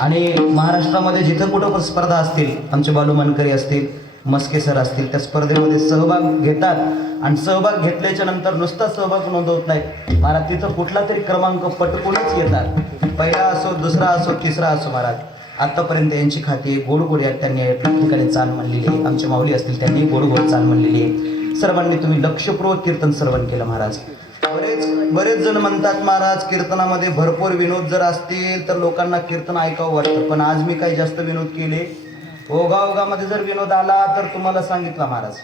आणि महाराष्ट्रामध्ये जिथं कुठं पण स्पर्धा असतील, आमचे बालू मनकरी असतील, मस्के सर असतील, त्या स्पर्धेमध्ये सहभाग घेतात. आणि सहभाग घेतल्याच्या नंतर नुसता सहभाग नोंदवत नाहीत महाराज, तिथं कुठला तरी क्रमांक पटकूनच येतात. पहिला असो, दुसरा असो, तिसरा असो महाराज. आत्तापर्यंत यांची खाती गोड गोड त्यांनी ठिकाणी चाल म्हणलेली आहे. आमचे माऊली असतील त्यांनी गोड गोड चाल म्हणलेली आहे. सर्वांनी तुम्ही लक्षपूर्वक कीर्तन श्रवण केलं महाराज. बरेच जण म्हणतात महाराज कीर्तनामध्ये भरपूर विनोद जर असतील तर लोकांना कीर्तन ऐकावं वाटतं. पण आज मी काही जास्त विनोद केले. ओघाओघामध्ये जर विनोद आला तर तुम्हाला सांगितलं महाराज,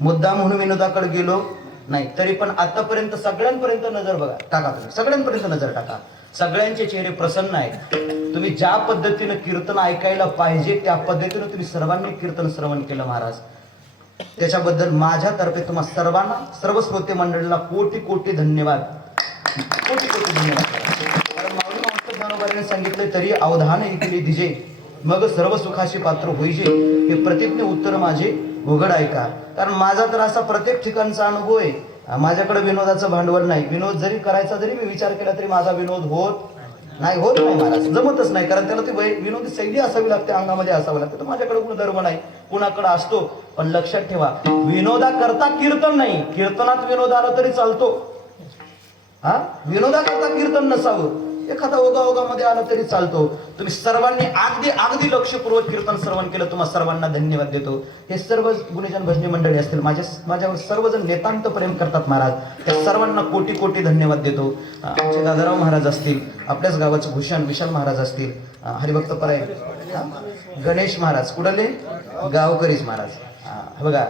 मुद्दा म्हणून विनोदाकडे गेलो नाही. तरी पण आतापर्यंत सगळ्यांपर्यंत नजर बघा, टाका तुम्ही सगळ्यांपर्यंत नजर टाका. सगळ्यांचे चेहरे प्रसन्न आहेत. तुम्ही ज्या पद्धतीनं कीर्तन ऐकायला पाहिजे त्या पद्धतीनं तुम्ही सर्वांनी कीर्तन श्रवण केलं महाराज. त्याच्याबद्दल माझ्यातर्फे तुम्हा सर्वांना, सर्व श्रोते मंडळीला कोटी कोटी धन्यवाद, कोटी कोटी धन्यवाद. कारण माऊली मास्तर ज्ञानोबाने सांगितले, तरी अवधान ऐकले दिजे मग सर्व सुखाशी पात्र होईजे, हे प्रतिज्ञ उत्तर माझे उघड ऐका. कारण माझा तर असा प्रत्येक ठिकाणचा अनुभव आहे. माझ्याकडे विनोदाचं भांडवल नाही. विनोद जरी करायचा जरी मी विचार केला तरी माझा विनोद होत नाही महाराज, जमतच नाही. कारण त्याला ती विनोदी शैली असावी लागते, अंगामध्ये असावं लागतं. तर माझ्याकडे गुणधर्म नाही. कुणाकडे असतो पण लक्षात ठेवा, विनोदाकरता कीर्तन नाही, कीर्तनात विनोद आला तरी चालतो. हा, विनोदाकरता कीर्तन नसावं, एखादा ओघामध्ये आलं तरी चालतो. तुम्ही सर्वांनी अगदी अगदी लक्षपूर्वक कीर्तन श्रवण केलं, तुम्हाला सर्वांना धन्यवाद देतो. हे सर्व गुणीजन भजनी मंडळी असतील, माझ्यावर सर्वजण नितांत प्रेम करतात महाराज, त्या सर्वांना कोटी कोटी धन्यवाद देतो. आमचे दादाराव महाराज असतील, आपल्याच गावाचं भूषण विशाल महाराज असतील, हरिभक्त पराय गणेश महाराज, कुठले गावकरीच महाराज. हे बघा,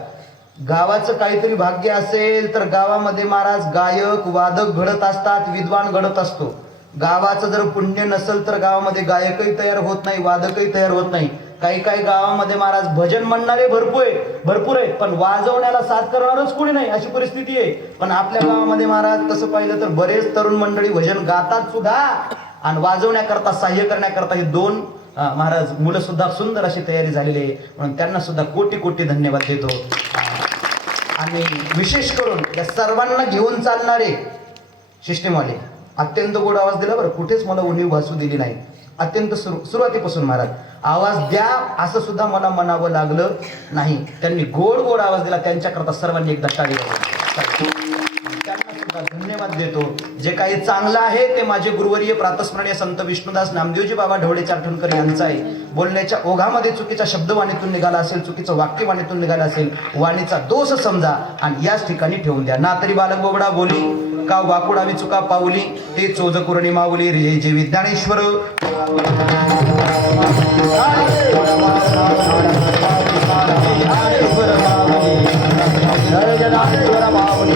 गावाचं काहीतरी भाग्य असेल तर गावामध्ये महाराज गायक वादक घडत असतात, विद्वान घडत असतो. गावाचं जर पुण्य नसेल तर गावामध्ये गायकही तयार होत नाही, वादकही तयार होत नाही. काही काही गावामध्ये महाराज भजन म्हणणारे भरपूर आहेत, पण वाजवण्याला साथ करणारच कोणी नाही, अशी परिस्थिती आहे. पण आपल्या गावामध्ये महाराज तसं पाहिलं तर बरेच तरुण मंडळी भजन गातात सुद्धा, आणि वाजवण्याकरता सहाय्य करण्याकरता हे दोन महाराज मुलं सुद्धा सुंदर अशी तयारी झालेली आहे. म्हणून त्यांना सुद्धा कोटी कोटी धन्यवाद देतो. आणि विशेष करून या सर्वांना घेऊन चालणारे सिस्टीमवाले अत्यंत गोड आवाज दिला बरं, कुठेच मला उणीव भासू दिली नाही. अत्यंत सुरुवातीपासून महाराज आवाज द्या असं सुद्धा मला म्हणावं लागलं नाही. त्यांनी गोड आवाज दिला, त्यांच्याकरता सर्वांनी एकदा टाळी वाजवा. त्यांना सुद्धा धन्यवाद देतो. जे काही चांगलं आहे ते माझे गुरुवर्य प्रातस्मरणीय संत विष्णुदास नामदेवजी बाबा ढवळे चारठणकर यांचं आहे. बोलण्याच्या ओघामध्ये चुकीचा शब्दवाणीतून निघाला असेल, चुकीचं वाक्यवाणीतून निघाला असेल, वाणीचा दोष समजा आणि याच ठिकाणी ठेवून द्या. ना तरी बालक बोबडा बोली का वाकुडावी चुका पावली, ते चोज कुरणी माऊली रे जे विज्ञानेश्वर. जय जनार्दन माऊली